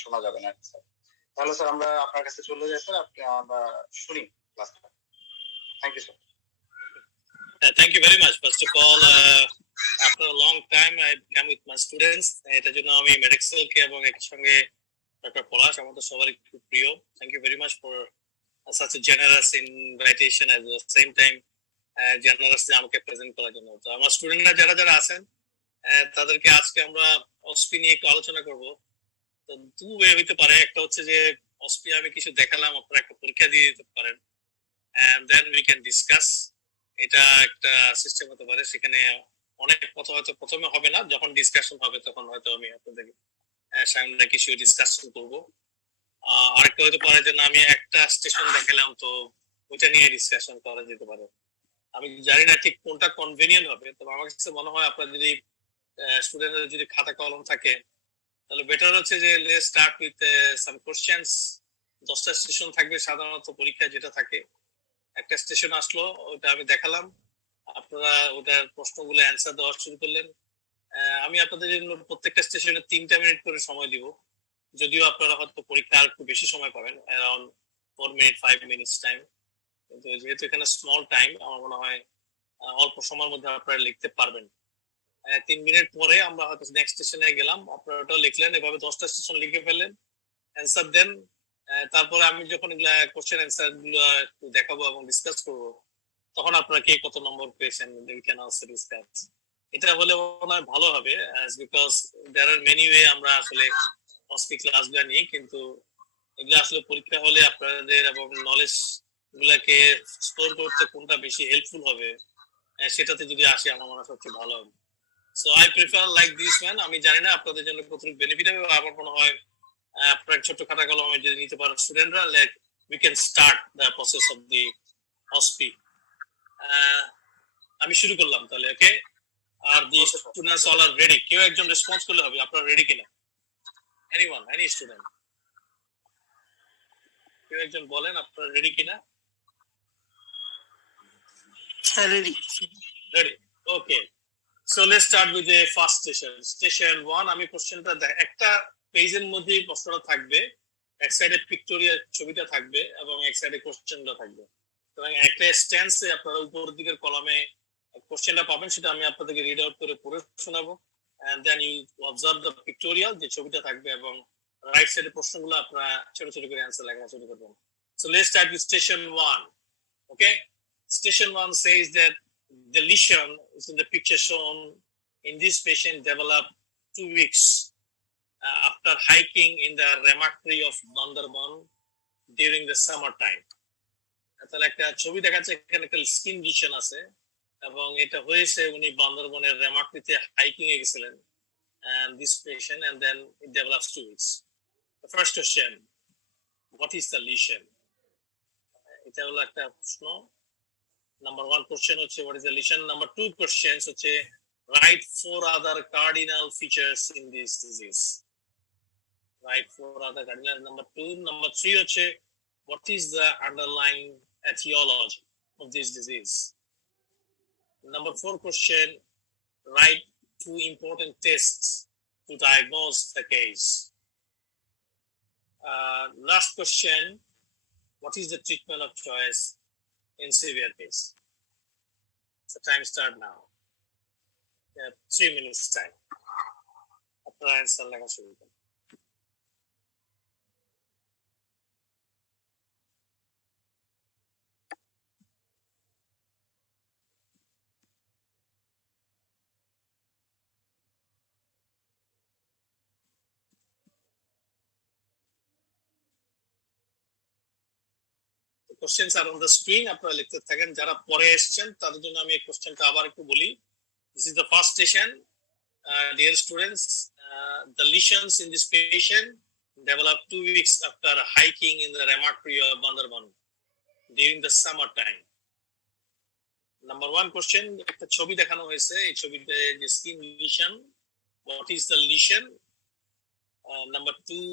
শোনা যাবে না স্যার। তাহলে স্যার আমরা আপনার কাছে চলে যাই স্যার, আপনি আমরা শুনি ক্লাসটা। Thank you sir. Thank you very much. First of all, after a long time, I come with my students. এটার জন্য আমি মেডিক্সেলকে এবং একসঙ্গে ডক্টর পলাশ আমাদের সবারই খুব প্রিয়। Thank you very much for such a generous invitation at the same time generously আমাকে প্রেজেন্ট করার জন্য। তো আমার স্টুডেন্টরা যারা যারা আছেন তাদেরকে আজকে আমরা OSPE নিয়ে একটু আলোচনা করব। তো দু ওয়ে হইতে পারে, একটা হচ্ছে যে OSPE আমি কিছু দেখালাম, আপনারা একটা পরীক্ষা দিয়ে দিতে পারেন, and then we can discuss. এটা একটা সিস্টেম হতে পারে, সেখানে অনেক কথা হয়তো প্রথমে হবে না, যখন ডিসকাশন হবে তখন হয়তো আমি আপনাদের সামনে কিছু ডিসকাশন করবো। আরেকটা হতে পারে যে না, আমি একটা স্টেশন দেখালাম তো ওইটা নিয়ে ডিসকাশন করা যেতে পারে। আমি জানি না ঠিক কোনটা কনভেনিয়েন্ট হবে, তবে আমার কাছে মনে হয় আপনার যদি স্টুডেন্টদের যদি খাতা কলম থাকে তাহলে বেটার হচ্ছে যে let's start with some questions. 10টা স্টেশন থাকবে সাধারণত পরীক্ষা যেটা থাকে। একটা স্টেশন আসলো, ওটা আমি দেখালাম, আপনারা ওটার প্রশ্নগুলো অ্যান্সার দেওয়া শুরু করলেন। আমি আপনাদের জন্য প্রত্যেকটা স্টেশনে 3টা মিনিট করে সময় দিব, যদিও আপনারা হয়তো পরীক্ষা আর একটু বেশি সময় পাবেন, অ্যারাউন্ড 4 মিনিট 5 মিনিটস টাইম, কিন্তু যেহেতু এখানে স্মল টাইম আমার মনে হয় অল্প সময়ের মধ্যে আপনারা লিখতে পারবেন। 3 মিনিট পরে আমরা হয়তো নেক্সট স্টেশনে গেলাম, আপনারা ওটাও লিখলেন, এভাবে 10টা স্টেশন লিখে ফেললেন, অ্যান্সার দেন। তারপরে আমি যখন এগুলা কোশ্চেন অ্যান্সার গুলো একটু দেখাবো এবং ডিসকাস করবো, তখন আপনারা কে কত নম্বর পেয়েছেন উই ক্যান অলসো ডিসকাস। এটা হলে মনে হয় ভালো হবে, because there are many way আমরা আসলে OSPE ক্লাসগুলো নিই, কিন্তু এগুলো আসলে পরীক্ষা হলে আপনাদের এবং নলেজ গুলাকে স্টোর করতে কোনটা বেশি হেল্পফুল হবে সেটাতে যদি আসে আমার মনে হয় সবচেয়ে ভালো হবে। So I prefer like this man. আমি জানি না আপনাদের জন্য কতটুকু বেনিফিট হবে, আমার মনে হয় আপনার ছোট্ট খাতা কলম আমি যদি নিতে পারেন স্টুডেন্টরা, like we can start the process of the OSPE। আমি শুরু করলাম তাহলে, ওকে? আর the students all are ready? কেউ একজন রেসপন্স করলে হবে আপনারা রেডি কিনা। এনিওয়ান, এনি স্টুডেন্ট, কেউ একজন বলেন আপনারা রেডি কিনা। Ready ready, okay. So let's start with the first station, station 1। আমি কোশ্চেনটা একটা পেজের মধ্যেই প্রশ্নটা থাকবে, এক সাইডে পিক্টোরিয়াল ছবিটা থাকবে এবং এক সাইডে কোশ্চেনটা থাকবে, এবং একটা স্ট্যান্সে আপনারা উপরের দিকের কলামে কোশ্চেনটা পাবেন, সেটা আমি আপনাদেরকে রিড আউট করে পড়ে শোনাবো, and then you observe the pictorial যে ছবিটা থাকবে, এবং রাইট সাইডে প্রশ্নগুলো আপনারা ছোট ছোট করে অ্যান্সার লেখা শুরু করবেন। So let's start with station 1. Okay, station 1 says that the lesion is in the picture shown in this patient developed 2 weeks after hiking in the Remakri of Bandarban during the summer time. তাহলে একটা ছবি দেখাচ্ছে, এখানে একটা skin lesion আছে এবং এটা হয়েছে উনি বান্দরবনের রেমাক্রিতে হাইকিং এ গেছিলেন, and this patient, and then it develops 2 weeks. The first question, what is the lesion? এটা হলো একটা প্রশ্ন। Number 1 question হচ্ছে what is the lesion. Number 2 questions হচ্ছে write 4 other cardinal features in this disease. Write 4 other cardinal. Number 2. Number 3 হচ্ছে what is the underlying etiology of this disease. Number 4 question, write 2 important tests to diagnose the case. Last question, what is the treatment of choice in severe case? So time start now. 3 minutes time. After answer লেখা শুরু করুন। Questions are on the screen, আপনারা লিখতে থাকেন। যারা পরে এসেছেন তাদের জন্য আমি এই কোশ্চেনটা আবার একটু বলি। This is the first station. Dear students, the lesions in this patient developed 2 weeks after hiking in the Remakri of Bandarban during the summer time. Number 1 question, একটা ছবি দেখানো হয়েছে, এই ছবিতে যে skin lesion, what is the lesion? Number 2,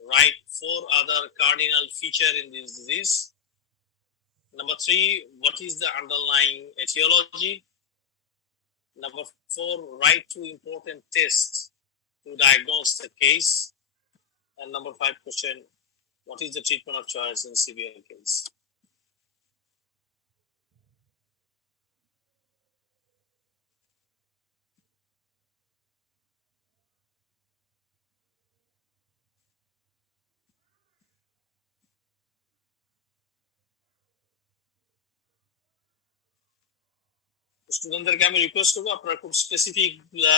write 4 other cardinal feature in this disease. Number 3, what is the underlying etiology? Number 4, write 2 important tests to diagnose the case. And number 5 question, what is the treatment of choice in severe case? স্টুডেন্টদেরকে আমি request করবো আপনারা খুব specific গুলা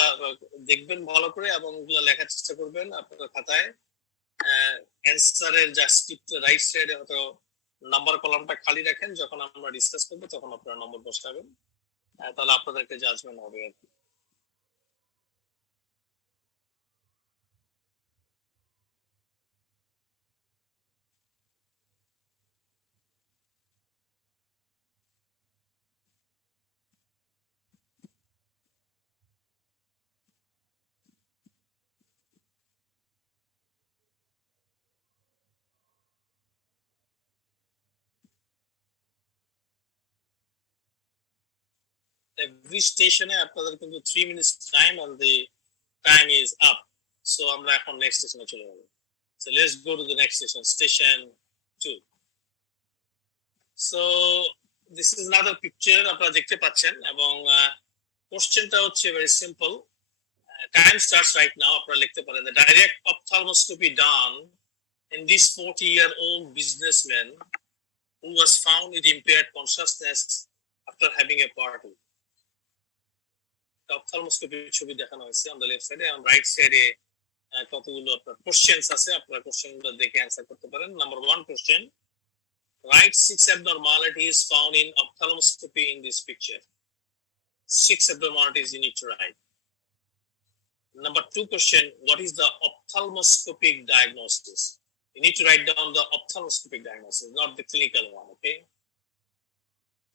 দেখবেন ভালো করে এবং ওগুলা লেখার চেষ্টা করবেন আপনার খাতায়। অ্যান্সারের যা স্ক্রিপ্ট রাইট সাইডে হয়তো নাম্বার কলামটা খালি রাখেন, যখন আমরা ডিসকাস করবো তখন আপনারা নম্বর বসাবেন, তাহলে আপনাদেরকে জাজমেন্ট হবে আর কি। এভরি স্টেশনে আপনাদের কিন্তু 3 minutes time and the time is up. So আমরা এখন নেক্সট স্টেশনে চলে যাব। So let's go to the next station, station 2. So this is another picture আপনারা দেখতে পাচ্ছেন এবং কোশ্চেনটা হচ্ছে very simple. Time starts right now. আপনারা লিখতে পারেন the direct ophthalmoscopy done in this 40-year-old businessman who was found with impaired consciousness after having a party. অপথ্যালমোস্কোপি ছবি দেখানো হয়েছে অন দ্য লেফট সাইডে এবং রাইট সাইডে কতগুলো আপনার কোশ্চেনস আছে, আপনারা কোশ্চেনগুলো দেখে অ্যানসার করতে পারেন। Number 1 question, write 6 abnormalities found in ophthalmoscopy in this picture. 6 abnormalities you need to write. Number 2 question, what is the ophthalmoscopic diagnosis? You need to write down the ophthalmoscopic diagnosis, not the clinical one, okay?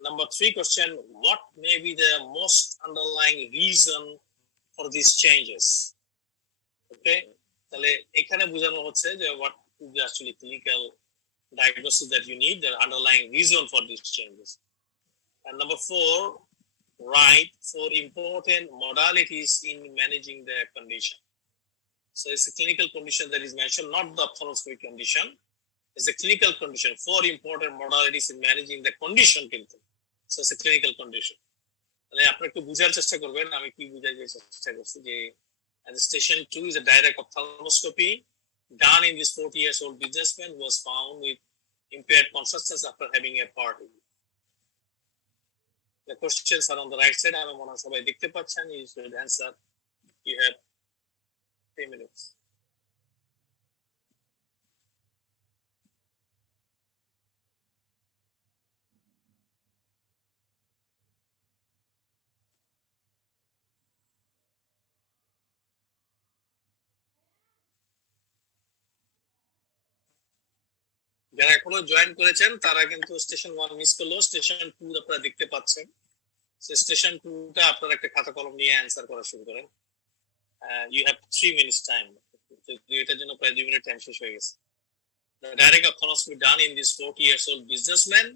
Number 3 question, what may be the most underlying reason for these changes? Okay, তাহলে এখানে বোঝানো হচ্ছে যে what could be actually clinical diagnosis that you need, the underlying reason for these changes. And number 4, write 4 important modalities in managing the condition. So it's a clinical condition that is mentioned, not the ophthalmoscopic condition. It's a clinical condition, 4 important modalities in managing the condition কিন্তু। So it's a clinical condition. তাহলে আপনি একটু বুঝার চেষ্টা করবেন আমি কি বুঝাইতে চেষ্টা করছি যে station 2 is a direct ophthalmoscopy done in this 40-year-old businessman who was found with impaired consciousness after having a party. The questions are on the right side. আমি মনে হয় সবাই দেখতে পাচ্ছেন, you should answer. You have 3 minutes. যারা এখনো join করেছেন তারা কিন্তু স্টেশন 1 মিস করলো, স্টেশন 2 আপনারা দেখতে পাচ্ছেন। স্টেশন 2টা আপনারা একটা খাতা কলম নিয়ে অ্যানসার করা শুরু করেন। ইউ হ্যাভ 3 মিনিটস টাইম, এটার জন্য প্রায় 2 মিনিট টাইম শেষ হয়ে গেছে। The direct ophthalmoscopy done in this 40-year-old businessman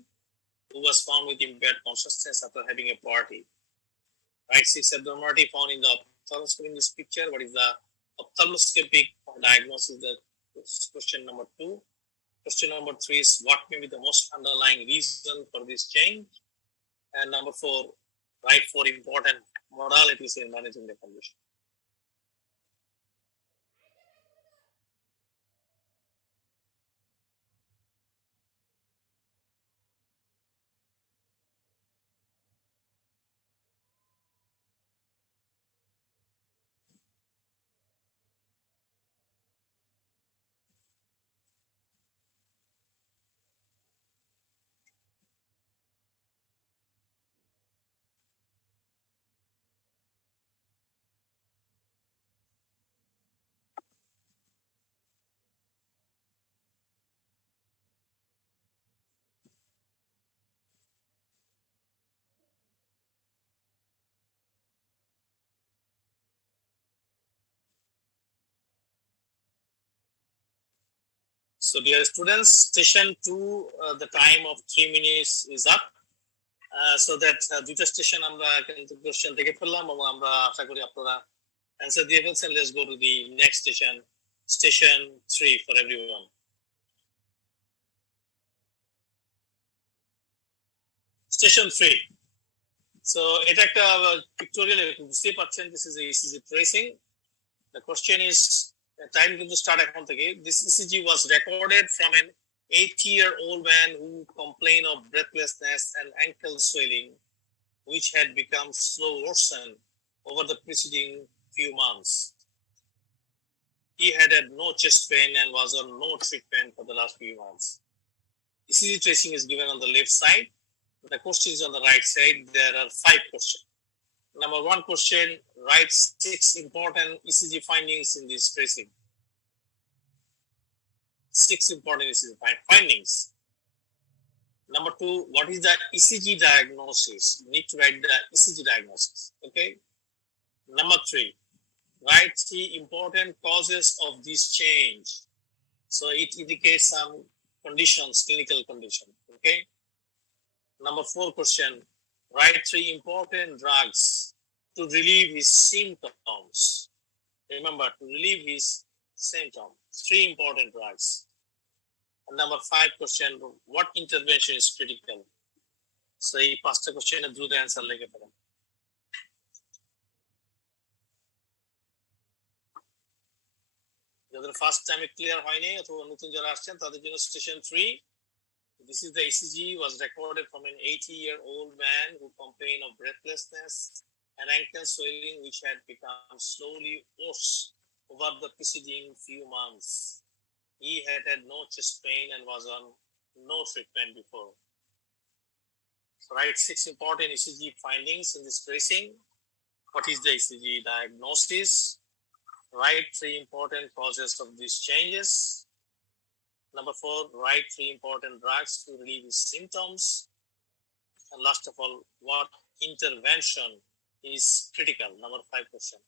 who was found with impaired consciousness after having a party. Right, 6 abnormality found in the ophthalmoscopy in this picture. What is the ophthalmoscopic diagnosis? The question number 2. Question number 3 is what may be the most underlying reason for this change? And number 4, write 4 important modalities in managing the condition. So dear students, station 2, the time of 3 minutes is up. So that দুটো station আমরা কিন্তু question দেখে ফেললাম এবং আমরা আশা করি আপনারা answer দিয়ে ফেলছেন। Let's go to the next station, station 3 for everyone. Station 3. So এটা একটা pictorial বুঝতেই পারছেন, this is a ECG tracing. The question is, time to start এখন থেকে. This ECG was recorded from an 80-year-old man who complained of breathlessness and ankle swelling, which had become slow worsen over the preceding few months. He had no chest pain and was on no treatment for the last few months. ECG tracing is given on the left side. The question is on the right side. There are 5 questions. Number 1 question, write 6 important ECG findings in this tracing. 6 important ECG findings. Number 2, what is the ECG diagnosis? You need to write the ECG diagnosis. Okay. Number 3, write 3 important causes of this change. So it indicates some conditions, clinical condition. Okay. Number 4 question, write 3 important drugs to relieve his symptoms. Remember, to relieve his symptoms. 3 important drugs. And number 5 question, what intervention is critical? So he passed the question and drew the answer like a pattern. যাদের first টাইমে clear হয়নি অথবা নতুন যারা আসছেন তাদের জন্য station 3. This is the ECG was recorded from an 80-year-old man who complained of breathlessness and ankle swelling, which had become slowly worse over the preceding few months. He had no chest pain and was on no treatment before. So write 6 important ECG findings in this tracing. What is the ECG diagnosis? Write 3 important causes of these changes. Number 4, write 3 important drugs to relieve his symptoms. And last of all, what intervention is critical? Number 5 question.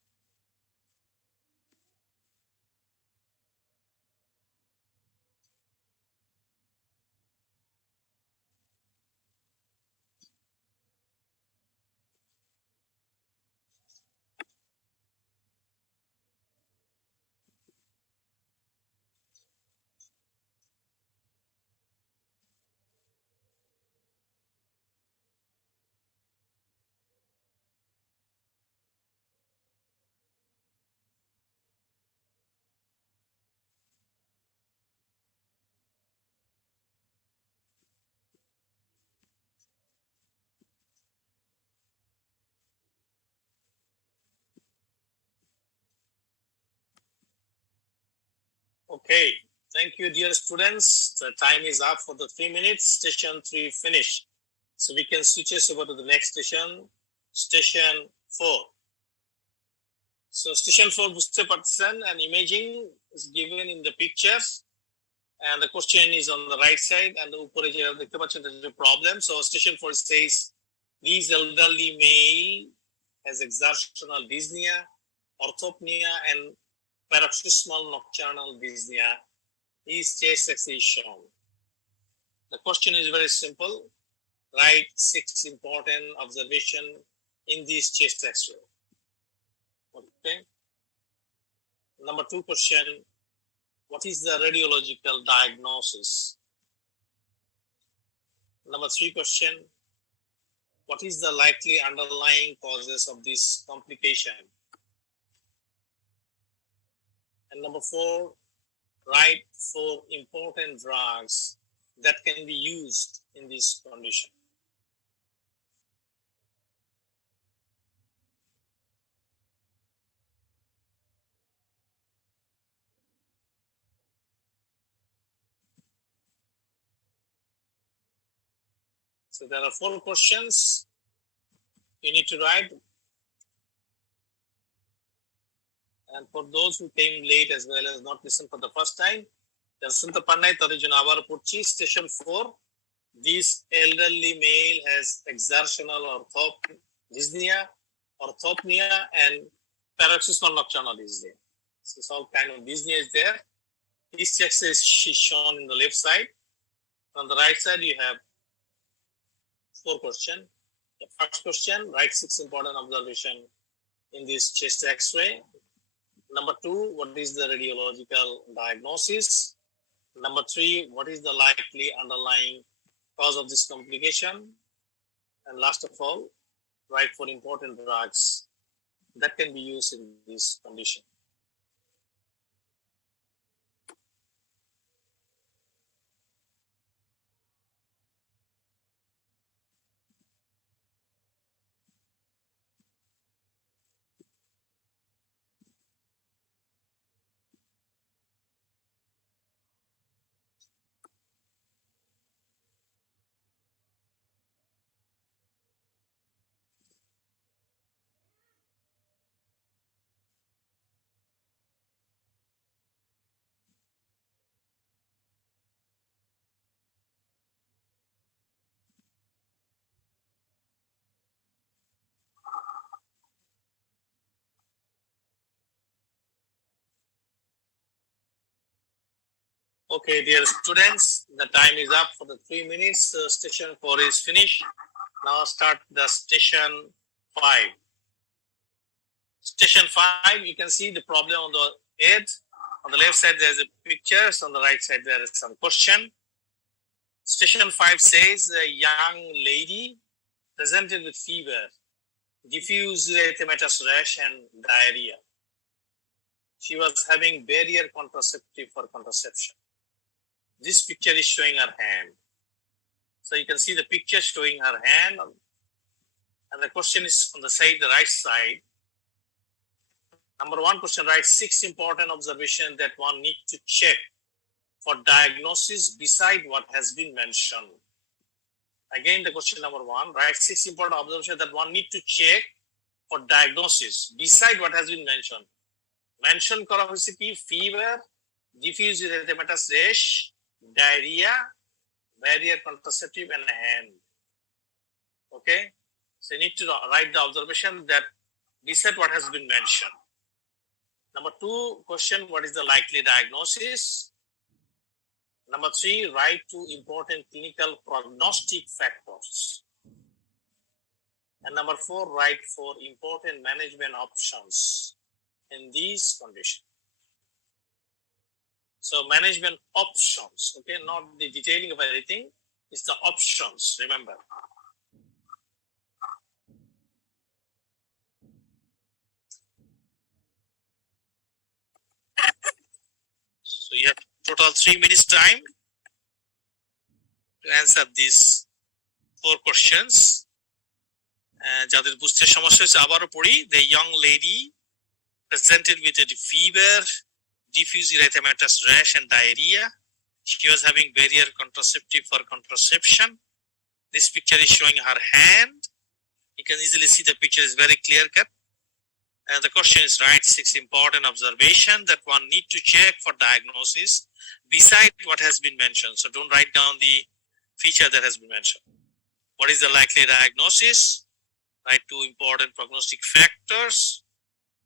Okay, thank you, dear students. The time is up for the 3 minutes. Station 3 finished. So we can switch us over to the next station, station 4. So station 4, বুঝতে পারছেন, and imaging is given in the pictures, and the question is on the right side, and the উপরে যে দেখতে পাচ্ছেন that is a problem. So station 4 says, these elderly male has exertional dyspnea, orthopnea, and paroxysmal nocturnal dyspnea. His chest X-ray is shown. The question is very simple. Write 6 important observation in this chest X-ray. Okay. Number 2 question, what is the radiological diagnosis? Number 3 question, what is the likely underlying causes of this complication? And number 4, write 4 important drugs that can be used in this condition. So there are 4 questions you need to write. And for those who came late as well as not listened for the first time, শুনতে পার নাই তাদের জন্য আবার পড়ছি। Station 4, this elderly male has exertional dyspnea, orthopnea, and paroxysmal nocturnal dyspnea. So all kind of dyspnea is there. This chest is shown in the left side. On the right side, you have 4 questions. The first question, write 6 important observation in this chest X-ray. Number 2, what is the radiological diagnosis? Number 3, what is the likely underlying cause of this complication? And last of all, write for important drugs that can be used in this condition. Okay, dear students, the time is up for the 3 minutes. Station 4 is finished. Now start the station 5. Station 5, you can see the problem on the edge. On the left side, there's a pictures. On the right side, there is some question. Station 5 says a young lady presented with fever, diffuse erythematous rash and diarrhea. She was having barrier contraceptive for contraception. This picture is showing her hand. So you can see the picture showing her hand. And the question is on the side, the right side. Number 1 question writes 6 important observations that one needs to check for diagnosis beside what has been mentioned. Again, the question number 1, write 6 important observations that one needs to check for diagnosis beside what has been mentioned. Mention করা হয়েছে কি fever, diffuse erythematous rash, diarrhea, barrier contraceptive and hand. Okay, so you need to write the observation that beside what has been mentioned. Number 2 question, what is the likely diagnosis? Number 3, write 2 important clinical prognostic factors. And number 4, write 4 important management options in these conditions. So management options, okay, not the detailing of everything, it's the options, remember. So you have total 3 minutes time to answer these 4 questions. যাদের বুঝতে সমস্যা হয়েছে আবারও পড়ি, the young lady presented with a fever, diffuse erythematous rash and diarrhea. She was having barrier contraceptive for contraception. This picture is showing her hand. You can easily see the picture is very clear cut. And the question is write 6 important observations that one need to check for diagnosis beside what has been mentioned. So don't write down the feature that has been mentioned. What is the likely diagnosis? Write 2 important prognostic factors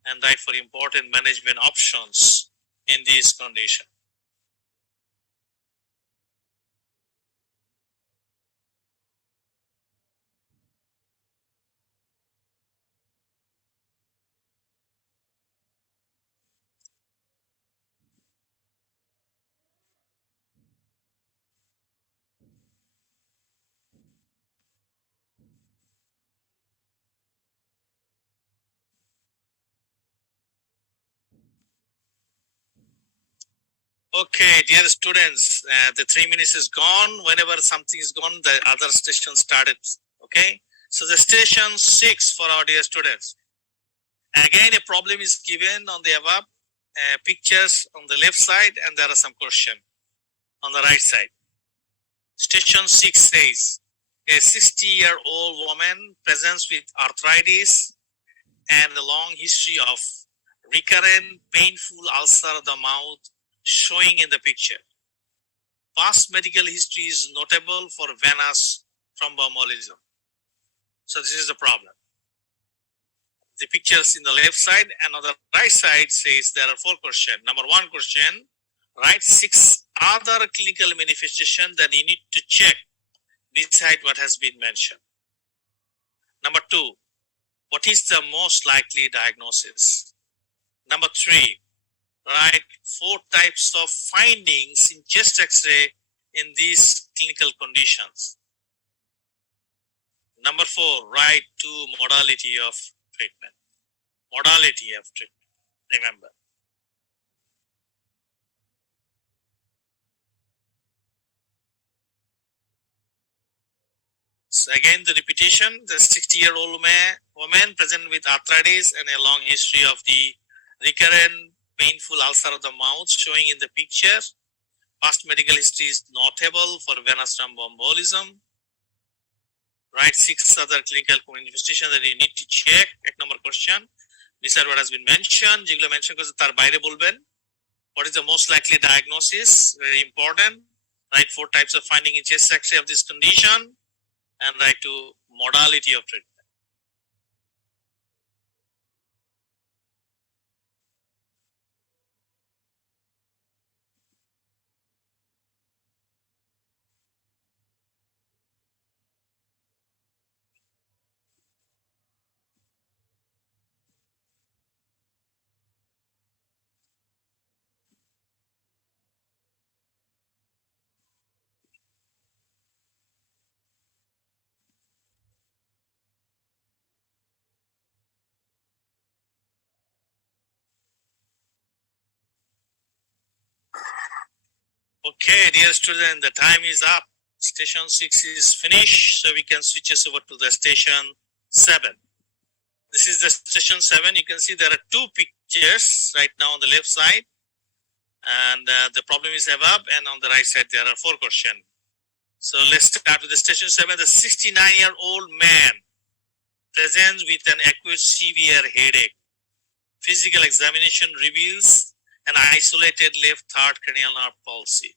and write for important management options in this condition. Okay, dear students, the 3 minutes is gone. Whenever something is gone, the other station started. Okay, so the station 6 for our dear students. Again, a problem is given on the above pictures on the left side, and there are some question on the right side. Station 6 says a 60-year-old woman presents with arthritis and a long history of recurrent painful ulcer of the mouth showing in the picture. Past medical history is notable for venous thromboembolism. So this is the problem. The pictures in the left side and on the right side says there are 4 questions. Number 1 question, write 6 other clinical manifestations that you need to check beside what has been mentioned. Number 2, what is the most likely diagnosis? Number 3, write 4 types of findings in chest X-ray in these clinical conditions. Number 4, write 2 modality of treatment. Modality of treatment, remember. So again, the repetition, the 60-year-old woman present with arthritis and a long history of the recurrent painful ulcer of the mouth showing in the picture. Past medical history is notable for venous thromboembolism. Write 6 other clinical manifestations that you need to check. 1 number question. Beside what has been mentioned, যেগুলো mention করছে তার বাইরে বলবেন. What is the most likely diagnosis? Very important. Write 4 types of finding in chest X-ray of this condition. And write to modality of treatment. Okay, dear student, the time is up. Station 6 is finished, so we can switch us over to the station 7. This is the station 7. You can see there are 2 pictures right now on the left side, and the problem is above, and on the right side there are 4 questions. So let's start with the station 7. The 69-year-old man presents with an acute severe headache. Physical examination reveals an isolated left third cranial nerve palsy.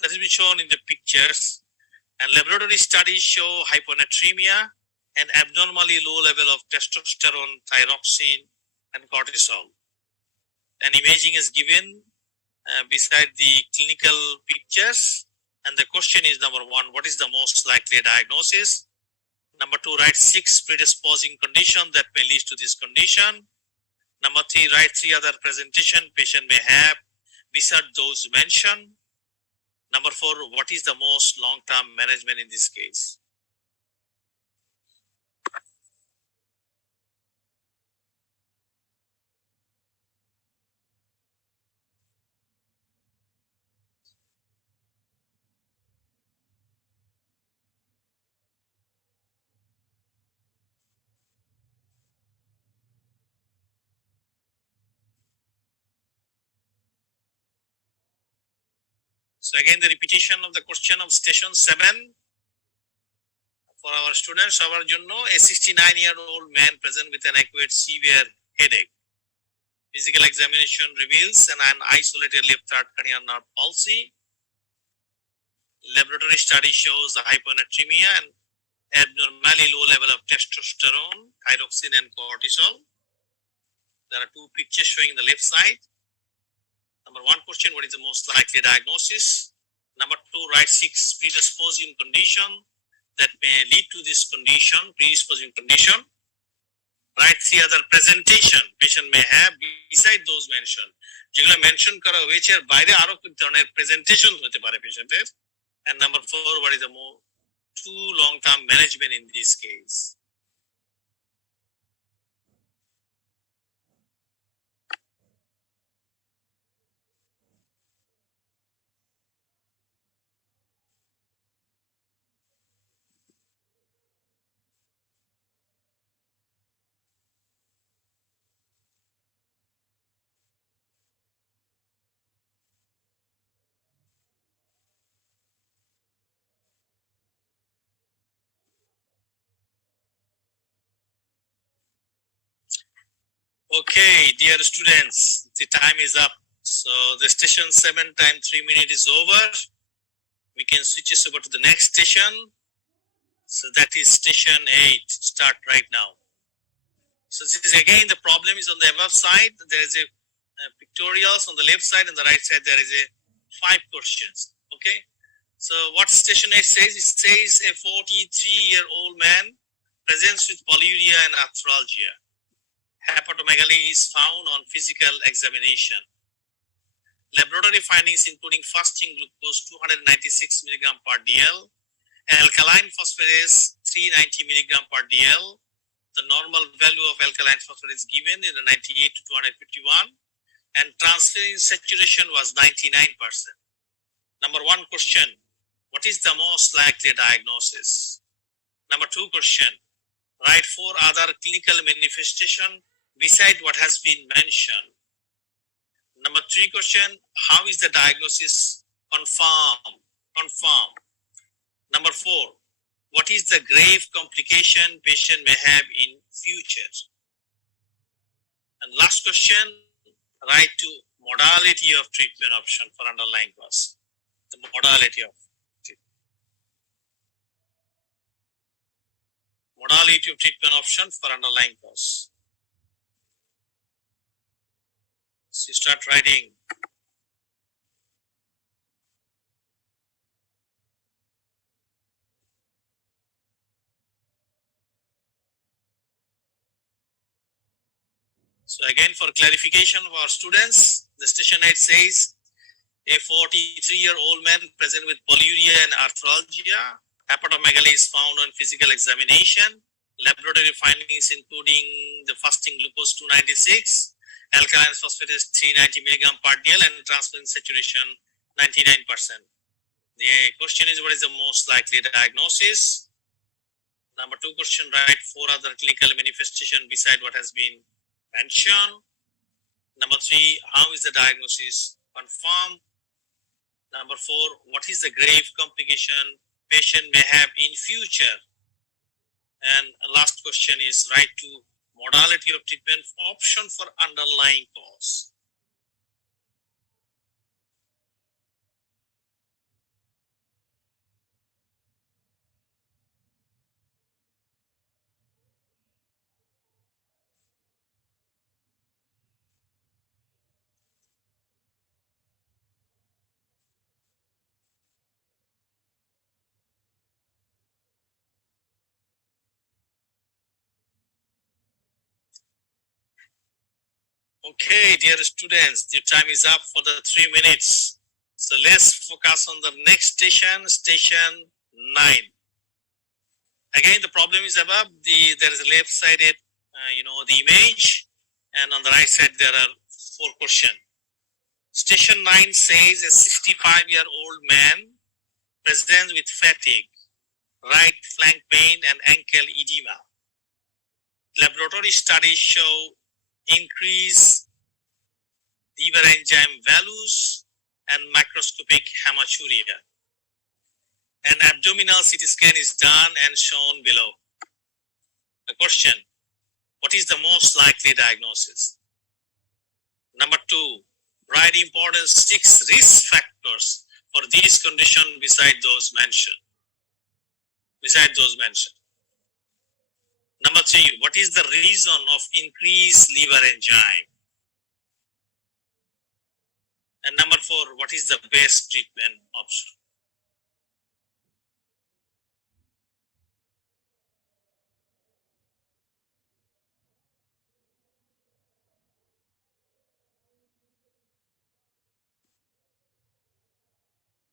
That has been shown in the pictures, and laboratory studies show hyponatremia and abnormally low level of testosterone, thyroxine, and cortisol. And imaging is given beside the clinical pictures, and the question is number 1, what is the most likely diagnosis? Number 2, write 6 predisposing conditions that may lead to this condition. Number 3, write 3 other presentation patient may have beside those mentioned. Number 4, what is the most long-term management in this case? So again, the repetition of the question of station 7 for our students. Our a 69-year-old man present with an acute severe headache. Physical examination reveals an isolated left third cranial nerve palsy. Laboratory study shows the hyponatremia and abnormally low level of testosterone, thyroxine, and cortisol. There are 2 pictures showing the left side. Number 1 question, what is the most likely diagnosis? Number 2, write 6 predisposing condition that may lead to this condition, predisposing condition. Write 3 other presentation patient may have beside those mentioned. যেগুলো mention করা হয়েছে এর বাইরে আরো ধরনের presentation হতে পারে পেশেন্টের. And number 4, what is the more 2 long-term management in this case? Okay, dear students, the time is up. So the station 7 time 3 minutes is over. We can switch us over to the next station. So that is station 8. Start right now. So this is again the problem is on the above side. There is a pictorials on the left side and the right side. There is a 5 questions. Okay. So what station 8 says? It says a 43-year-old man presents with polyuria and arthralgia. hepatomegaly is found on physical examination. Laboratory findings including fasting glucose 296 mg per dl, alkaline phosphatase 390 mg per dl. The normal value of alkaline phosphorus is given in 98 to 251, and transferrin saturation was 99%. Number one question, what is the most likely diagnosis? Number two question, write 4 other clinical manifestation beside what has been mentioned. Number three question, how is the diagnosis confirmed? Number four, what is the grave complication patient may have in future? And last question, write to modality of treatment option for underlying cause. The modality of treatment option for underlying cause. So you start writing. So again, for clarification of our students, the station 8 says a 43-year-old man present with polyuria and arthralgia. Hepatomegaly is found on physical examination. Laboratory findings including the fasting glucose 296, alkaline phosphatase 390 mg per dl, and transferrin saturation 99%. The question is, what is the most likely diagnosis? Number two question, write 4 other clinical manifestation beside what has been mentioned. Number three, how is the diagnosis confirmed? Number four, what is the grave complication patient may have in future? And last question is, write to modality of treatment option for underlying cause. Okay, dear students, your time is up for the 3 minutes. So let's focus on the next station, station 9. Again, the problem is above. There is a left-sided, the image, and on the right side there are 4 questions. Station 9 says a 65-year-old man presents with fatigue, right flank pain, and ankle edema. Laboratory studies show increased liver enzyme values and microscopic hematuria. An abdominal CT scan is done and shown below. The question, what is the most likely diagnosis? Number 2, write important 6 risk factors for these conditions beside those mentioned. Number 3, what is the reason of increased liver enzyme? And number 4, what is the best treatment option?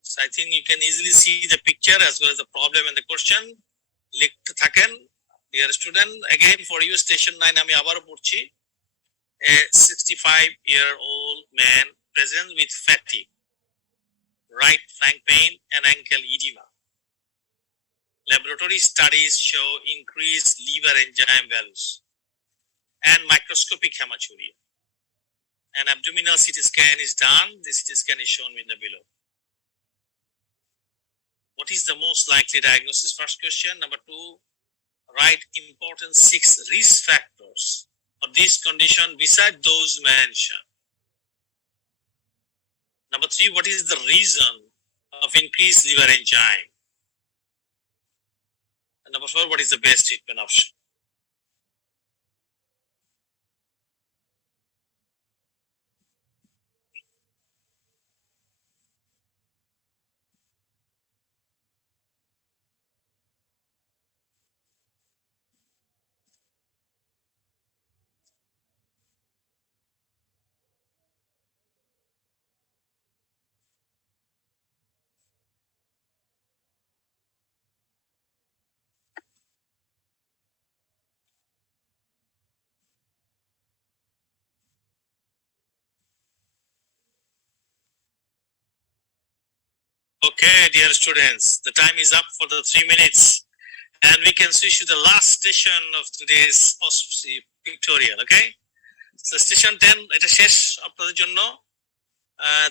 So I think you can easily see the picture as well as the problem and the question. লিখতে থাকেন, dear student. Again for you, station 9 আমি আবারও পড়ছি. A 65-year-old man present with fatigue, right flank pain, and ankle edema. Laboratory studies show increased liver enzyme values and microscopic hematuria. An abdominal CT scan is done. The CT scan is shown in the below. What is the most likely diagnosis? First question. Number 2, write important 6 risk factors for this condition beside those mentioned. Number 3, what is the reason of increased liver enzyme? And number 4, what is the best treatment option? Okay, dear students, the time is up for the 3 minutes, and we can switch to the last session of today's OSPE Pictorial. Okay, so session 10, এটা শেষ আপনাদের জন্য.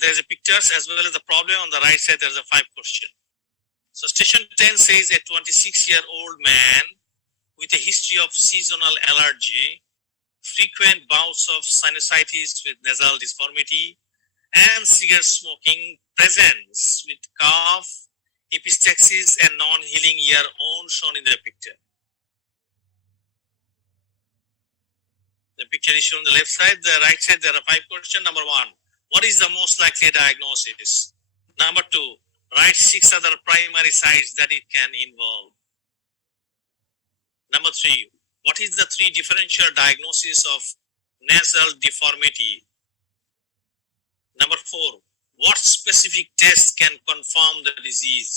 There is a pictures as well as the problem on the right side. There is a 5 question. So session 10 says a 26-year-old man with a history of seasonal allergy, frequent bouts of sinusitis with nasal deformity, and cigarette smoking presents with cough, epistaxis, and non-healing ear own shown in the picture. The picture is shown on the left side. The right side, there are 5 questions. Number 1, what is the most likely diagnosis? Number 2, write 6 other primary sites that it can involve. Number 3, what is the 3 differential diagnosis of nasal deformity? Number 4, what specific tests can confirm the disease?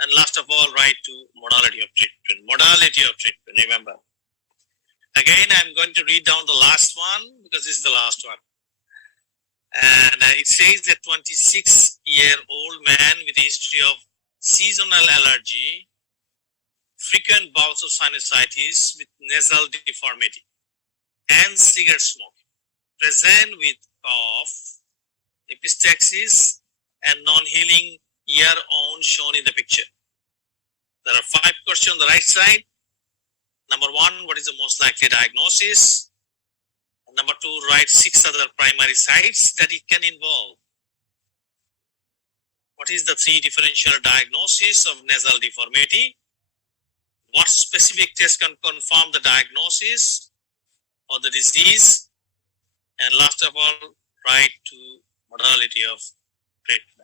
And last of all, write to modality of treatment. Modality of treatment, remember. Again, I'm going to read down the last one because this is the last one. And it says that 26-year-old man with a history of seasonal allergy, frequent bouts of sinusitis with nasal deformity, and cigarette smoking, present with cough, epistaxis, and non-healing ear own shown in the picture. There are 5 questions on the right side. Number 1, what is the most likely diagnosis? Number 2, write 6 other primary sites that it can involve. What is the 3 differential diagnosis of nasal deformity? What specific test can confirm the diagnosis of the disease? And last of all, write to modality of treatment.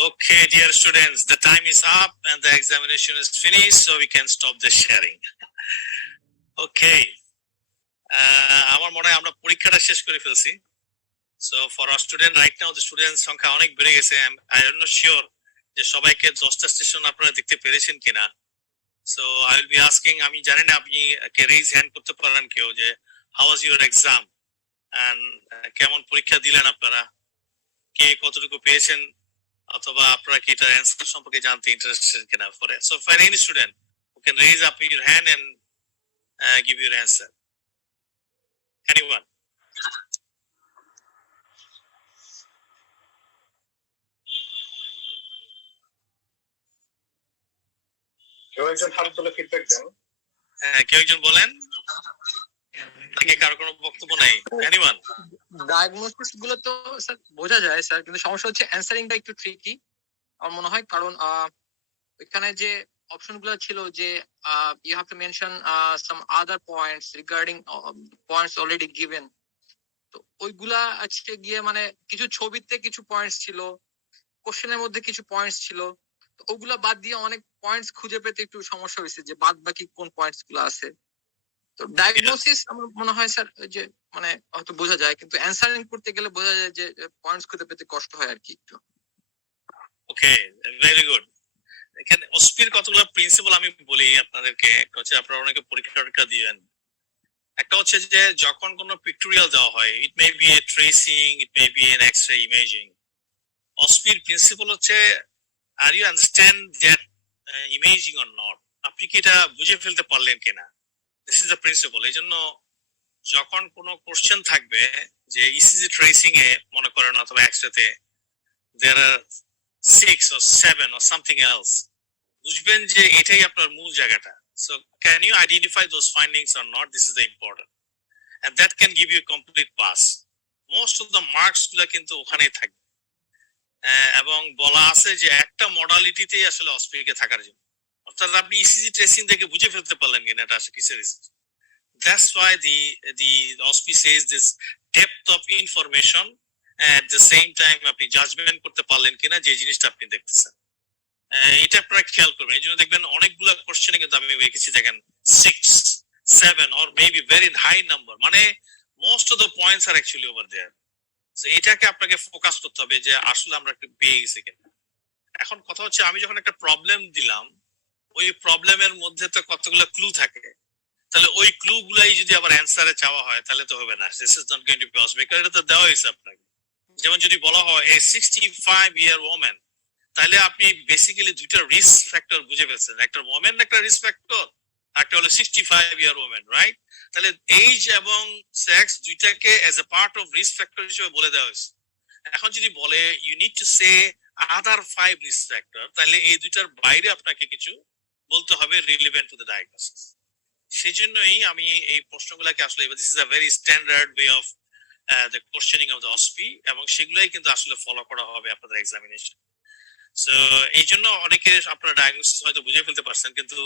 Okay, dear students, the time is up and the examination is finished, so we can stop the sharing. Okay. আমার মনে হয় আমরা পরীক্ষাটা শেষ করে ফেলছি. So for our student right now, the students সংখ্যা অনেক বেড়ে গেছে. I am not sure যে সবাইকে 10টা স্টেশন আপনারা দেখতে পেরেছেন কিনা. So I will be asking, আমি জানি না আপনি কে রেজ হ্যান্ড করতে পারেন কেউ, যে how was your exam and কেমন পরীক্ষা দিলেন আপনারা, কে কতটুকু পেয়েছেন, অথবা আপনারা কি এটা অ্যান্সার সম্পর্কে জানতে ইন্টারেস্টেড কিনা for it. So for any student who can raise up your hand and give your answer. Anyone? কেউ একজন হাত তুলে ফিডব্যাক দেন। কেউ একজন বলেন, নাকি কারো কোনো বক্তব্য নাই? এনিওয়ান? ডায়াগনোসিস গুলো তো স্যার বোঝা যায় স্যার, কিন্তু সমস্যা হচ্ছে অ্যানসারিংটা একটু ট্রিকি আমার মনে হয়, কারণ এখানে যে অপশন গুলো ছিল যে you have to mention some other points regarding points already given, তো ওইগুলা আজকে গিয়ে মানে কিছু ছবিতে কিছু পয়েন্টস ছিল, কোশ্চেনের মধ্যে কিছু পয়েন্টস ছিল, তো ওগুলা বাদ দিয়ে অনেক পয়েন্টস খুঁজে পেতে একটু সমস্যা হয়েছে যে বাদ বাকি কোন পয়েন্টস গুলো আছে। তো ডায়াগনোসিস আমার মনে হয় স্যার যে মানে হয়তো বোঝা যায়, কিন্তু অ্যানসারিং করতে গেলে বোঝা যায় যে পয়েন্টস খুঁজে পেতে কষ্ট হয় আর কি একটু। ওকে, ভেরি গুড। এখানে OSPEর কতগুলো প্রিন্সিপাল আমি বলি আপনাদেরকে। একটা হচ্ছে আপনারা অনেকে পরীক্ষা দিবেন, একটা হচ্ছে যে যখন কোনো পিক্টোরিয়াল দেওয়া হয়, it may be a tracing, it may be an X-ray imaging, OSPEর প্রিন্সিপাল হচ্ছে are you understand that imaging or not, আপনি কি এটা বুঝে ফেলতে পারলেন কিনা, দিস ইজ দ্য প্রিন্সিপাল। এই জন্য যখন কোনো কোশ্চেন থাকবে যে ইসিজি ট্রেসিং এ মনে করেন অথবা এক্স-রেতে there are 6 or 7 or something else, বুঝবেন যে এটাই আপনার মূল জায়গাটা। So can you identify those findings or not? This is the important, and that can give you a complete pass. Most of the marks গুলো কিন্তু ওখানেই থাকবে। এবং বলা আছে যে একটা মডালিটিতেই আসলে OSPE কে থাকার জন্য, অর্থাৎ আপনি ইসিজি ট্রেসিং থেকে বুঝে ফেলতে পারলেন কিনা এটা আসলে কিসের research. That's why the OSPE says this depth of information, at the same time আপনি জাজমেন্ট করতে পারলেন কিনা যে জিনিসটা আপনি দেখতেছেন। এটা আপনারা খেয়াল করবেন, এই জন্য দেখবেন অনেকগুলো কোশ্চেনে কিন্তু আমি রেখেছি দেখেন 6, 7 or maybe very high number, মানে most of the points are actually over there. So এটাকে আপনাকে ফোকাস করতে হবে যে আসলে আমরা একটু পেয়ে গেছি কিনা। এখন কথা হচ্ছে আমি যখন একটা প্রবলেম দিলাম, ওই প্রবলেমের মধ্যে তো কতগুলো ক্লু থাকে, তাহলে ওই ক্লু গুলাই যদি আবার অ্যান্সারে চাওয়া হয় তাহলে তো হবে না, this is not going to be possible, কারণ এটা তো দেওয়া হয়েছে আপনাকে। যেমন যদি বলা হয় এ 65-year woman, তাহলে আপনি বেসিক্যালি দুইটা রিস্ক ফ্যাক্টর বুঝে ফেলছেন, একটা ওমেন একটা রিস্ক ফ্যাক্টর, একটা হলো 65-year woman, রাইট? তাহলে এইজ এবং সেক্স দুইটাকে as a part of risk factor হিসেবে বলে দেওয়া হয়েছে। এখন যদি বলে you need to say other 5 risk factor, তাহলে এই দুইটার বাইরে আপনাকে কিছু বলতে হবে রিলেভেন্ট টু দ্য ডায়াগনোসিস। সেই জন্যই আমি এই প্রশ্নগুলোকে আসলে this is a very standard way of the questioning of the OSPE, এবং সেগুলাই কিন্তু আসলে ফলো করা হবে আপনাদের এক্সামিনেশন। সো এই জন্য অনেকে আপনার ডায়াগনোসিস হয়তো বুঝে ফেলতে পারছেন, কিন্তু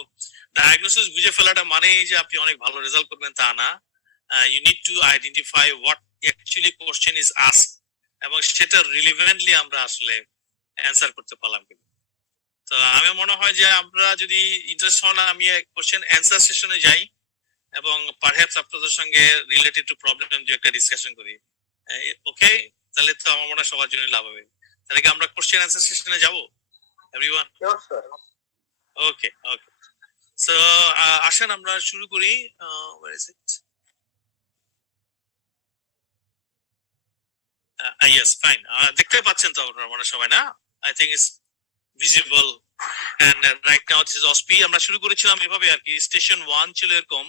ডায়াগনোসিস বুঝে ফেলাটা মানেই যে আপনি অনেক ভালো রেজাল্ট করবেন তা না। You need to identify what actually question is asked, এবং সেটা রিলেভেন্টলি আমরা আসলে অ্যান্সার করতে পারলাম কিনা। তো আমি মনে হয় যে আমরা যদি ইন্টারেস্ট হন, আমি কোশ্চেন অ্যান্সার সেশনে যাই এবং পারহ্যাপস আপনাদের সঙ্গে রিলেটেড টু প্রবলেম যে একটা ডিসকাশন করি। ওকে, তাহলে তো আমার মনে হয় সবার জন্য লাভ হবে। তাহলে কি আমরা কোশ্চেন অ্যান্সার সেশনে যাব এভরিওয়ান? ওকে ওকে, সো আসেন আমরা শুরু করি। where is it? Yes, fine. দেখতে পাচ্ছেন তো আপনারা মনে সবাই না? I think it's visible, and right now this is OSPE। আমরা শুরু করেছিলাম এভাবে আর কি, স্টেশন 1 ছিল এরকম,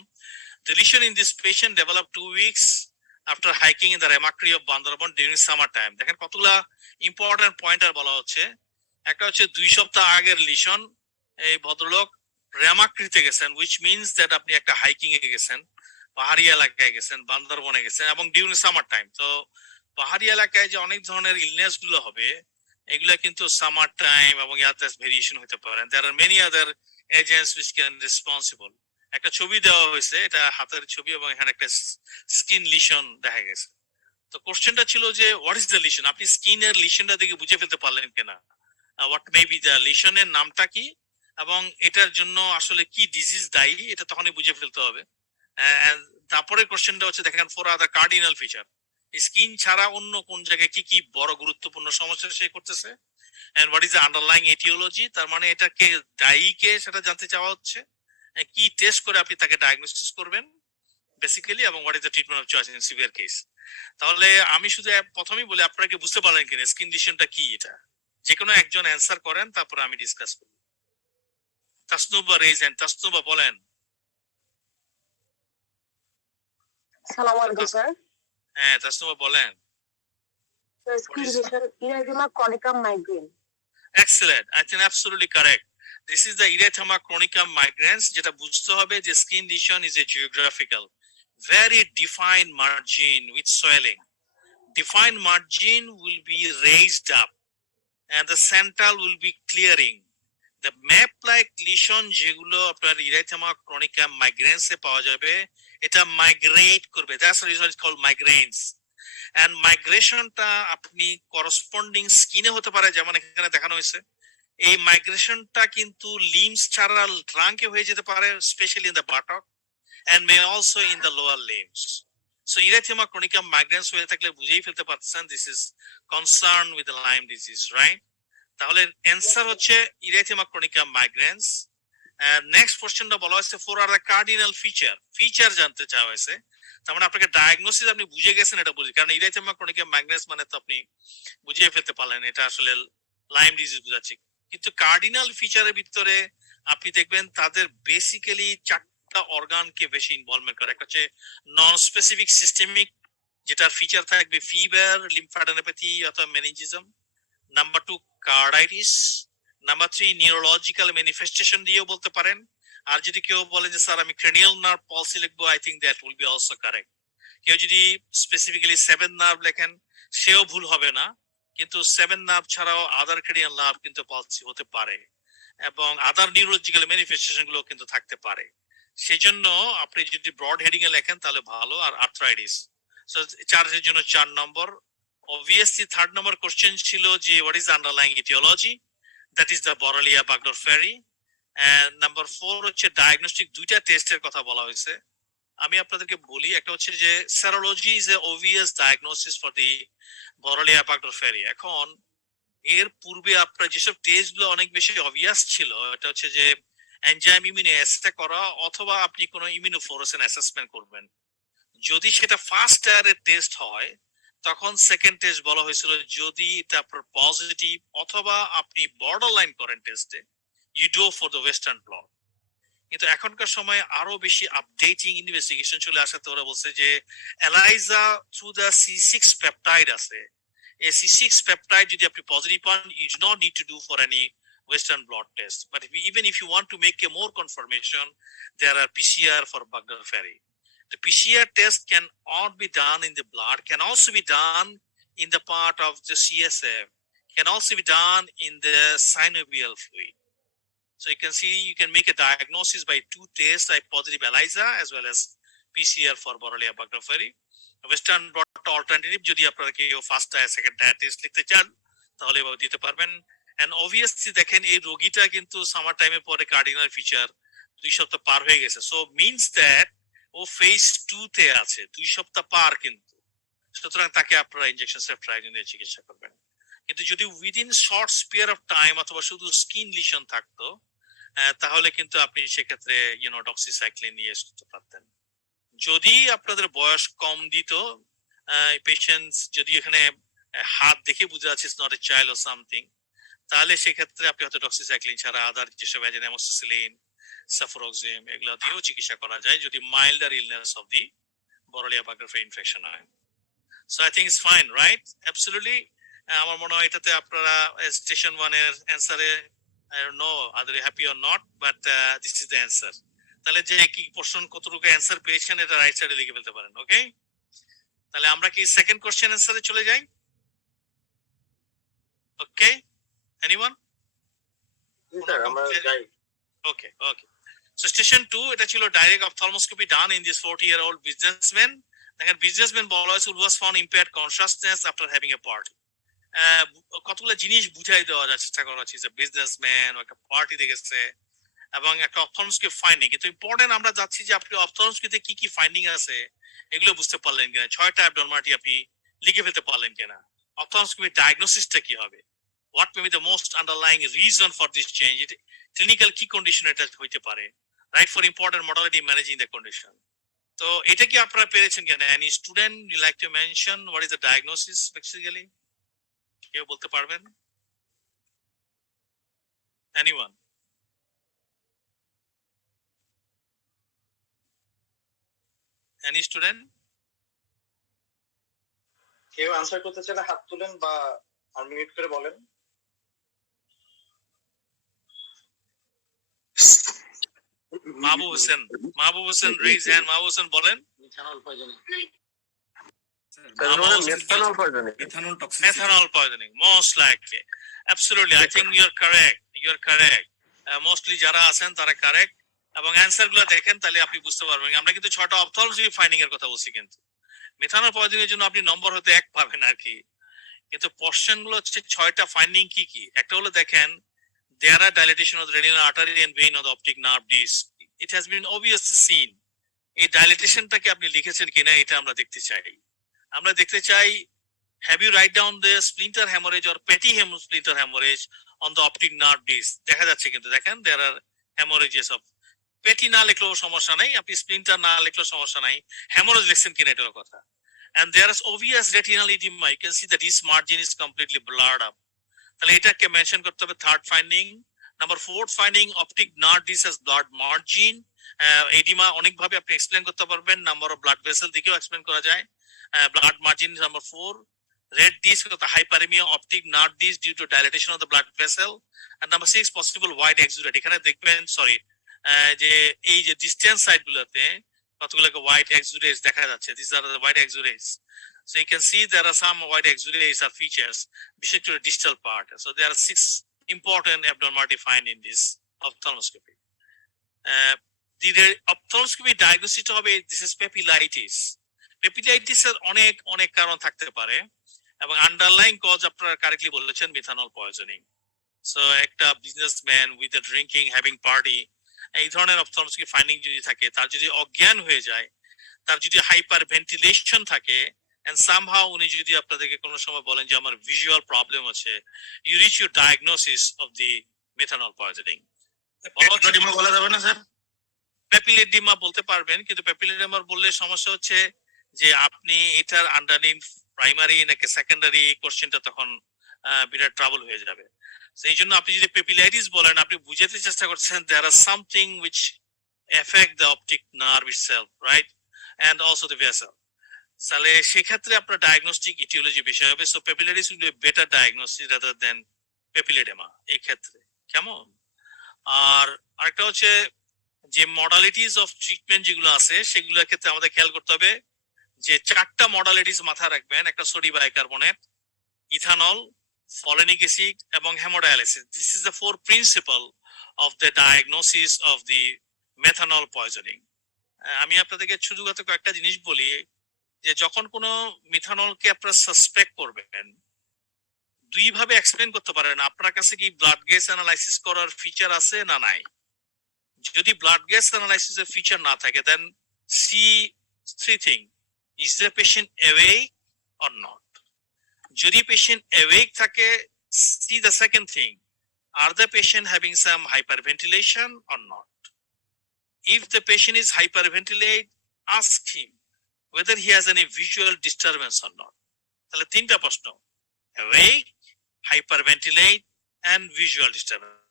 the lesion in this patient developed 2 weeks after hiking in the Remakri of Bandarban during summer time। দেখেন কতগুলা ইম্পর্টেন্ট পয়েন্টার বলা হচ্ছে। একটা হচ্ছে 2 সপ্তাহ আগের লিশন, এই ভদ্রলোক রেমাক্রিতে গেছেন, which means that আপনি একটা হাইকিং এ গেছেন, পাহাড়ি এলাকায় গেছেন, বান্দরবনে গেছেন, এবং ডিউরিং সামার টাইম। তো পাহাড়ি এলাকায় যে অনেক ধরনের ইলনেস গুলো হবে, এগুলা কিন্তু সামার টাইম এবং ইয়াতে ভেরিয়েশন হতে পারে। There are many other agents which can responsible. একটা ছবি দেওয়া হয়েছে, এটা হাতের ছবি, এবং এখানে একটা স্কিন লিশন দেখা গেছে। তো কোশ্চেনটা ছিল যে হোয়াট ইজ দ্য লিশন, আপনি স্কিনের লিশনটা দেখে বুঝে ফেলতে পারলেন কিনা, হোয়াট মে বি দ্য লিশনের নামটা কি, এবং এটার জন্য আসলে কি ডিজিজ দায়ী, এটা তখনই বুঝে ফেলতে হবে। তারপরে কোশ্চেনটা হচ্ছে দেখেন for other cardinal feature, skin ছাড়া অন্য কোন জায়গায় কি কি বড় গুরুত্বপূর্ণ সমস্যা সে করতেছে, and what is the underlying aetiology, তার মানে এটা কে দায়ী, কে সেটা জানতে চাওয়া হচ্ছে, কি টেস্ট করে আপনি তাকে ডায়াগনোসিস করবেন বেসিক্যালি, এবং what is the treatment of choice in severe case. তাহলে আমি শুধু প্রথমেই বলি আপনারা কি বুঝতে পারলেন কিনা স্কিন লিশনটা কি, এটা যে কোনো একজন অ্যান্সার করেন, তারপর আমি ডিসকাস করি। তাসনুবা রেজ হ্যান্ড, তাসনুবা বলেন। আসসালামু আলাইকুম স্যার। হ্যাঁ তাসনুবা বলেন। Skin lesion erythema chronicum migrans. Excellent, I think absolutely correct. This is the erythema chronicum migrans, যেটা বুঝতে হবে যে skin lesion is a geographical very defined margin with swelling. Defined margin will be raised up and the central will be clearing. The map like lesion যেগুলো আপনার erythema chronicum migrans এ পাওয়া যাবে, এটা migrate করবে, that's the reason it's called migraines. and মাইগ্রেশনটা আপনি corresponding স্কিনে হতে পারে, যেমন এখানে দেখানো হয়েছে। এই মাইগ্রেশনটা কিন্তু লিমস ছাড়া ট্রাঙ্কে হয়ে যেতে পারে, specially in the buttock, and may also in the lower limbs. So erythema chronicum migrans হয়ে থাকলে বুঝেই ফেলতে পারছেন this is concern with the Lyme disease, right? তাহলে অ্যান্সার হচ্ছে ইরাথেমা ক্রনিকাম মাইগ্রেন্স। নেক্সট কোশ্চেনটা বলা হয়েছে ফর আর কার্ডিনাল ফিচার, ফিচার জানতে চাওয়া হয়েছে। তার মানে আপনাকে ডায়াগনোসিস আপনি বুঝে গেছেন, এটা বুঝি, কারণ ইরাথেমা ক্রনিকাম মাইগ্রেন্স মানে তো আপনি বুঝিয়ে ফেলতে পারলেন এটা আসলে লাইম ডিজিজ বুঝাচ্ছি। কিন্তু কার্ডিনাল ফিচারের ভিতরে আপনি দেখবেন তাদের বেসিক্যালি চারটা অর্গানকে বেশি ইনভলভমেন্ট করে। একটা হচ্ছে নন স্পেসিফিক সিস্টেমিক, যেটার ফিচার থাকবে ফিভার, লিম্ফাডেনোপ্যাথি অথবা meningism. Number 2 carditis. Number 3 neurological manifestation দিয়েও বলতে পারেন। আর যদি কেউ বলে যে স্যার আমি ক্রেনিয়াল নার্ভ পলসি লিখবো, I think that will be also correct. কেউ যদি স্পেসিফিক্যালি 7 নার্ভ লেখেন সেও ভুল হবে না, কিন্তু 7 নার্ভ ছাড়াও আদার ক্রেনিয়াল নার্ভ কিন্তু পালসি হতে পারে এবং আদার নিউরোলজিক্যাল ম্যানিফেস্টেশন গুলো কিন্তু থাকতে পারে। সেই জন্য আপনি যদি ব্রড হেডিং এ লেখেন তাহলে ভালো। আর আর্থ্রাইটিস, সো 4 এর জন্য 4 নম্বর। অবভিয়াসলি 3rd নম্বর কোশ্চেন ছিল যে what is underlying etiology, that is the Borrelia burgdorferi. And number 4 হচ্ছে ডায়াগনস্টিক দুইটা টেস্টের কথা বলা হয়েছে। আমি আপনাদেরকে বলি, একটা হচ্ছে যে serology is a obvious diagnosis for the Borrelia burgdorferi. এখন এর পূর্বে আপনার যেসব টেস্ট গুলো অনেক বেশি অবভিয়াস ছিল, এটা হচ্ছে যে এনজাইম ইমিউনো অ্যাসে করা অথবা আপনি কোনো ইমিউনোফ্লোরেসেন্স অ্যাসেসমেন্ট করবেন। যদি সেটা ফার্স্ট টায়ারের টেস্ট হয় তখন সেকেন্ড টেস্ট বলা হয়েছিল যদি এটা আপনার পজিটিভ অথবা আপনি বর্ডার লাইন করেন টেস্টে, you do for the western blot. কিন্তু এখনকার সময় আরো বেশি আপডেটিং ইনভেস্টিগেশন চলে আসাতে ওরা বলছে যে ELISA through the C6 peptide আছে, এই C6 পেপটাইড যদি আপনি পজিটিভ পান, you do not need to do for any western blot test, but even if you want to make a more confirmation, there are PCR for Baghdad ferry. The PCR test can not be done in the blood, can also be done in the part of the CSF, can also be done in the synovial fluid. So you can see, you can make a diagnosis by 2 tests, like positive ELISA as well as PCR for Borrelia burgdorferi. Western blot alternative যদি আপনারা কেউ first tyre second tyre test লিখতে চান তাহলে এভাবে দিতে পারবেন। And obviously দেখেন এই রোগীটা কিন্তু সামার টাইমে পরে কার্ডিনাল ফিচার 2 সপ্তাহ পার হয়ে গেছে, সো মিনস দ্যাট ও ফেজ 2 তে আছে, 2 সপ্তাহ পার কিন্তু। সুতরাং তাকে আপনারা ইনজেকশন সেফট্রাইজিন দিয়ে চিকিৎসা করবেন। কিন্তু যদি within short spare of time অথবা শুধু স্কিন লিশন থাকতো তাহলে কিন্তু আপনি সেক্ষেত্রে ডক্সিসাইক্লিন নিয়ে আসতে পারতেন। যদি আপনাদের বয়স কম দিত, পেশেন্টস যদি এখানে হাত দেখে বুঝা যাচ্ছে it's not a child or something, তাহলে সেক্ষেত্রে আপনি হয়তো ডক্সিসাইক্লিন ছাড়া আদার যেসব অ্যামোক্সিসিলিন, সাফরক্সিম এগুলো দিয়েও চিকিৎসা করা যায় যদি মাইল্ডার ইলনেস অফ দি বরলিয়া বাগডরফেরি ইনফেকশন হয়। So I think it's fine, right? Absolutely. আমার মনে হয় এটাতে আপনারা স্টেশন 1 এর অ্যানসারে I don't know are they happy or not, but this is the answer. তাহলে যে কি কোশ্চেন কতটুকু অ্যানসার পেয়েছেন এটা রাইট সাইডে লিখে ফেলতে পারেন। ওকে, তাহলে আমরা কি সেকেন্ড কোশ্চেন অ্যানসারে চলে যাই? ওকে, এনিওয়ান? স্যার আমরা যাই। ওকে ওকে, সো স্টেশন 2 এটা ছিল direct ophthalmoscopy done in this 40-year-old businessman। দেখেন বিজনেসম্যান বলা হয়েছে who was found impaired consciousness after having a party। কতগুলো জিনিস বুঝাই দেওয়া যাচ্ছে, চেষ্টা করা হচ্ছে যে বিজনেসম্যান একটা পার্টি দেখেছে এবং একটা অপথলমোস্কোপি ফাইন্ডিং। কিন্তু ইম্পর্টেন্ট আমরা যাচ্ছি যে আপনি অপথলমোস্কোপিতে কি কি ফাইন্ডিং আছে এগুলো বুঝতে পারলেন কিনা, 6টা অ্যাবনরমালিটি আপনি লিখে ফেলতে পারলেন কিনা, অপথলমোস্কোপি ডায়াগনোসিসটা কি হবে, what may be the most underlying reason for this change, clinical কি কন্ডিশন এটা হইতে পারে, right for important modality managing the condition. তো এটা কি আপনারা পেরেছেন কিনা? Any student you like to mention what is the diagnosis basically? কেউ বলতে পারবেন? এনিওয়ান? Any student? কেউ আনসার করতে চাইলে হাত তুলেন বা আনমিউট করে বলেন। Mahbub Hossain, Mahbub Hossain raise hand. মাহবুব হোসেন বলেন। Methanol poisoning. Methanol poisoning, most likely. Absolutely, I think you're correct. You're correct. Mostly যারা আছেন তারা কারেক্ট এবং অ্যানসার গুলো দেখেন তাহলে আপনি বুঝতে পারবেন। আমরা কিন্তু 6টা অপথলমোস্কোপি ফাইন্ডিং এর কথা বলছি, কিন্তু মিথানল পয়জনিং এর জন্য আপনি নম্বর হতে 1 পাবেন আর কি। কিন্তু কোশ্চেন গুলো হচ্ছে 6টা ফাইন্ডিং কি কি। একটা হলো দেখেন there are dilatation of the retinal artery and vein of the optic nerve disc. It has been obviously seen. এই ডাইলেটেশনটাকে আপনি লিখেছেন কিনা এটা আমরা দেখতে চাই। আমরা দেখতে চাই have you write down the splinter hemorrhage or petty splinter hemorrhage on the optic nerve disc? দেখা যাচ্ছে কিন্তু দেখেন there are hemorrhages of petty না লিখলেও সমস্যা নাই, আপনি splinter না লিখলেও সমস্যা নাই, hemorrhage লিখছেন কিনা এটার কথা। and there is obvious retinal edema, you can see that this margin is completely blurred up। তাহলে এটাকে মেনশন করতে হবে third finding. Number 4th finding optic nerve disc has blood margin. Oedema অনেক ভাবে আপনি এক্সপ্লেইন করতে পারবেন, নাম্বার অফ ব্লাড ভেসেল দিকেও এক্সপ্লেইন করা যায়। Blood margin number 4। red disc with the hyperemia optic nerve disc due to dilatation of the blood vessel, and number 6 possible white exudate। এখানে দেখবেন সরি যে এই যে ডিস্টেন্স সাইড গুলোতে কতগুলো হোয়াইট এক্সুডেটস দেখা যাচ্ছে, this are the white exudates. So you can see there are some white exudates or features, particularly distal part. So there are 6 important abnormality found in this ophthalmoscopy. The ophthalmoscopy diagnosis হবে this is papillitis. Papillitis এর অনেক কারণ থাকতে পারে এবং underlying cause আপনারা correctly বলেছেন methanol poisoning. So একটা businessman with a drinking having party এই ধরনের অপথলমোস্কোপি ফাইন্ডিং যদি থাকে, তার যদি অজ্ঞান হয়ে যায়, তার যদি হাইপার ভেন্টিলেশন থাকে, এন্ড সামহাউ উনি যদি আপনাদেরকে কোনো সময় বলেন যে আমার ভিজুয়াল প্রবলেম আছে, you reach your diagnosis of the methanol poisoning. বলা যাবে না স্যার? প্যাপিলেডিমা বলতে পারবেন, কিন্তু প্যাপিলেডিমা বললে সমস্যা হচ্ছে যে আপনি এটার আন্ডারনিন প্রাইমারি নাকি সেকেন্ডারি কোশ্চেনটা তখন বিরাট ট্রাবল হয়ে যাবে। এই জন্য আপনি যদি পেপিলাইটিস বলেন, আপনি বুঝাতে চেষ্টা করছেন there are something which affect the optic nerve itself, right, and also the vessel. তাহলে সেক্ষেত্রে আপনার ডায়াগনস্টিক ইটিওলজি বেশি হবে। So papillitis will be better diagnosis rather than papilloedema এই ক্ষেত্রে। কেমন? আর আরেকটা হচ্ছে যে মডালিটিস অফ ট্রিটমেন্ট যেগুলো আছে সেগুলোর ক্ষেত্রে আমাদের খেয়াল করতে হবে যে 4টা মডালিটিস মাথায় রাখবেন। একটা sodium bicarbonate, ethanol, folic acid এবং haemodialysis. This is the 4 principal of the diagnosis of the methanol poisoning. আমি আপনাদেরকে শুধুমাত্র কয়েকটা জিনিস বলি যে যখন কোনো মিথানলকে আপনারা সাসপেক্ট করবেন, 2 ভাবে এক্সপ্লেন করতে পারেন। আপনার কাছে কি ব্লাড গ্যাস অ্যানালাইসিস করার ফিচার আছে না নাই? যদি ব্লাড গ্যাস অ্যানালাইসিসের ফিচার না থাকে, then see 3 thing: is the patient awake or not? যদি পেশেন্ট অ্যাওয়েক থাকে, see the second thing: are the patient having some hyperventilation or not? If the patient is hyperventilate, ask him whether he has any visual disturbance or not. তাহলে 3টা প্রশ্ন: awake, hyperventilate and visual disturbance.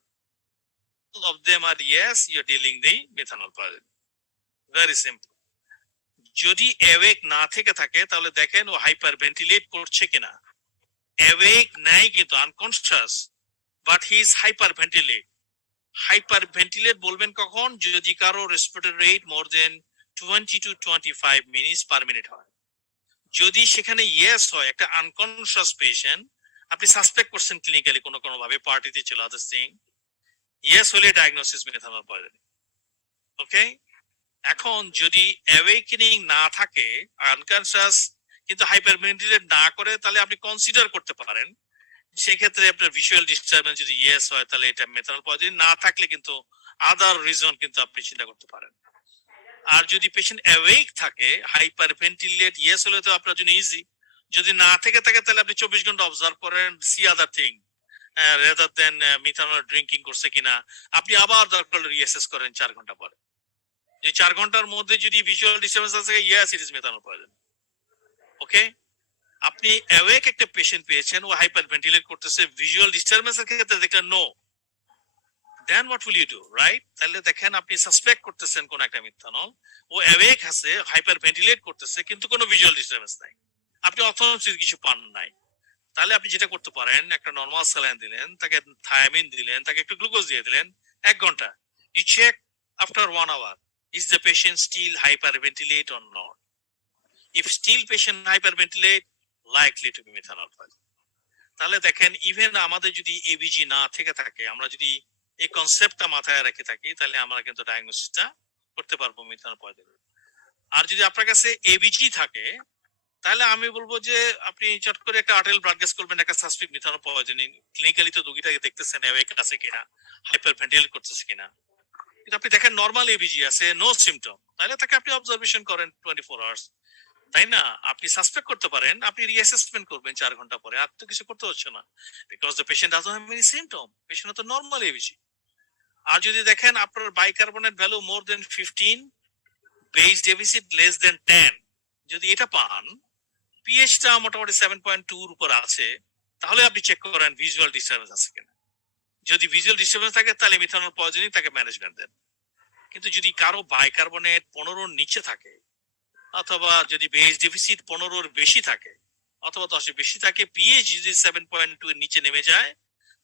All of them are yes, you're dealing the methanol poison. Very simple. যদি awake না থেকে থাকে তাহলে দেখেন ও hyperventilate করছে কিনা। awake নাই কিন্তু unconscious, but he is hyperventilate. Hyperventilate বলবেন কখন? যদি কারো respiratory rate more than 20 to 25 minutes per minute হয়। যদি সেখানে ইয়েস হয়, একটা আনকনসিয়াস পেশেন্ট, আপনি সাসপেক্ট করছেন ক্লিনিক্যালি কোনো ভাবে, পার্টিতে ছিল, আদার্স থিং, ইয়েস হলে ডায়াগনোসিস মেথানল পয়জনিং। ওকে, এখন যদি অ্যাওয়েকেনিং না থাকে, আনকনসিয়াস কিন্তু হাইপারভেন্টিলেট না করে, তাহলে আপনি কনসিডার করতে পারেন। সেক্ষেত্রে আপনার ভিজুয়াল ডিস্টারবেন্স যদি ইয়েস হয় তাহলে এটা মেথানল পয়জনিং, না থাকলে কিন্তু আদার রিজন কিন্তু আপনি চিন্তা করতে পারেন। আর যদি পেশেন্ট অ্যাওয়েক থাকে, হাইপারভেন্টিলেট ইয়েস হলে তো আপনার জন্য ইজি, যদি না থেকে থাকে তাহলে আপনি 24 ঘন্টা অবজার্ভ করেন, C other thing rather than methanol drinking করছে কিনা। আপনি আবার দরকার রিঅ্যাসেস করেন 4 ঘন্টা পরে। যে 4 ঘন্টার মধ্যে যদি ভিজুয়াল ডিস্টারবেন্স আছে, yes it is methanol poisoning. Okay, আপনি অ্যাওয়েক একটা পেশেন্ট পেয়েছেন, ও হাইপারভেন্টিলেট করতেছে, ভিজুয়াল ডিস্টারবেন্স এর ক্ষেত্রে দেখলেন no, then what will you do, right? তাহলে দেখেন আপনি সাসপেক্ট করতেছেন কোন একটা মিথানল, ও অ্যাওয়েক আছে, হাইপারভেন্টিলেট করতেছে, কিন্তু কোনো ভিজুয়াল ডিস্টারবেন্স নাই, আপনি অথনসিস কিছু পান নাই। তাহলে আপনি যেটা করতে পারেন, একটা নরমাল স্যালাইন দিলেন, তাকে থায়ামিন দিলেন, তাকে একটু গ্লুকোজ দিয়ে দিলেন 1 ঘন্টা, you check after 1 hour is the patient still hyperventilate or not. If still patient hyperventilate, likely to be methanol poisoning. তাহলে দেখেন ইভেন আমাদের যদি এবিজি না থেকে থাকে, আমরা যদি এই কনসেপ্টটা মাথায় রেখে থাকি, তাহলে আমরা কিন্তু ডায়াগনোসিসটা করতে পারবো মিথানল পয়জনিং। আর যদি আপনার কাছে এবিজি থাকে, তাহলে আমি বলবো যে আপনি চট করে একটা আর্টেরিয়াল ব্লাড গ্যাস করবেন, একটা সাসপেক্ট মিথানল পয়জনিং। ক্লিনিক্যালি তো রোগীটাকে দেখতেছেন অ্যাওয়েক আছে কিনা, হাইপারভেন্টিলেট করতেছে কিনা। কিন্তু আপনি দেখেন নরমাল এবিজি আছে, নো সিমটম, তাহলে তাকে আপনি অবজারভেশন করেন 24 আওয়ার্স, তাই না? আপনি সাসপেক্ট করতে পারেন, আপনি রিঅ্যাসেসমেন্ট করবেন 4 ঘন্টা পরে, আর তো কিছু করতে হচ্ছে না, because the patient doesn't have any symptom, patient তো নরমাল এবিজি। আর যদি দেখেন আপনার বাইকার্বনেট ভ্যালু মোর দেন 15, বেস ডেফিসিট লেস দেন 10, যদি এটা পান, পিএইচটা মোটামুটি 7.2 এর উপর আছে, তাহলে আপনি চেক করেন ভিজুয়াল ডিস্টারবেন্স আছে কিনা। যদি ভিজুয়াল ডিস্টারবেন্স থাকে, তাহলে মিথানল পয়জনিং, তাকে ম্যানেজমেন্ট দেন। কিন্তু যদি কারো বাইকার্বনেট 15 নিচে থাকে, অথবা যদি বেস ডেফিসিট 15 বেশি থাকে, অথবা 10 বেশি থাকে, পিএইচ যদি 7.2 এর নিচে নেমে যায়,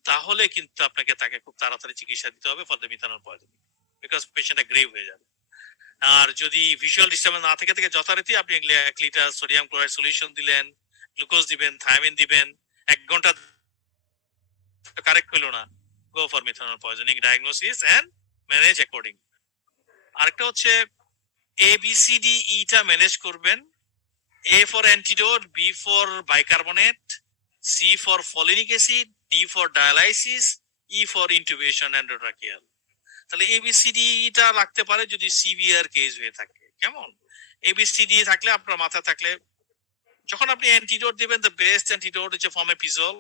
তাহলে কিন্তু আপনাকে তাকে খুব তাড়াতাড়ি চিকিৎসা দিতে হবে for the methanol poisoning, because পেশেন্টটা গ্রেভ হয়ে যাবে। আর যদি ভিজুয়াল ডিস্টার্বেন্স না থেকে যথারীতি আপনি 1 লিটার সোডিয়াম ক্লোরাইড সলিউশন দিলেন, গ্লুকোজ দিবেন, থায়ামিন দিবেন, 1 ঘন্টা কারেক্ট হলো না, go for methanol poisoning diagnosis and manage according. আরেকটা হচ্ছে ABCDE টা ম্যানেজ করবেন। A for antidote, B for bicarbonate, C for folinic acid, D for dialysis, E for intubation endotracheal। তাহলে ABCD টা রাখতে পারে যদি সিভিয়ার কেস হয়ে থাকে। কেমন? ABCD থাকলে আপনার মাথা থাকলে যখন আপনি অ্যান্টিডোট দিবেন, দ্য বেস্ট অ্যান্টিডোট হচ্ছে ফর্মেপিজল।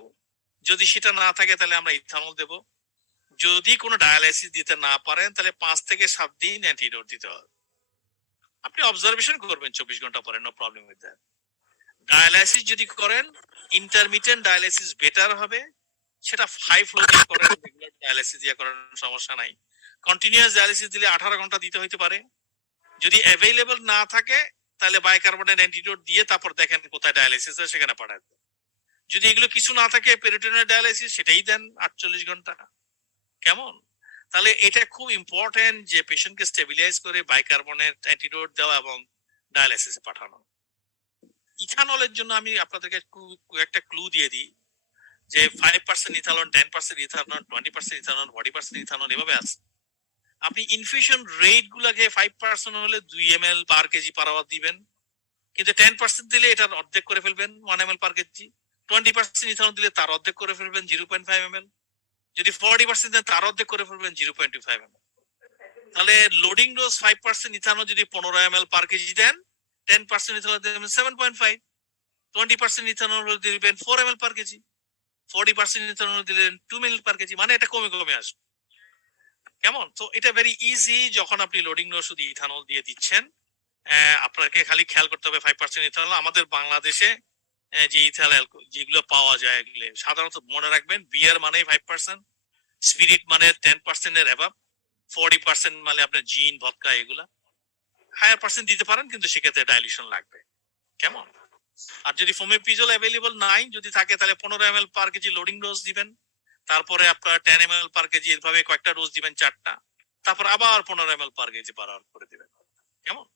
যদি সেটা না থাকে তাহলে আমরা ইথানল দেব। যদি কোনো ডায়ালাইসিস দিতে না পারেন তাহলে 5 থেকে 7 দিন অ্যান্টিডোট দিতে হবে। আপনি অবজারভেশন করবেন 24 ঘন্টা পরে, no problem with that. Dialysis যদি করেন, ইন্টারমিটেন্ট ডায়ালাইসিস বেটার হবে। সেটা হাই ফ্লো দিয়ে করেন, রেগুলার ডায়ালাইসিস দিয়ে করেন, সমস্যা নাই। কন্টিনিউয়াস ডায়ালিসিস দিলে 18 ঘন্টা দিতে হইতে পারে। যদি অ্যাভেইলেবল না থাকে তাহলে বাইকার্বনেট অ্যান্টিডোট দিয়ে তারপর দেখেন কোথায় ডায়ালিসিস আছে সেখানে পাঠায় দেন। যদি এগুলো কিছু না থাকে, পেরিটোনিয়াল ডায়ালিসিস সেটাই দেন 48 ঘন্টা। কেমন? তাহলে এটা খুব ইম্পর্টেন্ট যে পেশেন্টকে স্টেবিলাইজ করে বাইকার্বনেট অ্যান্টিডোট দেওয়া এবং ডায়ালিসিসে পাঠানো। ইথানলের জন্য আমি আপনাদেরকে একটা ক্লু দিয়ে দিই যে 5% ইথানল, 10% ইথানল, 20% ইথানল, 40% ইথানল এভাবে আছে। আপনি ইনফিউশন রেট গুলাকে 5% হলে 2 ml পার কেজি পার আওয়ার দিবেন, কিন্তু 10% দিলে এটার অর্ধেক করে ফেলবেন 1 ml পার কেজি। 20% ইথানল দিলে তার অর্ধেক করে ফেলবেন 0.5 ml। যদি 40% দেন তার অর্ধেক করে ফেলবেন 0.25 ml। তাহলে লোডিং ডোজ 5% ইথানল যদি 15 ml পার কেজি দেন, 10% ইথানল দেবেন 7.5, 20% ইথানল দিবেন 4 ml পার কেজি, 40% ইথানল দিলেন 2 ml পার কেজি, মানে এটা কমে কমে আসবে। কেমন? তো এটা ভেরি ইজি। যখন আপনি লোডিং ডোজ শুধু ইথানল দিয়ে দিচ্ছেন, আপনাকে খালি খেয়াল করতে হবে 5% ইথানল। আমাদের বাংলাদেশে যে ইথানল যেগুলো পাওয়া যায় এগুলো সাধারণত মনে রাখবেন, বিয়ার মানে 5%, স্পিরিট মানে 10% এর অ্যাবাভ, 40% মানে আপনার জিন, ভদকা এগুলা। হায়ার পার্সেন্ট দিতে পারেন কিন্তু সেক্ষেত্রে ডাইলিউশন লাগবে। কেমন? আর যদি ফোমেপিজল অ্যাভেলেবল নাই, যদি থাকে তাহলে 15 ml পার কেজি লোডিং ডোজ দিবেন, তারপরে আপনার 10 ml পার কেজি এভাবে কয়েকটা ডোজ দিবেন 4টা, তারপর আবার 15 ml পার কেজি পার আওয়ার করে দিবেন। কেমন?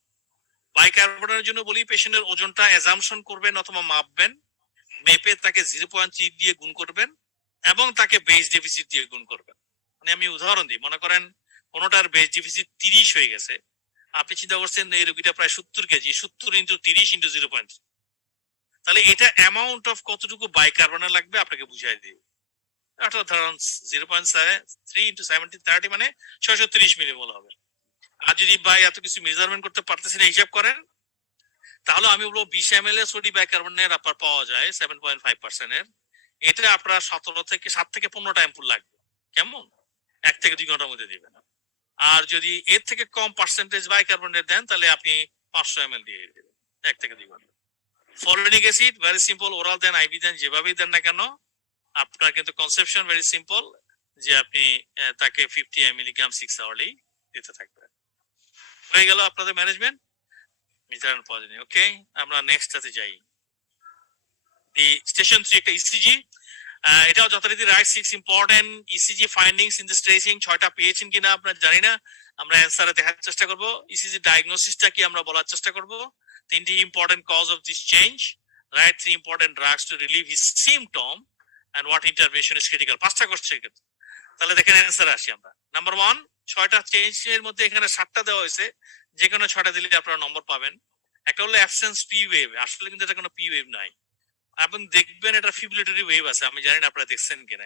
বাইকার্বনেটের জন্য বলি, পেশেন্টের ওজনটা অ্যাজাম্পশন করবেন অথবা মাপবেন, মেপে তাকে 0.3 দিয়ে গুণ করবেন এবং তাকে বেস ডেফিসিট দিয়ে গুণ করবেন। মানে আমি উদাহরণ দিই, মনে করেন কোনোটার বেস ডেফিসিট 30 হয়ে গেছে, আপনি চিন্তা করছেন এই রোগীটা প্রায় 70 কেজি, 70 ইন্টু 30 ইন্টু 0.3, তাহলে এটা অ্যামাউন্ট অফ কতটুকু বাইকার্বনেট লাগবে আপনাকে বুঝাই দিই। অর্থাৎ ধরুন 0.3 ইন্টু 70 30 মানে 630 মিলিমোল হবে। আর যদি ভাই এত কিছু মেজারমেন্ট করতে পারতেছি না হিসাব করেন, তাহলে আমি বলবো 20 ml এর সোডিয়াম বাইকার্বনেট আপনার পাওয়া যায় 7.5% এর। এটা আপনার 7 থেকে 15টা অ্যাম্পুল লাগবে। কেমন? 1 থেকে 2 ঘন্টার মধ্যে দিবেন। আর যদি এর থেকে কম পার্সেন্টেজ বাইকার্বনেট দেন তাহলে আপনি 500 ml দিয়ে দিবেন 1 থেকে 2 ঘন্টা। Folic acid very simple, oral দেন, আইভি দেন, যেভাবেই দেন না কেন, আপনার কিন্তু কনসেপশন ভেরি সিম্পল যে আপনি তাকে 50 মিলিগ্রাম 6 আওয়ারলি দিতে থাকবেন। হয়ে গেল আপনাদের ম্যানেজমেন্ট মিথানল পয়জনিং। ওকে, আমরা নেক্সট টাতে যাই। দি স্টেশন 3 একটা ইসিজি, এটাও যথারীতি right 6 important ECG findings in this tracing. 6টা পেয়েছেন কিনা আপনারা জানি না, আমরা অ্যান্সারে দেখার চেষ্টা করব। ইসিজি ডায়াগনোসিসটা কি আমরা বলার চেষ্টা করব। 3টি important cause of this change, right 3 important drugs to relieve his symptom and what intervention is critical। 5টা কোশ্চেন কিন্তু। তাহলে দেখেন অ্যান্সারে আসি আমরা। নাম্বার 1, 6টা চেঞ্জের মধ্যে এখানে 7টা দেওয়া হয়েছে, যে কোনো 6টা দিলে আপনারা নম্বর পাবেন। একটা হলো অ্যাবসেন্স পি ওয়েভ, আসলে কিন্তু এটা কোনো পি ওয়েভ নাই, এবং দেখবেন এটা ফিব্রিলেটরি ওয়েভ আছে, আমি জানি না আপনারা দেখছেন কিনা।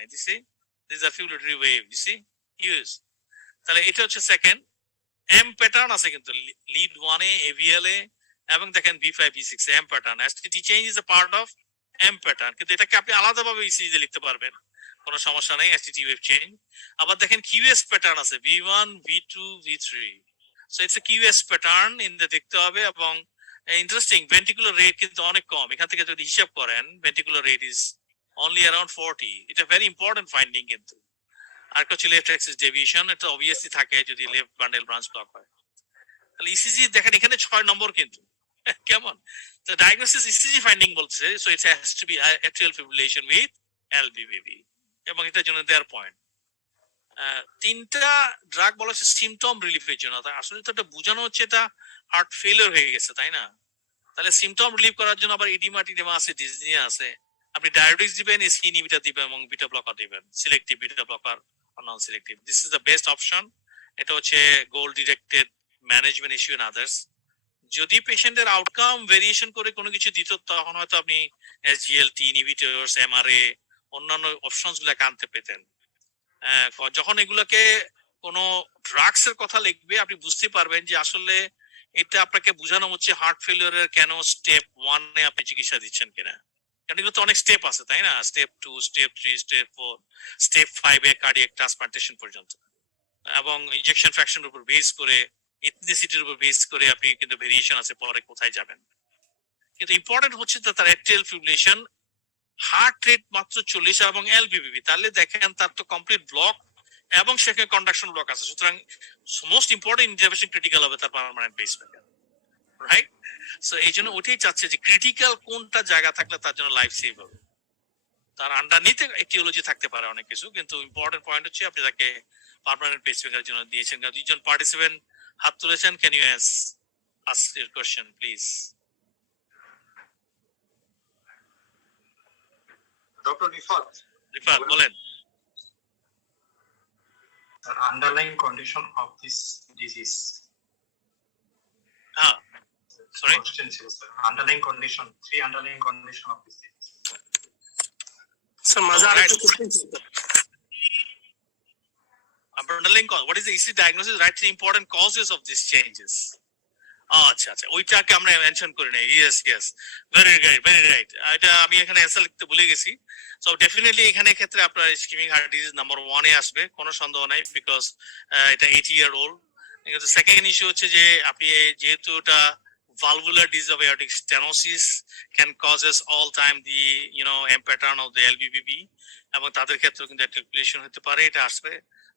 This are fibrillatory wave, this use. তাহলে এটা হচ্ছে সেকেন্ড। এম প্যাটার্ন আছে কিন্তু লিড 1 এ, এভিএল এ, এবং দেখেন B5 B6 M pattern. STT change is a part of M pattern, কিন্তু এটাকে আপনি আলাদাভাবে ইসিজি লিখতে পারবেন, কোনো সমস্যা নাই। STT wave change. আবার দেখেন কিউএস প্যাটার্ন আছে V1 V2 V3, so it's a QS pattern in the দেখতে হবে। এবং ইন্টারেস্টিং, ভেন্টিকুলার রেট কিন্তু অনেক কম, এখান থেকে যদি হিসাব করেন ventricular rate is only around 40। এটা ভেরি ইম্পর্টেন্ট ফাইন্ডিং কিন্তু। আর একটা হচ্ছে লেফট অ্যাক্সিস ডেভিয়েশন, এটা অবভিয়াসলি থাকে যদি লেফট বান্ডেল ব্রাঞ্চ ব্লক হয়। তাহলে ইসিজি দেখেন এখানে 6 নম্বর কিন্তু। কেমন? তো ডায়াগনোসিস ইসিজি ফাইন্ডিং বলছে, so it has to be atrial fibrillation with LBBB, এবং এটার জন্য দেয়ার পয়েন্ট। তিনটা ড্রাগ বলা হচ্ছে সিমটম রিলিফের জন্য, আসলে তো এটা বোঝানো হচ্ছে এটা হার্ট ফেলিওর হয়ে গেছে, তাই না? তাহলে সিমটম রিলিফ করার জন্য আবার ইডিমা টিডিমা আছে, ডিজনিয়া আছে, আপনি ডায়াবেটিক্স দিবেন, এসি ইনহিবিটর দিবেন এবং বিটা ব্লকার দিবেন, সিলেক্টিভ বিটা ব্লকার আর non selective. This is the best option. এটা হচ্ছে goal directed management issue in others. যদি পেশেন্টের আউটকাম ভেরিয়েশন করে কোনো কিছু দিত, তখন হয়তো আপনি এসজিএলটি ইনহিবিটরস, এমআরএ, অন্যান্য অপশনস গুলাকে আনতে পেতেন। যখন এগুলোকে কোনো ড্রাগস এর কথা লিখবে, আপনি বুঝতে পারবেন যে আসলে এটা আপনাকে বোঝানো হচ্ছে হার্ট ফেলিওরের কেন স্টেপ 1 এ আপনি চিকিৎসা দিচ্ছেন কিনা। কারণ এগুলো তো অনেক স্টেপ আছে, তাই না? স্টেপ 2, স্টেপ 3, স্টেপ 4, স্টেপ 5 এ কার্ডিয়াক ট্রান্সপ্লান্টেশন পর্যন্ত, এবং ইনজেকশন ফ্র্যাকশনের উপর বেস করে, ইথনিসিটির উপর বেস করে আপনি কিন্তু ভেরিয়েশন আছে পরে কোথায় যাবেন। কিন্তু ইম্পর্টেন্ট হচ্ছে তার অ্যাট্রিয়াল ফিব্রিলেশন, হার্ট রেট মাত্র 40 এবং এলবিবিবি, তাহলে দেখেন তার তো কমপ্লিট ব্লক এবং সেখানে কন্ডাকশন ব্লক আছে। সুতরাং মোস্ট ইম্পর্টেন্ট ইন্টারভেনশন ক্রিটিক্যাল হবে তার পার্মানেন্ট পেসমেকার, রাইট? সো এই জন্য ওটাই চাচ্ছে যে ক্রিটিক্যাল কোনটা জায়গা থাকলে তার জন্য লাইফ সেভ হবে। তার আন্ডারনিতে এটিওলজি থাকতে পারে অনেক কিছু, কিন্তু ইম্পর্টেন্ট পয়েন্ট হচ্ছে আপনি তাকে পার্মানেন্ট পেসমেকার জন্য দিয়েছেন। দুইজন পার্টিসিপেন্ট হাত তুলেছেন, can you ask your question please? Doctor Rifat বলেন। The underlying condition of this disease. Sorry? Question is, sir. Underlying condition, 3 underlying condition of this disease. So, underlying cause, what is the EC diagnosis? Right, the important causes of these changes. আচ্ছা আচ্ছা, ওইটাকে আমরা mention করি না। Yes yes, very right, very right. এটা আমি এখানে answer লিখতে ভুলে গেছি। সো ডেফিনেটলি এখানে ক্ষেত্রে আপনার ইসকেমিক হার্ট ডিজিজ নাম্বার 1 এ আসবে, কোনো সন্দেহ নাই, বিকজ এটা 80 ইয়ার ওল্ড। কিন্তু সেকেন্ড ইস্যু হচ্ছে যে আপনি যেহেতু এটা valvular disease of aortic stenosis can causes all time the M pattern of the LVBB, এবং তাদের ক্ষেত্রে কিন্তু একটা রিলেশন হতে পারে, এটা আসবে।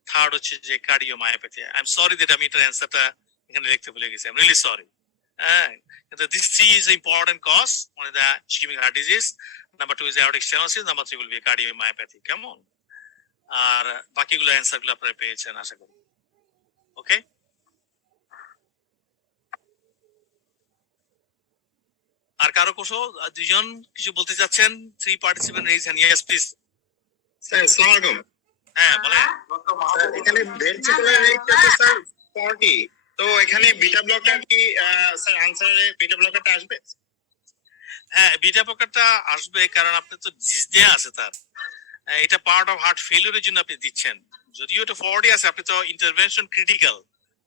থার্ড হচ্ছে যে cardiomyopathy. I am sorry that আমি এটার অ্যান্সারটা এখানে লিখতে ভুলে গেছি, আই এম রিয়েলি সরি। কিন্তু this 3 is the important cause, one is the ischemic heart disease, number 2 is aortic stenosis, number 3 will be cardiomyopathy. কেমন? আর বাকিগুলো অ্যান্সার গুলো আপনারা পেয়েছেন আশা করি। ওকে, আর কারো কোশো দুজন কিছু বলতে চাচ্ছেন? 3 participant raise hand. Yes please. Sir আসসালামু আলাইকুম। হ্যাঁ বলেন। এখানে ভেন্ট্রিকুলার রেট আছে স্যার 40, তো এখানে বিটা ব্লকার কি স্যার আনসারে বিটা ব্লকারটা আসবে? হ্যাঁ, বিটা ব্লকারটা আসবে, কারণ আপনি তো ডিজনিয়া আছে তার, এটা পার্ট অফ হার্ট ফেলিওরের জন্য আপনি দিচ্ছেন। যদিও এটা 40 আছে, আপনি তো ইন্টারভেনশন ক্রিটিক্যাল,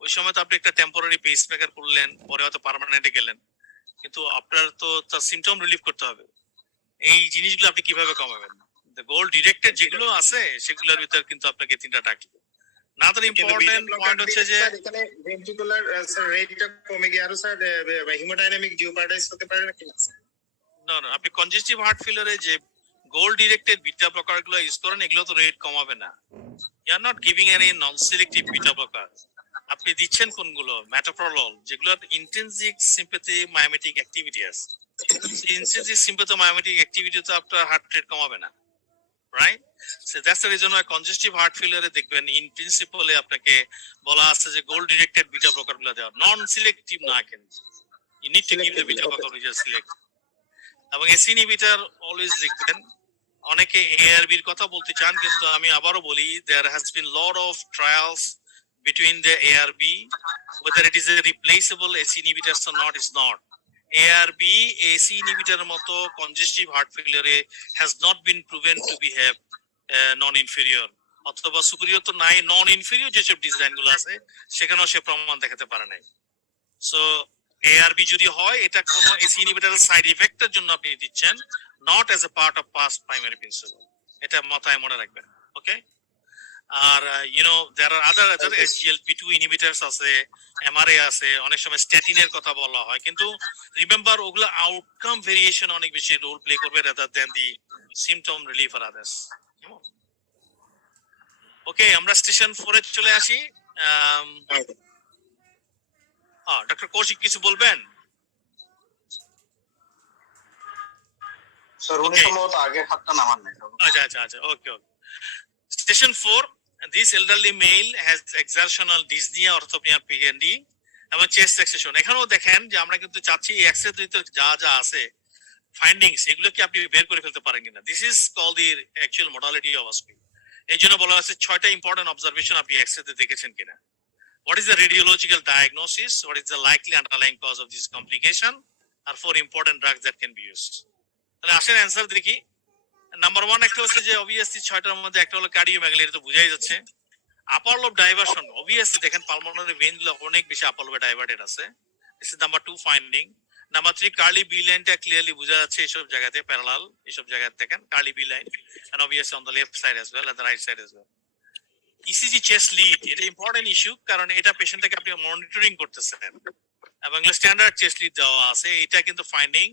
ওই সময় তো আপনি একটা টেম্পোরারি পেসমেকার করলেন, পরে হয়তো পার্মানেন্টে গেলেন, কিন্তু আপনার তো তার সিমটম রিলিফ করতে হবে। এই জিনিসগুলো আপনি কিভাবে কমাবেন? গোল ডিরেক্টেড যেগুলো আছে সেগুলোর ভিতর কিন্তু আপনাকে 3টা ডাকবে। না, তার ইম্পর্টেন্ট পয়েন্ট হচ্ছে যে এখানে ভেন্ট্রিকুলার স্যার রেটটা কমে গিয়ে আরো স্যার হিমোডাইনামিক জিওপারডাইজ হতে পারে নাকি না? না না, আপনি কনজেস্টিভ হার্ট ফেলিওরে যে গোল ডিরেক্টেড বিটা ব্লকার গুলো ইউজ করেন, এগুলো তো রেট কমাবে না। You are not giving any non selective beta blocker. আপনি দিচ্ছেন কোনগুলো? মেটোপ্রোলল, যেগুলো ইন্টেনসিভ সিম্প্যাথি মায়োমেটিক অ্যাক্টিভিটি আছে। ইন্টেনসিভ সিম্প্যাথি মায়োমেটিক অ্যাক্টিভিটি তো আপনার হার্ট রেট কমাবে না, right? So that's the reason why congestive heart ফেলিওরে দেখবেন ইন প্রিন্সিপালে আপনাকে বলা আছে যে গোল ডিরেক্টেড বিটা ব্লকার গুলো দেওয়া, নন সিলেক্টিভ না, কিন্তু you need to give the beta blocker which are selective. এবং এসি ইনহিবিটর অলওয়েজ লিখবেন। অনেকে এআরবি এর কথা বলতে চান, কিন্তু আমি আবারও বলি, there has been lot of trials between the ARB, whether it is a replaceable AC inhibitor or not is not. ARB AC inhibitor মতো congestive heart failure has not been proven to behave non-inferior, অথবা superior তো নাই, non-inferior যেসব design গুলো আছে সেখানেও সে প্রমাণ দেখাতে পারে নাই। সো ARB যদি হয়, এটা কোনো AC inhibitor সাইড ইফেক্টের জন্য আপনি দিচ্ছেন, not as a part of past primary principle. এটা মাথায় মনে রাখবেন, ওকে? আর there are other SGLT2 inhibitors আছে, MRA আছে, অনেক সময় স্ট্যাটিনের কথা বলা হয়, কিন্তু রিমেম্বার ওগুলো আউটকাম ভেরিয়েশন অনেক বেশি রোল প্লে করবে rather than the symptom relief আর আদার্স। ওকে, আমরা স্টেশন 4 এ চলে আসি। ডক্টর কৌশিক কিছু বলবেন? স্যার উনি সম্ভবত আগে হাতটা নামান নাই। আচ্ছা আচ্ছা আচ্ছা, okay okay. Station 4, This elderly male has exertional dyspnea, orthopnea, PND এবং চেস্ট এক্সেশন। এখানেও দেখেন যে আমরা কিন্তু চাচ্ছি এই এক্সের ভিতরে যা যা আছে ফাইন্ডিংস এগুলো কি আপনি বের করে ফেলতে পারেন কিনা। This is call the actual modality of OSPE। এই জন্য বলা হচ্ছে 6টা ইম্পর্টেন্ট অবজারভেশন আপনি এক্সরেতে দেখেছেন কিনা। What is the radiological diagnosis? What is the likely underlying cause of this complication? Are 4 important drugs that can be used. তাহলে আসেন অ্যান্সার দেখি। নাম্বার 1 একটা হচ্ছে যে অবভিয়াসলি 6টার মধ্যে একটা হলো কার্ডিওমেগালি, এটা তো বোঝাই যাচ্ছে। আপার লোব ডাইভারশন, অবভিয়াসলি দেখেন পালমোনারি ভেইন গুলো অনেক বেশি আপার লোবে ডাইভার্টেড আছে। This is number 2 finding. Number 3 Kerley B লাইনটা ক্লিয়ারলি বোঝা যাচ্ছে এইসব জায়গাতে প্যারালাল, এইসব জায়গাতে দেখেন Kerley B line and obviously on the left side as well and the right side as well. ECG chest lead, এটা ইম্পর্টেন্ট ইস্যু কারণ এটা পেশেন্টটাকে আপনি মনিটরিং করতেছেন এবং স্ট্যান্ডার্ড চেস্ট লিড দেওয়া আছে। এটা কিন্তু ফাইন্ডিং।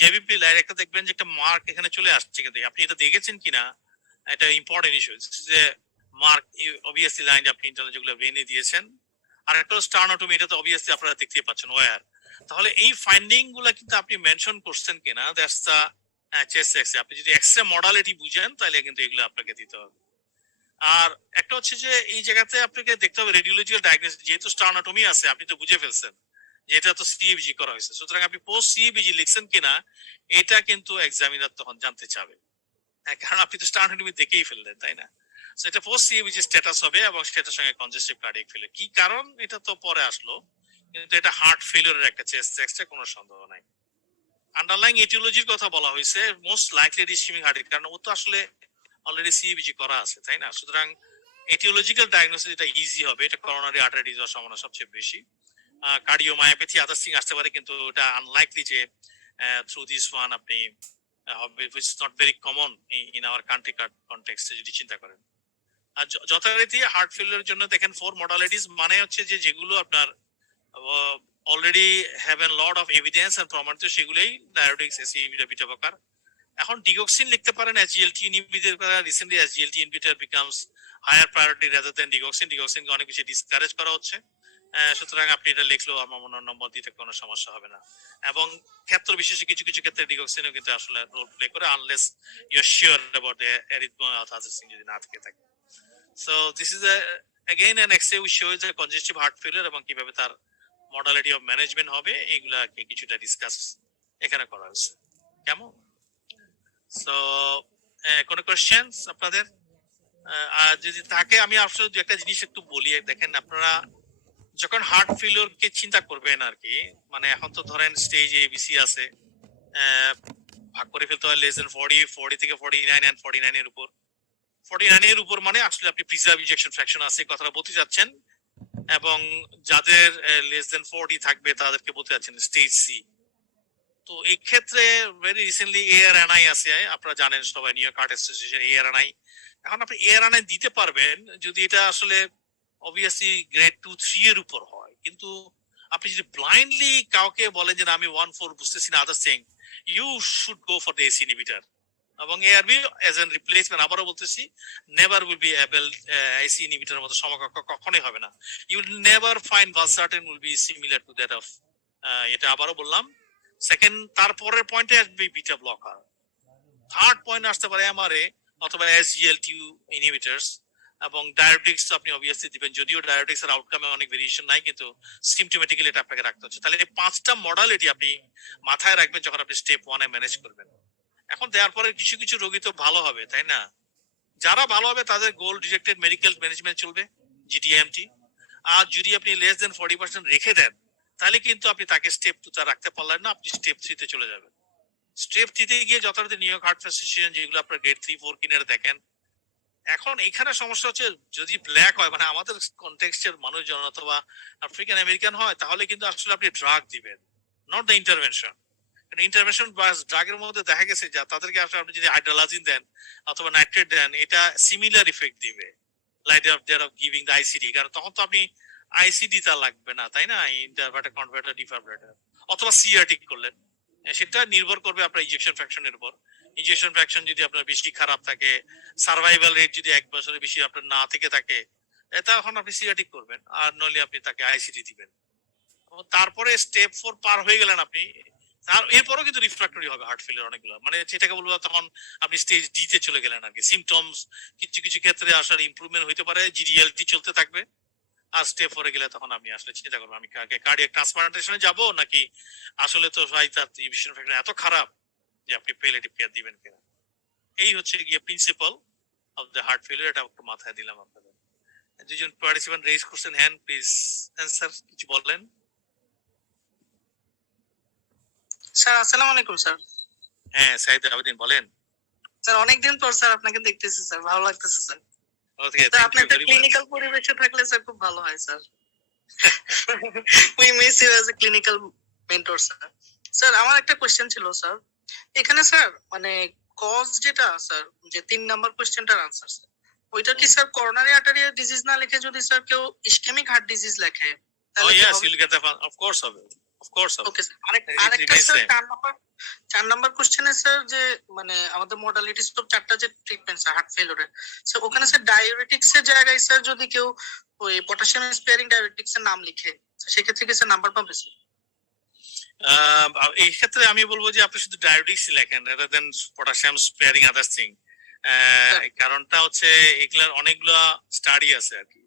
জেবিপি লাইন একটা দেখবেন যে একটা মার্ক এখানে চলে আসছে, কিন্তু আপনি এটা দেখেছেন কিনা এটা ইম্পর্টেন্ট ইস্যু। যে মার্ক অবভিয়াসলি লাইন আপনি ইন্টারনাল যেগুলো ভেনে দিয়েছেন। আর একটা স্টার্নোটমি, এটা তো অবভিয়াসলি আপনারা দেখতেই পাচ্ছেন ওয়্যার। তাহলে এই ফাইন্ডিং গুলা কিন্তু আপনি মেনশন করছেন কিনা, দ্যাটস দ্য চেস্ট এক্সরে। আপনি যদি এক্সরে মডালিটি বুঝেন তাহলে কিন্তু এগুলো আপনাকে দিতে হবে। আর একটা হচ্ছে যে এই জায়গাতে আপনাকে দেখতে হবে রেডিওলজিক্যাল ডায়াগনোসিস, যেহেতু স্টার্নোটমি আছে আপনি তো বুঝে ফেলছেন যে এটা তো সিএবিজি করা হয়েছে, সুতরাং আপনি পোস্ট সিএবিজি লিখছেন কিনা এটা কিন্তু এক্সামিনার তখন জানতে চাবে, কারণ আপনি তো স্টার্নোটমি দেখেই ফেললেন, তাই না? সেটা পোস্ট সিএবিজি স্ট্যাটাস হবে এবং সেটার সঙ্গে কনজেস্টিভ কার্ডিয়াক ফেলিয়ার। কি কারণ এটা তো পরে আসলো, কিন্তু এটা হার্ট ফেলিয়ারের একটা চেস্ট এক্সরে, কোনো সন্দেহ নাই। আন্ডারলাইং এটিওলজির কথা বলা হয়েছে, most likely it is ischaemic heart, কারণ ও তো আসলে অলরেডি সিএবিজি করা আছে, তাই না? সুতরাং এটিওলজিক্যাল ডায়াগনোসিস এটা ইজি হবে, এটা করোনারি আর্টারি ডিজিজ হওয়ার সম্ভাবনা সবচেয়ে বেশি। কার্ডিওমায়োপ্যাথি আদার্স থিং আসতে পারে, কিন্তু এটা আনলাইকলি যে থ্রু দিস ওয়ান আপনি হবে, which is not very common in our country context যদি চিন্তা করেন। আর যথারীতি হার্ট ফেলিয়ারের জন্য দেখেন 4 মডালিটিস, মানে হচ্ছে যে যেগুলো আপনার already have an lot of evidence and প্রমাণিত সেগুলোই diuretics, ACE inhibitor, beta blocker. এখন ডিগক্সিন লিখতে পারেন SGLT inhibitor, recently SGLT inhibitor becomes higher priority rather than digoxin. ডিগক্সিনকে অনেক বেশি ডিসকারেজ করা হচ্ছে, সুতরাং আপনি এটা লিখলেও আমার মনে হয় নম্বর দিতে কোনো সমস্যা হবে না। এবং ক্ষেত্র বিশেষে কিছু কিছু ক্ষেত্রে ডিগক্সিনও কিন্তু আসলে রোল প্লে করে, unless you are sure about the arrhythmia or other thing যদি না থেকে থাকে। So this is again an X-ray which shows the congestive heart failure এবং কিভাবে তার মডালিটি অফ ম্যানেজমেন্ট হবে এগুলাকে কিছুটা ডিসকাস এখানে করা হয়েছে। কেমন? সো কোনো কোশ্চেনস আপনাদের? আর যদি থাকে আমি আসলে দু একটা জিনিস একটু বলি। দেখেন আপনারা যখন হার্ট ফেলিওর কে চিন্তা করবেন আর কি, মানে এখন তো ধরেন স্টেজ এবিসি আছে, ভাগ করে ফেলতে হয় লেস দেন 40 থেকে 49 এন্ড 49 এর উপর। 49 এর উপর মানে আসলে আপনি প্রিজার্ভ ইনজেকশন ফ্র্যাকশন আছে কথাটা বলতে যাচ্ছেন, এবং যাদের লেস দেন 40 থাকবে তাদেরকে বলতে যাচ্ছেন স্টেজ সি। তো এই ক্ষেত্রে ভেরি রিসেন্টলি এআরএনআই আছে, আপনারা জানেন সবাই, নিউ ইয়র্ক হার্ট অ্যাসোসিয়েশন এআরএনআই। এখন আপনি এআরএনআই দিতে পারবেন যদি এটা আসলে অবভিয়াসলি গ্রেড 2-3 এর উপর হয়, কিন্তু আপনি যদি ব্লাইন্ডলি কাউকে বলেন যে আমি 1-4 বুঝতেছি না other thing, you should go for the ACE inhibitor এবং এআরবি এজ এন রিপ্লেসমেন্ট। আবারও বলতেছি, never will be able ACE ইনহিবিটরের মতো সমকক্ষ কখনোই হবে না। You will never find valsartan will be similar to that of, এটা আবারও বললাম। সেকেন্ড, তারপরের পয়েন্টে আসবে বিটা ব্লকার। থার্ড পয়েন্ট আসতে পারে এমআরএ অথবা এসজিএলটি ইনহিবিটরস, এবং ডায়াবেটিক্স আপনি অবভিয়াসলি দিবেন, যদিও ডায়াবেটিক্স এর আউটকামে অনেক ভেরিয়েশন নাই, কিন্তু সিমটোমেটিক্যালি এটা আপনাকে রাখতে হচ্ছে। তাহলে এই 5টা মডালিটি আপনি মাথায় রাখবেন যখন আপনি স্টেপ 1 এ ম্যানেজ করবেন। এখন দেওয়ার পরে কিছু কিছু রোগী তো ভালো হবে, তাই না? যারা ভালো হবে তাদের গোল ডিরেক্টেড মেডিকেল ম্যানেজমেন্ট চলবে, জিডিএমটি। আর যদি আপনি লেস দেন 40% রেখে দেন তাহলে কিন্তু আপনি তাকে স্টেপ 2 তে রাখতে পারলেন না, আপনি স্টেপ 3 তে চলে যাবেন। স্টেপ 3 তে গিয়ে যথারীতি নিউ ইয়র্ক হার্ট অ্যাসোসিয়েশন যেগুলো আপনার গ্রেড 3-4 কিনে দেখেন। এখন এখানে সমস্যা হচ্ছে যদি ব্ল্যাক হয়, মানে আমাদের কনটেক্সটের মানুষজন অথবা আফ্রিকান আমেরিকান হয়, তাহলে কিন্তু আসলে আপনি ড্রাগ দিবেন, নট দ্য ইন্টারভেনশন। ইন্টারভেনশন বা ড্রাগের মধ্যে দেখা গেছে যে তাদেরকে আসলে আপনি যদি হাইড্রোলাজিন দেন অথবা নাইট্রেট দেন, এটা সিমিলার ইফেক্ট দিবে like that of giving the ICD, কারণ তখন তো আপনি আইসিডি তা লাগবে না, তাই না? ইন্টারভার্টার কনভার্টার ডিফারভার্টার অথবা সিআরটি করলেন, সেটা নির্ভর করবে আপনার ইনজেকশন ফ্র্যাকশনের উপর। ইনজেকশন ফ্র্যাকশন যদি আপনার বেশি খারাপ থাকে, সার্ভাইভাল রেট যদি 1 বছরের বেশি আপনার না থেকে থাকে, তখন আপনি সিআরটি করবেন, আর নইলে আপনি তাকে আইসিডি দিবেন। তারপরে স্টেপ 4 পার হয়ে গেলেন আপনি, আর এরপরও কিন্তু রিফ্রাক্টরি হবে হার্ট ফেলিয়ার অনেকগুলো, মানে যেটাকে বলবো তখন আপনি স্টেজ ডি তে চলে গেলেন আর কি। সিমটমস কিছু কিছু ক্ষেত্রে আসার ইমপ্রুভমেন্ট হইতে পারে, জিডিএলটি চলতে থাকবে, আর স্টেপ 4 গেলে তখন আপনি আসলে চিন্তা করবেন আমি কার্ডিয়াক ট্রান্সপ্লান্টেশনে যাব নাকি আসলে তো ভাই তার ইভিশন ফ্যাক্টর এত খারাপ যে আপনি প্যালিয়েটিভ কেয়ার দিবেন কিনা। এই হচ্ছে গিয়ে principal of the heart failure, এটা একটু মাথায় দিলাম আপনাদের। দুজন পার্টিসিপেন্ট রেজ করছেন হ্যান্ড, প্লিজ অ্যানসার কিছু বললেন। স্যার আসসালামু আলাইকুম স্যার। হ্যাঁ সাইদ আবেদিন বলেন। স্যার অনেকদিন পর স্যার আপনাকে দেখতেছি স্যার, ভালো লাগতেছে স্যার। ওকে স্যার থ্যাংক আপনি ইউ একটা ভেরি মাচ। ক্লিনিক্যাল পরিবেশে থাকলে স্যার খুব ভালো হয় sir. We miss you as a clinical mentor sir. Sir আমার একটা কোশ্চেন ছিল স্যার, এখানে স্যার মানে কজ যেটা স্যার, যে 3 নাম্বার কোশ্চেনটার আনসার স্যার, ওইটা কি স্যার করোনারি আর্টারিয়াল ডিজিজ না লিখে যদি স্যার কেউ ইসকেমিক হার্ট ডিজিজ লেখে Oh তাহলে কি yes, হবে? you'll get the fun. Of course হবে, of course হবে। ওকে স্যার It আরেকটা remains স্যার same. 4 নাম্বার কোশ্চেনে স্যার যে মানে আমাদের মডালিটিস তো 4টা যে ট্রিটমেন্ট স্যার হার্ট ফেলিওরের, স্যার ওখানে স্যার ডায়াবেটিক্স এর জায়গায় স্যার যদি কেউ ওই পটাশিয়াম স্পেয়ারিং ডায়াবেটিক্স এর নাম লিখে সেক্ষেত্রে কি স্যার নাম্বার পাবে স্যার? এই ক্ষেত্রে আমি বলবো যে আপনি শুধু ডায়াবেটিক্স লেখেন rather than potassium sparing others thing. কারণটা হচ্ছে এগুলার অনেকগুলা স্টাডি আছে আর কি,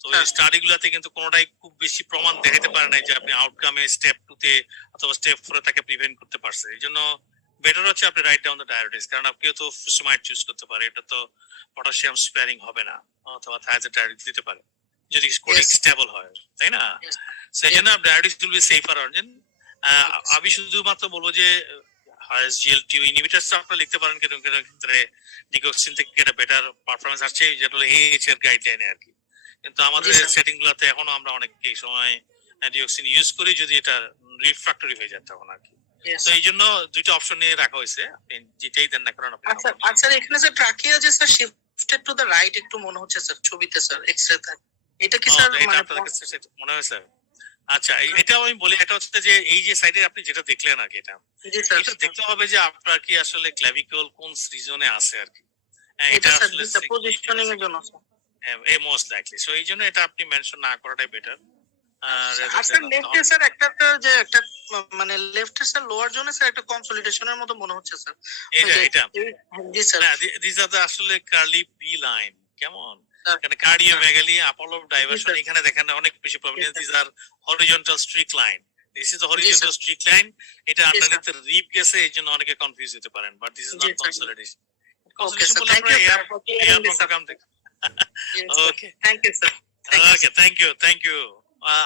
তো এই স্টাডি গুলাতে কিন্তু কোনোটাই খুব বেশি প্রমাণ দেখাতে পারে নাই যে আপনি আউটকামে স্টেপ 2 তে অথবা স্টেপ 4 তাকে প্রিভেন্ট করতে পারছে। এই জন্য বেটার হচ্ছে আপনি রাইট ডাউন দ্য ডায়াবেটিস, কারণ আপনিও তো ফুসমাইড চুজ করতে পারে, এটা তো পটাশিয়াম স্পেয়ারিং হবে না, অথবা থায়াজাইড ডায়াবেটিস দিতে পারে যদি কোডিং স্টেবল হয়, তাই না? সেই জন্য ডায়াবেটিস উইল বি সেফার অর্জন। আমি শুধুমাত্র বলবো যে জিএলটি ইনহিবিটরস আপনারা লিখতে পারেন, কিন্তু ক্ষেত্রে ডিগক্সিন থেকে একটা বেটার পারফরম্যান্স আসছে, যেটা হলো এইচ এর গাইডলাইনে আর কি। কিন্তু আমাদের সেটিং গুলাতে এখনো আমরা অনেক সময় ডিগক্সিন ইউজ করি যদি এটা রিফ্রাক্টরি হয়ে যায় তখন আর কি। তো এই জন্য দুইটা অপশন নিয়ে রাখা হয়েছে, আপনি যেটাই দেন না কারণ আপনি। আচ্ছা আচ্ছা, এখানে স্যার ট্রাকিয়া যে sir shifted to the right একটু মনে হচ্ছে স্যার ছবিতে স্যার এক্সরে তে, এটা কি স্যার এটা মানে আপনাদের কাছে মনে হয় স্যার? আচ্ছা এটাও আমি বলি, এটা হচ্ছে যে এই যে সাইডে আপনি যেটা দেখলেন আর কি, এটা জি স্যার এটা দেখতে হবে যে আপনার কি আসলে ক্ল্যাভিকল কোন রিজনে আছে আর কি। এটা এটা স্যার আসলে পজিশনিং এর জন্য স্যার। মোস্ট লাইকলি, সো এই জন্য এটা আপনি মেনশন না করাটাই বেটার। আর স্যার লেফটে স্যার একটা যে একটা মানে লেফটে স্যার লোয়ার জোনে স্যার একটা কনসলিডেশনের মতো মনে হচ্ছে স্যার। এটা জি স্যার দিস আর দ্য আসলে কার্লি বি লাইন, কেমন এখানে কার্ডিওমেগালি, অ্যাপোলো ডাইভারশন, এখানে দেখেন অনেক বেশি prominence. This are horizontal streak line, this is horizontal streak line, এটা আন্ডারনিথ রিব গেছে, এই জন্য অনেকে কনফিউজ হতে পারেন, but this is not consolidation. Consolidation বলে আপনারা এয়ার প্রোগ্রাম দেখেন। Okay thank you sir. Okay thank you.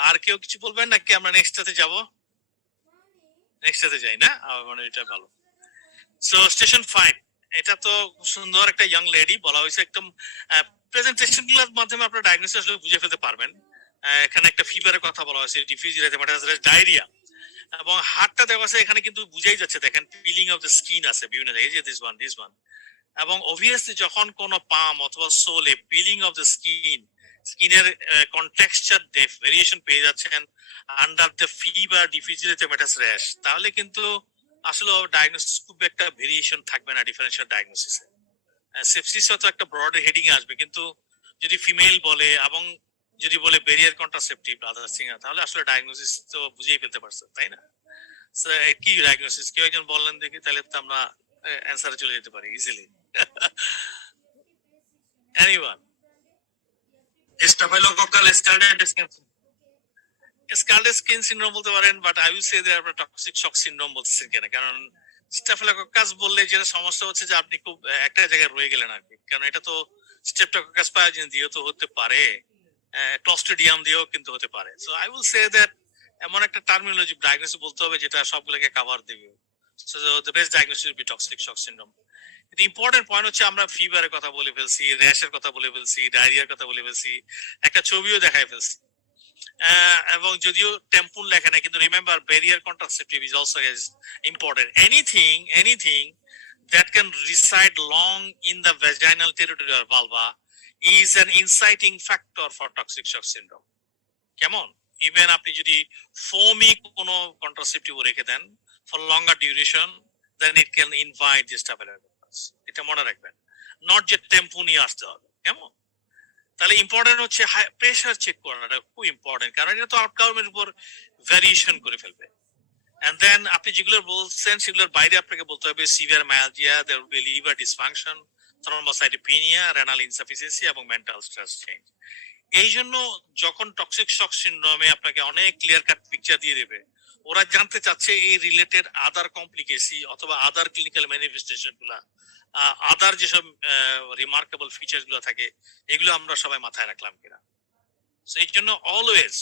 আর কেউ কিছু বলবেন নাকি আমরা নেক্সটটাতে যাব? নেক্সটটাতে যাই না, মানে এটা ভালো। সো স্টেশন 5, এটা তো সুন্দর একটা ইয়ং লেডি বলা হয়েছে, একদম প্রেজেন্টেশন গুলোর মাধ্যমে আপনারা ডায়াগনোসিস আসলে বুঝে ফেলতে পারবেন। এখানে একটা ফিভারের কথা বলা হয়েছে, ডিফিউজ ইরিথেমাটাইটিস, ডায়রিয়া, এবং হার্টটা দেওয়া আছে এখানে কিন্তু বুঝাই যাচ্ছে, দেখেন পিলিং অফ দ্য স্কিন আছে বিভিন্ন জায়গায়, যে দিস ওয়ান। এবং অবভিয়াসলি যখন কোন পাম অথবা সোলে পিলিং অফ দ্য স্কিনের কনটেক্সচার ভেরিয়েশন পেয়ে যাচ্ছেন under the fever, diffuse erythematous rash, তাহলে কিন্তু আসলে ডায়াগনোসিস খুব একটা ভেরিয়েশন থাকবে না ডিফারেন্সিয়াল ডায়াগনোসিসে। সেপসিস হয়তো একটা ব্রড হেডিং এ আসবে, কিন্তু যদি ফিমেল বলে এবং যদি বলে ব্যারিয়ার কন্ট্রাসেপটিভ আদার্স থিং, তাহলে আসলে ডায়াগনোসিস তো বুঝেই ফেলতে পারছেন, তাই না? কি ডায়াগনোসিস কেউ একজন বললেন দেখি, তাহলে তো আমরা অ্যানসারে চলে যেতে পারি easily. Anyone? Staphylococcal scalded skin, scalded skin syndrome বলতে পারেন, but I will say that আপনারা টক্সিক শক সিনড্রোম বলতেছেন কেন? কারণ স্টাফিলোকক্কাস বললে যেটা সমস্যা হচ্ছে যে আপনি খুব একটা জায়গায় রয়ে গেলেন আর কি, কারণ এটা তো স্ট্রেপ্টোকক্কাস পায়োজেন দিয়েও তো হতে পারে, ক্লস্ট্রিডিয়াম দিয়েও কিন্তু হতে পারে। So I will say that এমন একটা টার্মিনোলজি ডায়াগনোসিস বলতে হবে যেটা সবগুলোকে কভার দেবে। So the best diagnosis will be toxic shock syndrome. কিন্তু ইম্পর্টেন্ট পয়েন্ট হচ্ছে আমরা ফিভারের কথা বলে ফেলছি, র্যাশের কথা বলে ফেলছি, ডায়রিয়ার কথা বলে ফেলছি, একটা ছবিও দেখায় ফেলছি, এবং যদিও টেম্পুল লেখা নাই, কিন্তু remember barrier contraceptive is also important. Anything that can reside long in the vaginal territory or vulva is an inciting factor for toxic shock syndrome. কেমন? ইভেন আপনি যদি ফোমি কোনো কন্ট্রাসেপটিভ রেখে দেন for longer duration, then it can invite this staphylococcus. এটা মনে রাখবেন, not যে টেম্পু নিয়ে আসতে হবে, কেমন? তাহলে ইম্পর্টেন্ট হচ্ছে প্রেশার চেক করাটা খুব ইম্পর্টেন্ট, কারণ এটা তো আউটকামের উপর ভ্যারিয়েশন করে ফেলবে। and then আপনি যেগুলো বলছেন সেগুলোর বাইরে আপনাকে বলতে হবে severe myalgia, there will be liver dysfunction, thrombocytopenia, renal insufficiency এবং mental stress change. এই জন্য যখন টক্সিক শক সিনড্রোমে আপনাকে অনেক ক্লিয়ার কাট পিকচার দিয়ে দেবে, ওরা জানতে চাচ্ছে এই রিলেটেড আদার কমপ্লিকেসি অথবা আদার ক্লিনিক্যাল ম্যানিফেস্টেশন গুলা, আদার যেসব রিমার্কেবল ফিচার গুলো থাকে, এগুলো আমরা সবাই মাথায় রাখলাম কিনা। এই জন্য অলওয়েজ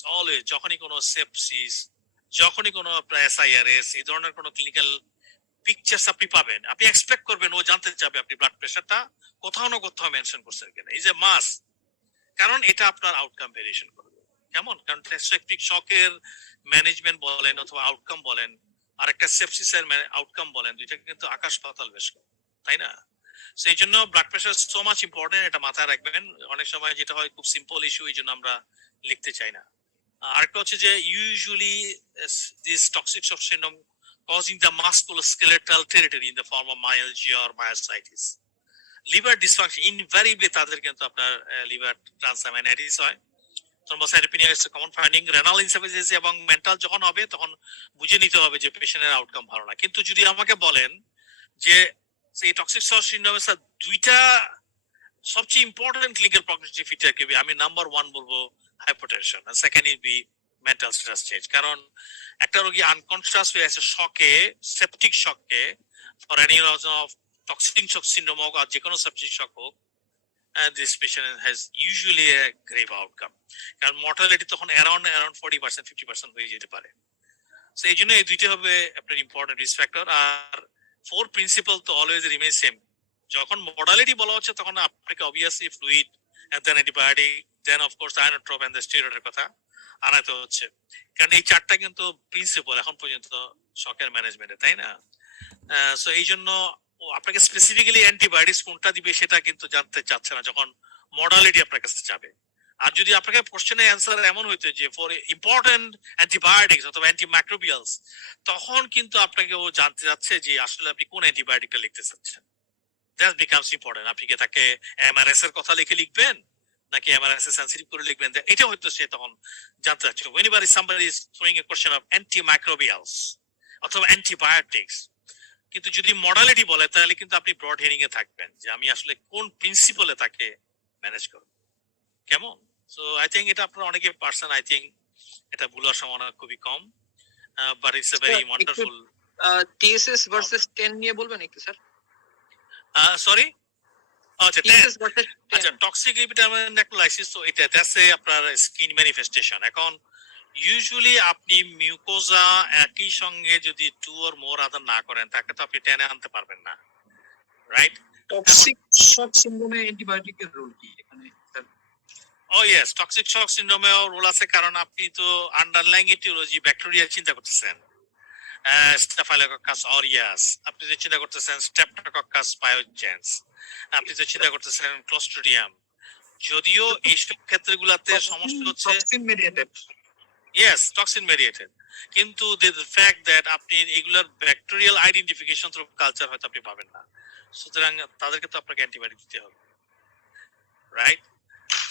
যখনই কোনো সেপসিস, যখনই কোনো এসআইআরএস, এই ধরনের কোনো ক্লিনিক্যাল পিকচার্স আপনি পাবেন, আপনি এক্সপেক্ট করবেন ও জানতে চাবে আপনি ব্লাড প্রেশারটা কোথাও না কোথাও মেনশন করছেন কিনা। এই যে মাস, কারণ এটা আপনার আউটকাম ভেরিয়েশন করবে। কেমন? কারণ সেপটিক শকের ম্যানেজমেন্ট বলেন অথবা আউটকাম বলেন, আর একটা সেপসিসের আউটকাম বলেন, দুইটা কিন্তু আকাশ পাতাল বেশ, তাই না? সেই জন্য blood pressure so much important, এটা মাথায় রাখবেন। অনেক সময় যেটা হয় খুব সিম্পল ইস্যু, এই জন্য আমরা লিখতে চাই না। আরেকটা হচ্ছে যে usually this toxic shock syndrome causing the musculoskeletal territory in the form of myalgia or myositis. Liver dysfunction invariably তাদের কিন্তু আপনার লিভার ট্রান্সঅ্যামিনাইটিস হয়, thrombocytopenia is common finding, renal insufficiency এবং মেন্টাল যখন হবে তখন বুঝে নিতে হবে যে পেশেন্টের আউটকাম ভালো না। কিন্তু যদি আমাকে বলেন যে এই টক্সিক শক সিনড্রোমের সাথে দুইটা সবচেয়ে ইম্পর্টেন্ট ক্লিনিক্যাল প্রগনোস্টিক ফিচার কি, আমি নাম্বার 1 বলবো হাইপারটেনশন, আর second is be mental stress change. কারণ একটা রোগী আনকনসিয়াস হয়ে আছে শকে, সেপটিক শকে, for any reason of toxic shock syndrome হোক আর যে কোনো septic shock হোক, this patient has usually a grave outcome, কারণ মর্টালিটি তখন around 40% 50% হয়ে যেতে পারে। সো এই জন্য এই দুইটা হবে আপনার ইম্পর্টেন্ট রিস্ক ফ্যাক্টর। আর 4 প্রিন্সিপাল তো অলওয়েজ রিমেইন সেম। যখন মর্টালিটি বলা হচ্ছে তখন আপনাকে obviously fluid and then antibiotic, then of course inotrope and the স্টেরয়েডের কথা আনাতে হচ্ছে, কারণ এই চারটা কিন্তু প্রিন্সিপাল এখন পর্যন্ত শকের ম্যানেজমেন্টে, তাই না? সো এই জন্য আপনাকে স্পেসিফিক্যালি অ্যান্টিবায়োটিক্স কোনটা দিবে সেটা কিন্তু জানতে চাচ্ছে না যখন মডালিটি আপনার কাছে যাবে। আর যদি আপনাকে কোশ্চেনের অ্যান্সার এমন হইতো যে ফর ইম্পর্টেন্ট অ্যান্টিবায়োটিক্স অথবা অ্যান্টিমাইক্রোবিয়ালস, তখন কিন্তু আপনাকে ও জানতে চাচ্ছে যে আসলে আপনি কোন অ্যান্টিবায়োটিকটা লিখতে চাচ্ছেন। That becomes important. আপনি কি তাকে এমআরএস এর কথা লিখে লিখবেন নাকি এমআরএস এর সেনসিটিভ করে লিখবেন, এটা হয়তো সে তখন জানতে চাচ্ছে। whenever somebody is throwing a question of antimicrobials অথবা অ্যান্টিবায়োটিক্স, কিন্তু যদি মডালিটি বলে তাহলে কিন্তু আপনি ব্রড হেডিং এ থাকবেন যে আমি আসলে কোন প্রিন্সিপালে তাকে ম্যানেজ করব। কেমন? সো আই থিংক এটা আপনারা অনেকে পারসন, আই থিংক এটা ভুলার সম্ভাবনা খুবই কম, but it's a very wonderful. TSS versus 10 নিয়ে বলবেন একটু স্যার? সরি, আচ্ছা টিএসএস ভার্সেস আচ্ছা টক্সিক ইপিডার্মাল নেক্রোলাইসিস, তো এটা আছে আপনার স্কিন ম্যানিফেস্টেশন। এখন ইউজুয়ালি আপনি মিউকোজা একই সঙ্গে যদি 2 or more আদার না করেন তাকে তো আপনি টেনে আনতে পারবেন না, রাইট? টক্সিক শক সিনড্রোমে অ্যান্টিবায়োটিকের রোল কি এখানে স্যার? ও ইয়েস, টক্সিক শক সিনড্রোমেও রোল আছে, কারণ আপনি তো আন্ডারলাইং ইটিওলজি ব্যাকটেরিয়া চিন্তা করতেছেন, স্টাফাইলোকক্কাস অরিয়াস, আপনি যে চিন্তা করতেছেন স্ট্রেপ্টোকক্কাস পায়োজেন্স, আপনি যে চিন্তা করতেছেন ক্লোস্ট্রিডিয়াম। যদিও এইসব ক্ষেত্রগুলোতে সমস্যা হচ্ছে toxin mediated, yes toxin mediated, কিন্তু the fact that আপনি এগুলার ব্যাকটেরিয়াল আইডেন্টিফিকেশন থ্রু কালচার হয়তো আপনি পাবেন না, সুতরাং তাদেরকে তো আপনাকে অ্যান্টিবায়োটিক দিতে হবে, রাইট?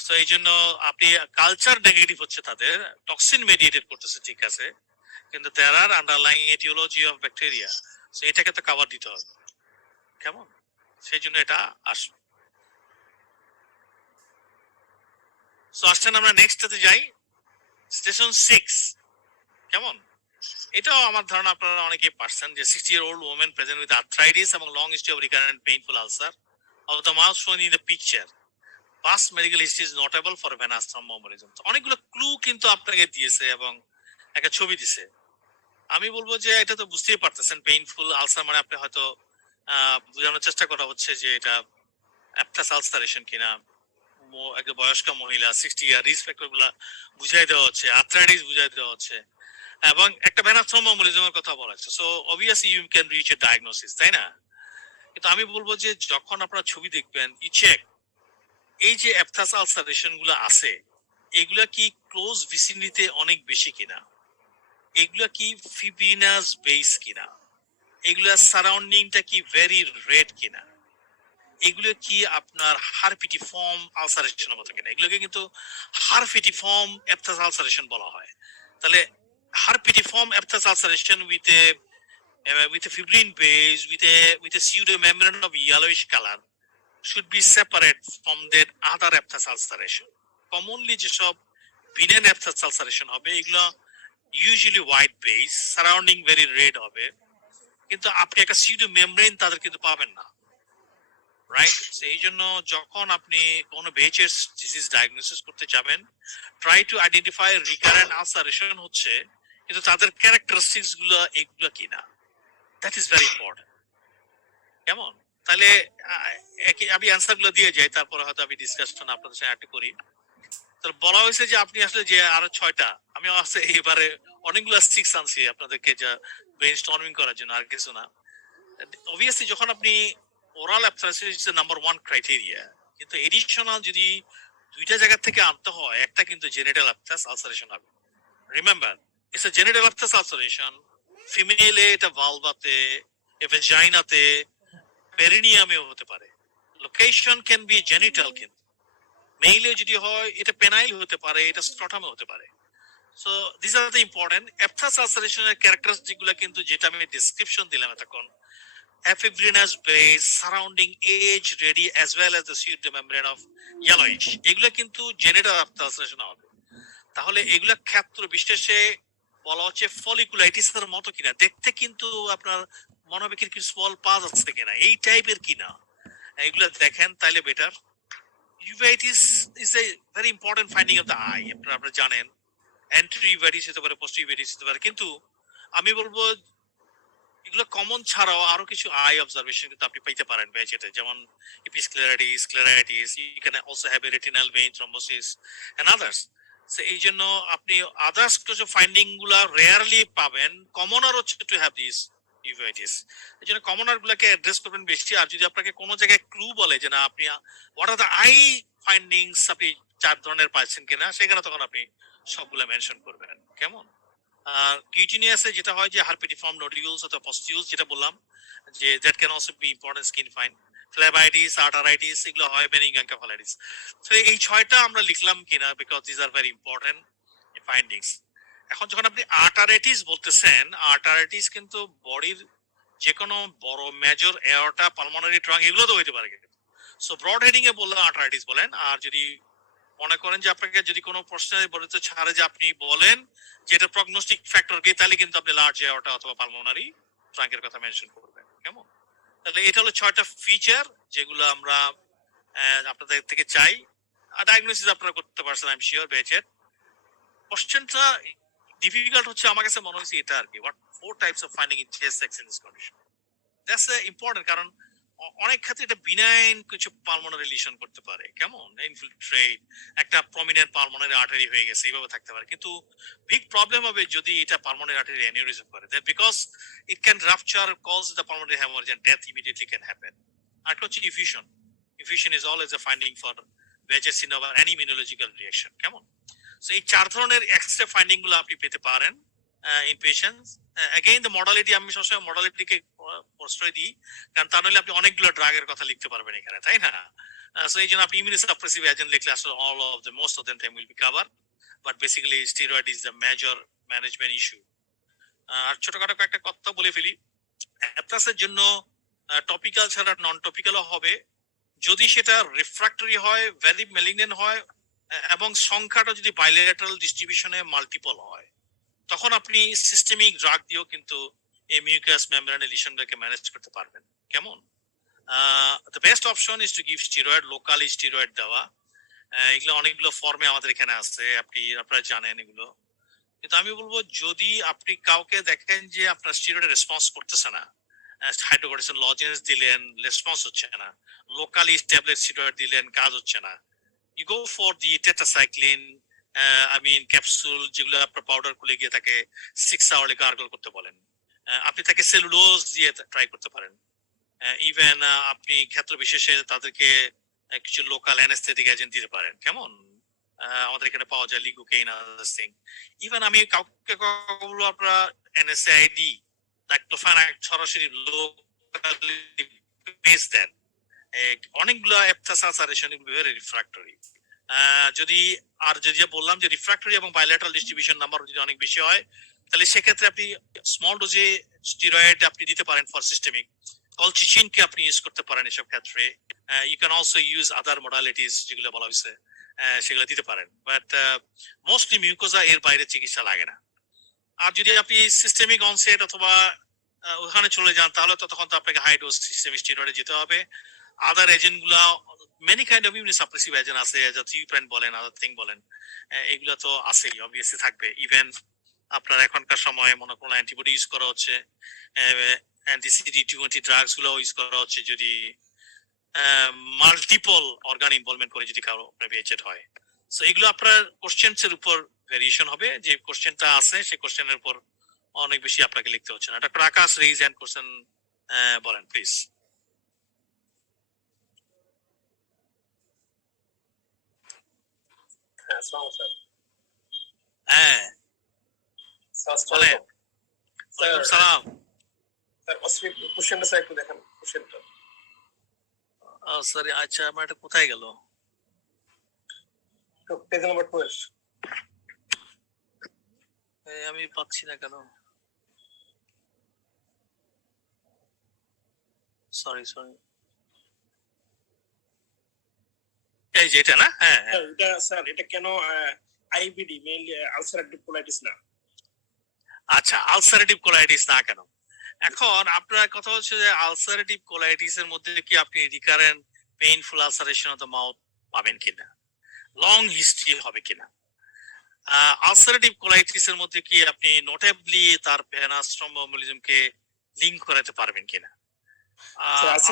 সো এই জন্য আপনি কালচার নেগেটিভ হচ্ছে, তাদের টক্সিন মেডিয়েটেড করতেছে, ঠিক আছে, কিন্তু there are underlying aetiology of bacteria, so এটাকে তো কভার দিতে হবে। কেমন? সেই জন্য এটা আসবে। সো আসছেন আমরা নেক্সটটাতে যাই, স্টেশন 6। কেমন? এটাও আমার ধারণা আপনারা অনেকেই পারছেন যে 60-year-old woman present with arthritis এবং long history of recurrent painful ulcer of the mouth shown in the picture. Past medical history is notable for venous thromboembolism. অনেকগুলো ক্লু কিন্তু আপনাকে দিয়েছে এবং একটা ছবি দিছে। আমি বলবো যে এটা তো বুঝতেই পারতেছেন পেইনফুল আলসার মানে আপনি হয়তো বোঝানোর চেষ্টা করা হচ্ছে যে এটা অ্যাপটাস আলসারেশন কিনা, একটা বয়স্ক মহিলা 60 ইয়ার, রিস্ক ফ্যাক্টর গুলা বুঝাই দেওয়া হচ্ছে, আর্থ্রাইটিস বুঝাই দেওয়া হচ্ছে, এবং একটা ভেনাস থ্রম্বোএমবোলিজমের কথা বলা হচ্ছে। So obviously you can reach a diagnosis, তাই না? কিন্তু আমি বলবো যে যখন আপনারা ছবি দেখবেন, ই চেক এই যে অ্যাপটাস আলসারেশন গুলা আছে, এগুলা কি ক্লোজ ভিসিনিটিতে অনেক বেশি কিনা, এগুলা কি ফিব্রিনাস বেস কিনা, এগুলা সারাউন্ডিংটা কি ভেরি রেড কিনা, এগুলো কি আপনার হারপিটিফর্ম আলসারেশনের মতো কিনা, এগুলোকে কিন্তু হারপিটিফর্ম অ্যাপটাস আলসারেশন বলা হয়। তাহলে herpetiform aphthous ulceration with a fibrin base with a pseudomembrane of yellowish color should be separate from that other aphthous ulceration. Commonly যেসব benign aphthous ulceration হবে এগুলো usually white base surrounding very red হবে, কিন্তু আপনি একটা pseudomembrane তাদের কিন্তু পাবেন না, রাইট? সেই জন্য যখন আপনি কোনো VHS ডিজিজ ডায়াগনোসিস করতে যাবেন, try to identify recurrent ulceration হচ্ছে, কিন্তু তাদের ক্যারেক্টারিস্টিক্স গুলো এগুলো কিনা, দ্যাট ইজ ভেরি ইম্পর্টেন্ট। কেমন? তাহলে আমি অ্যান্সার গুলো দিয়ে যাই, তারপরে হয়তো আমি ডিসকাশন আপনাদের সাথে অ্যাড করি। তাহলে বলা হয়েছে যে আপনি আসলে যে আরো 6টা, আমি আসলে এবারে অনেকগুলো স্টিক্স আনছি আপনাদেরকে যা ব্রেন স্টর্মিং করার জন্য, আর কিছু না। অবভিয়াসলি যখন আপনি oral aphthitis is the number 1 criteria, কিন্তু এডিশনাল যদি 2টা জায়গা থেকে আনতে হয়, একটা কিন্তু জেনিটাল অ্যাপথাস আলসারেশন হবে। Remember, it's a genital aphthous ulceration. ফিমেলে এটা ভালভাতে, ভেজাইনাতে, পেরিনিয়ামেও হতে পারে। লোকেশন ক্যান বি জেনিটাল, কিন্তু মেইলে যদি হয় এটা পেনাইল হতে পারে, এটা স্ক্রটামে হতে পারে। So this are the important aphthous আলসারেশনের ক্যারেক্টারিস্টিক গুলো, কিন্তু যেটা আমি ডেসক্রিপশন দিলাম এতক্ষণ, a fibrinous base surrounding age ready as well as the pseudomembrane of yellowish, এগুলো কিন্তু জেনিটাল আলসারেশন হবে। তাহলে এগুলা ক্ষেত্র বিশেষে বলা হচ্ছে ফলিকুলাইটিস এর মতো কিনা, দেখতে কিন্তু আপনার মনে হবে কি স্মল পাজ আছে কিনা, এই টাইপের কিনা, এগুলা দেখেন তাইলে better. Uveitis is a very important finding of the I. আপনারা জানেন এন্ট্রি ইউভাইটিস হতে পারে, পোস্ট ইউভাইটিস হতে পারে, কিন্তু আমি বলবো এগুলো কমন ছাড়াও আরো কিছু আই অবজারভেশন কিন্তু আপনি পাইতে পারেন ব্যাচেতে, যেমন episcleritis, scleritis, you can also have a retinal vein thrombosis and others. So এই জন্য আপনি আদার্স কিছু ফাইন্ডিং গুলা রেয়ারলি পাবেন, কমনার হচ্ছে টু হ্যাভ দিস ইউভাইটিস। এই জন্য কমনার গুলাকে অ্যাড্রেস করবেন বেশি। আর যদি আপনাকে কোনো জায়গায় ক্লু বলে যে না আপনি what are the I findings আপনি 4 ধরনের পাইছেন কিনা, সেখানে তখন আপনি সবগুলা মেনশন করবেন। কেমন? কিউটিনিয়াসে যেটা হয় যে হারপেটিফর্ম নোডিউলস অথবা পস্টিউলস, যেটা বললাম যে that can also be important skin fine. ফ্লেবাইটিস, arteritis, এগুলো হয় মেনিনজাইফালাইটিস। সো এই 6টা আমরা লিখলাম কিনা, because this are very important findings. এখন যখন আপনি আর্টারাইটিস বলতেছেন, আর্টারাইটিস কিন্তু বডির যে কোনো বড় মেজর এয়ারটা, পালমোনারি ট্রাঙ্ক, এগুলো তো হইতে পারে। সো ব্রড হেডিং এ বললে আর্টারাইটিস বলেন। আর যদি মনে করেন যে আপনাকে যদি কোনো প্রশ্নের বলতে ছাড়ে যে আপনি বলেন যে এটা প্রগনোস্টিক ফ্যাক্টর কি, তাহলে কিন্তু আপনি লার্জ এয়ারটা অথবা পালমোনারি ট্রাঙ্কের কথা মেনশন করবেন। কেমন? তাহলে এটা হলো 6টা ফিচার যেগুলো আমরা আপনাদের থেকে চাই। ডায়াগনোসিস আপনারা করতে পারছেন, আই এম শিওর। বেচের কোশ্চেনটা ডিফিকাল্ট হচ্ছে আমার কাছে মনে হচ্ছে এটা আর কি, what 4 types of finding in chest sex in this condition. That's important, কারণ অনেক ক্ষেত্রে এটা বিনাইন কিছু পালমোনারি লিশন করতে পারে। কেমন? ইনফিলট্রেট, একটা প্রমিনেন্ট পালমোনারি আর্টারি হয়ে গেছে, এইভাবে থাকতে পারে। কিন্তু বিগ প্রবলেম হবে যদি এটা পালমোনারি আর্টারি অ্যানিউরিজম করে, that because it can rupture, cause the pulmonary haemorrhage and death immediately can happen. আর হচ্ছে effusion. Effusion is always a finding for VHS in over any immunological reaction. কেমন? সো এই 4 ধরনের এক্সট্রা ফাইন্ডিং গুলো আপনি পেতে পারেন in patients. Again the modality, আমি সবসময় মডালিটিকে প্রশ্রয় দিই, কারণ তা নইলে আপনি অনেকগুলো ড্রাগের কথা লিখতে পারবেন এখানে, তাই না? সো এই জন্য আপনি ইমিউনোসাপ্রেসিভ এজেন্ট লিখলে আসলে all of the most of them time will be covered, but basically steroid is the major management issue. আর ছোটখাটো একটা কথা বলে ফেলি, অ্যাপথাসের জন্য টপিক্যাল ছাড়া নন টপিক্যালও হবে। যদি সেটা রিফ্র্যাক্টরি হয়, ভেরি ম্যালিগন্যান্ট হয়, এবং সংখ্যাটা যদি বাইলেটারাল ডিস্ট্রিবিউশনে মাল্টিপল হয়, তখন আপনি সিস্টেমিক ড্রাগ দিয়েও কিন্তু এই মিউকাস মেমব্রেনের লিশনগুলোকে ম্যানেজ করতে পারবেন। কেমন? The best option is to give steroid, locally steroid দেওয়া। এগুলো অনেকগুলো ফর্মে আমাদের এখানে আছে, আপনারা জানেন এগুলো। কিন্তু আমি বলবো যদি আপনি কাউকে দেখেন যে আপনার স্টেরয়েড রেসপন্স করতেছে না, হাইড্রোকর্টিসন লজেন্স দিলেন, রেসপন্স হচ্ছে না, লোকালি ট্যাবলেট স্টেরয়েড দিলেন, কাজ হচ্ছে না, you go for the tetracycline, capsule, যেগুলো আপনার পাউডার খুলে গিয়ে তাকে 6 আওয়ারলি গার্গল করতে বলেন। আপনি তাকে সেলুলোজ দিয়ে ট্রাই করতে পারেন। ইভেন আপনি ক্ষেত্র বিশেষে তাদেরকে কিছু লোকাল অ্যানেস্থেটিক এজেন্ট দিতে পারেন। কেমন? আমাদের এখানে পাওয়া যায় লিগোকেইন, আদার্স থিং। ইভেন আমি কাউকে বলবো আপনারা এনএসআইডি, ডাইক্লোফেনাক সরাসরি লোকালি বেস দেন। অনেকগুলো অ্যাপথাস আলসারেশন ভেরি রিফ্র্যাক্টরি। যদি বললাম যে রিফ্র্যাক্টরি এবং বাইলেটারাল ডিস্ট্রিবিউশন নাম্বার যদি অনেক বেশি হয়, তাহলে সেক্ষেত্রে আপনি স্মল ডোজে স্টেরয়েড আপনি দিতে পারেন ফর সিস্টেমিক, কলচিচিন কে আপনি ইউজ করতে পারেন এসব ক্ষেত্রে। You can also use other modalities যেগুলো বলা হয়েছে সেগুলো দিতে পারেন, বাট মোস্টলি মিউকোজা এর বাইরে চিকিৎসা লাগে না। আর যদি আপনি সিস্টেমিক অনসেট অথবা ওখানে চলে যান তাহলে তো তখন তো আপনাকে হাই ডোজ সিস্টেমিক স্টেরয়েডে যেতে হবে। আদার এজেন্ট গুলা many kind of immunosuppressive agent আছে, থিওপ্রেন বলেন, আদার থিং বলেন, এগুলো তো আছেই, অবভিয়াসলি থাকবে। ইভেন আপনার এখনকার সময়ে মনে করুন অ্যান্টিবডি ইউজ করা হচ্ছে, অ্যান্টি-CD20 ড্রাগস গুলো ইউজ করা হচ্ছে যদি মাল্টিপল অর্গান ইনভলভমেন্ট করে যদি কারো পেচেট হয়। সো এগুলো আপনার কোশ্চেনস এর উপর ভেরিয়েশন হবে, যে কোশ্চেনটা আছে সেই কোশ্চেনের উপর অনেক বেশি আপনাকে লিখতে হচ্ছে না। ডক্টর আকাশ রেইজ হ্যান্ড কোশ্চেন বলেন প্লিজ। হ্যাঁ বলেন। ওয়ালাইকুম সালাম। স্যার OSPE কোশ্চেনটা স্যার একটু দেখেন কোশ্চেনটা। সরি, আচ্ছা আমার এটা কোথায় গেল? Page number 12। আমি পাচ্ছি না কেন, সরি। এই যে এটা না? হ্যাঁ এটা স্যার এটা কেন আইবিডি মেইনলি আলসারেটিভ কোলাইটিস না? আচ্ছা, আলসারেটিভ কোলাইটিস না কেন? এখন আপনার কথা হচ্ছে যে আলসারেটিভ কোলাইটিস এর মধ্যে কি আপনি recurrent painful ulceration of the mouth পাবেন কিনা, লং হিস্ট্রি হবে কিনা? আলসারেটিভ কোলাইটিস এর মধ্যে কি আপনি নোটেবলি তার ভেনাস থ্রম্বোএমবোলিজমকে লিংক করাতে পারবেন কিনা?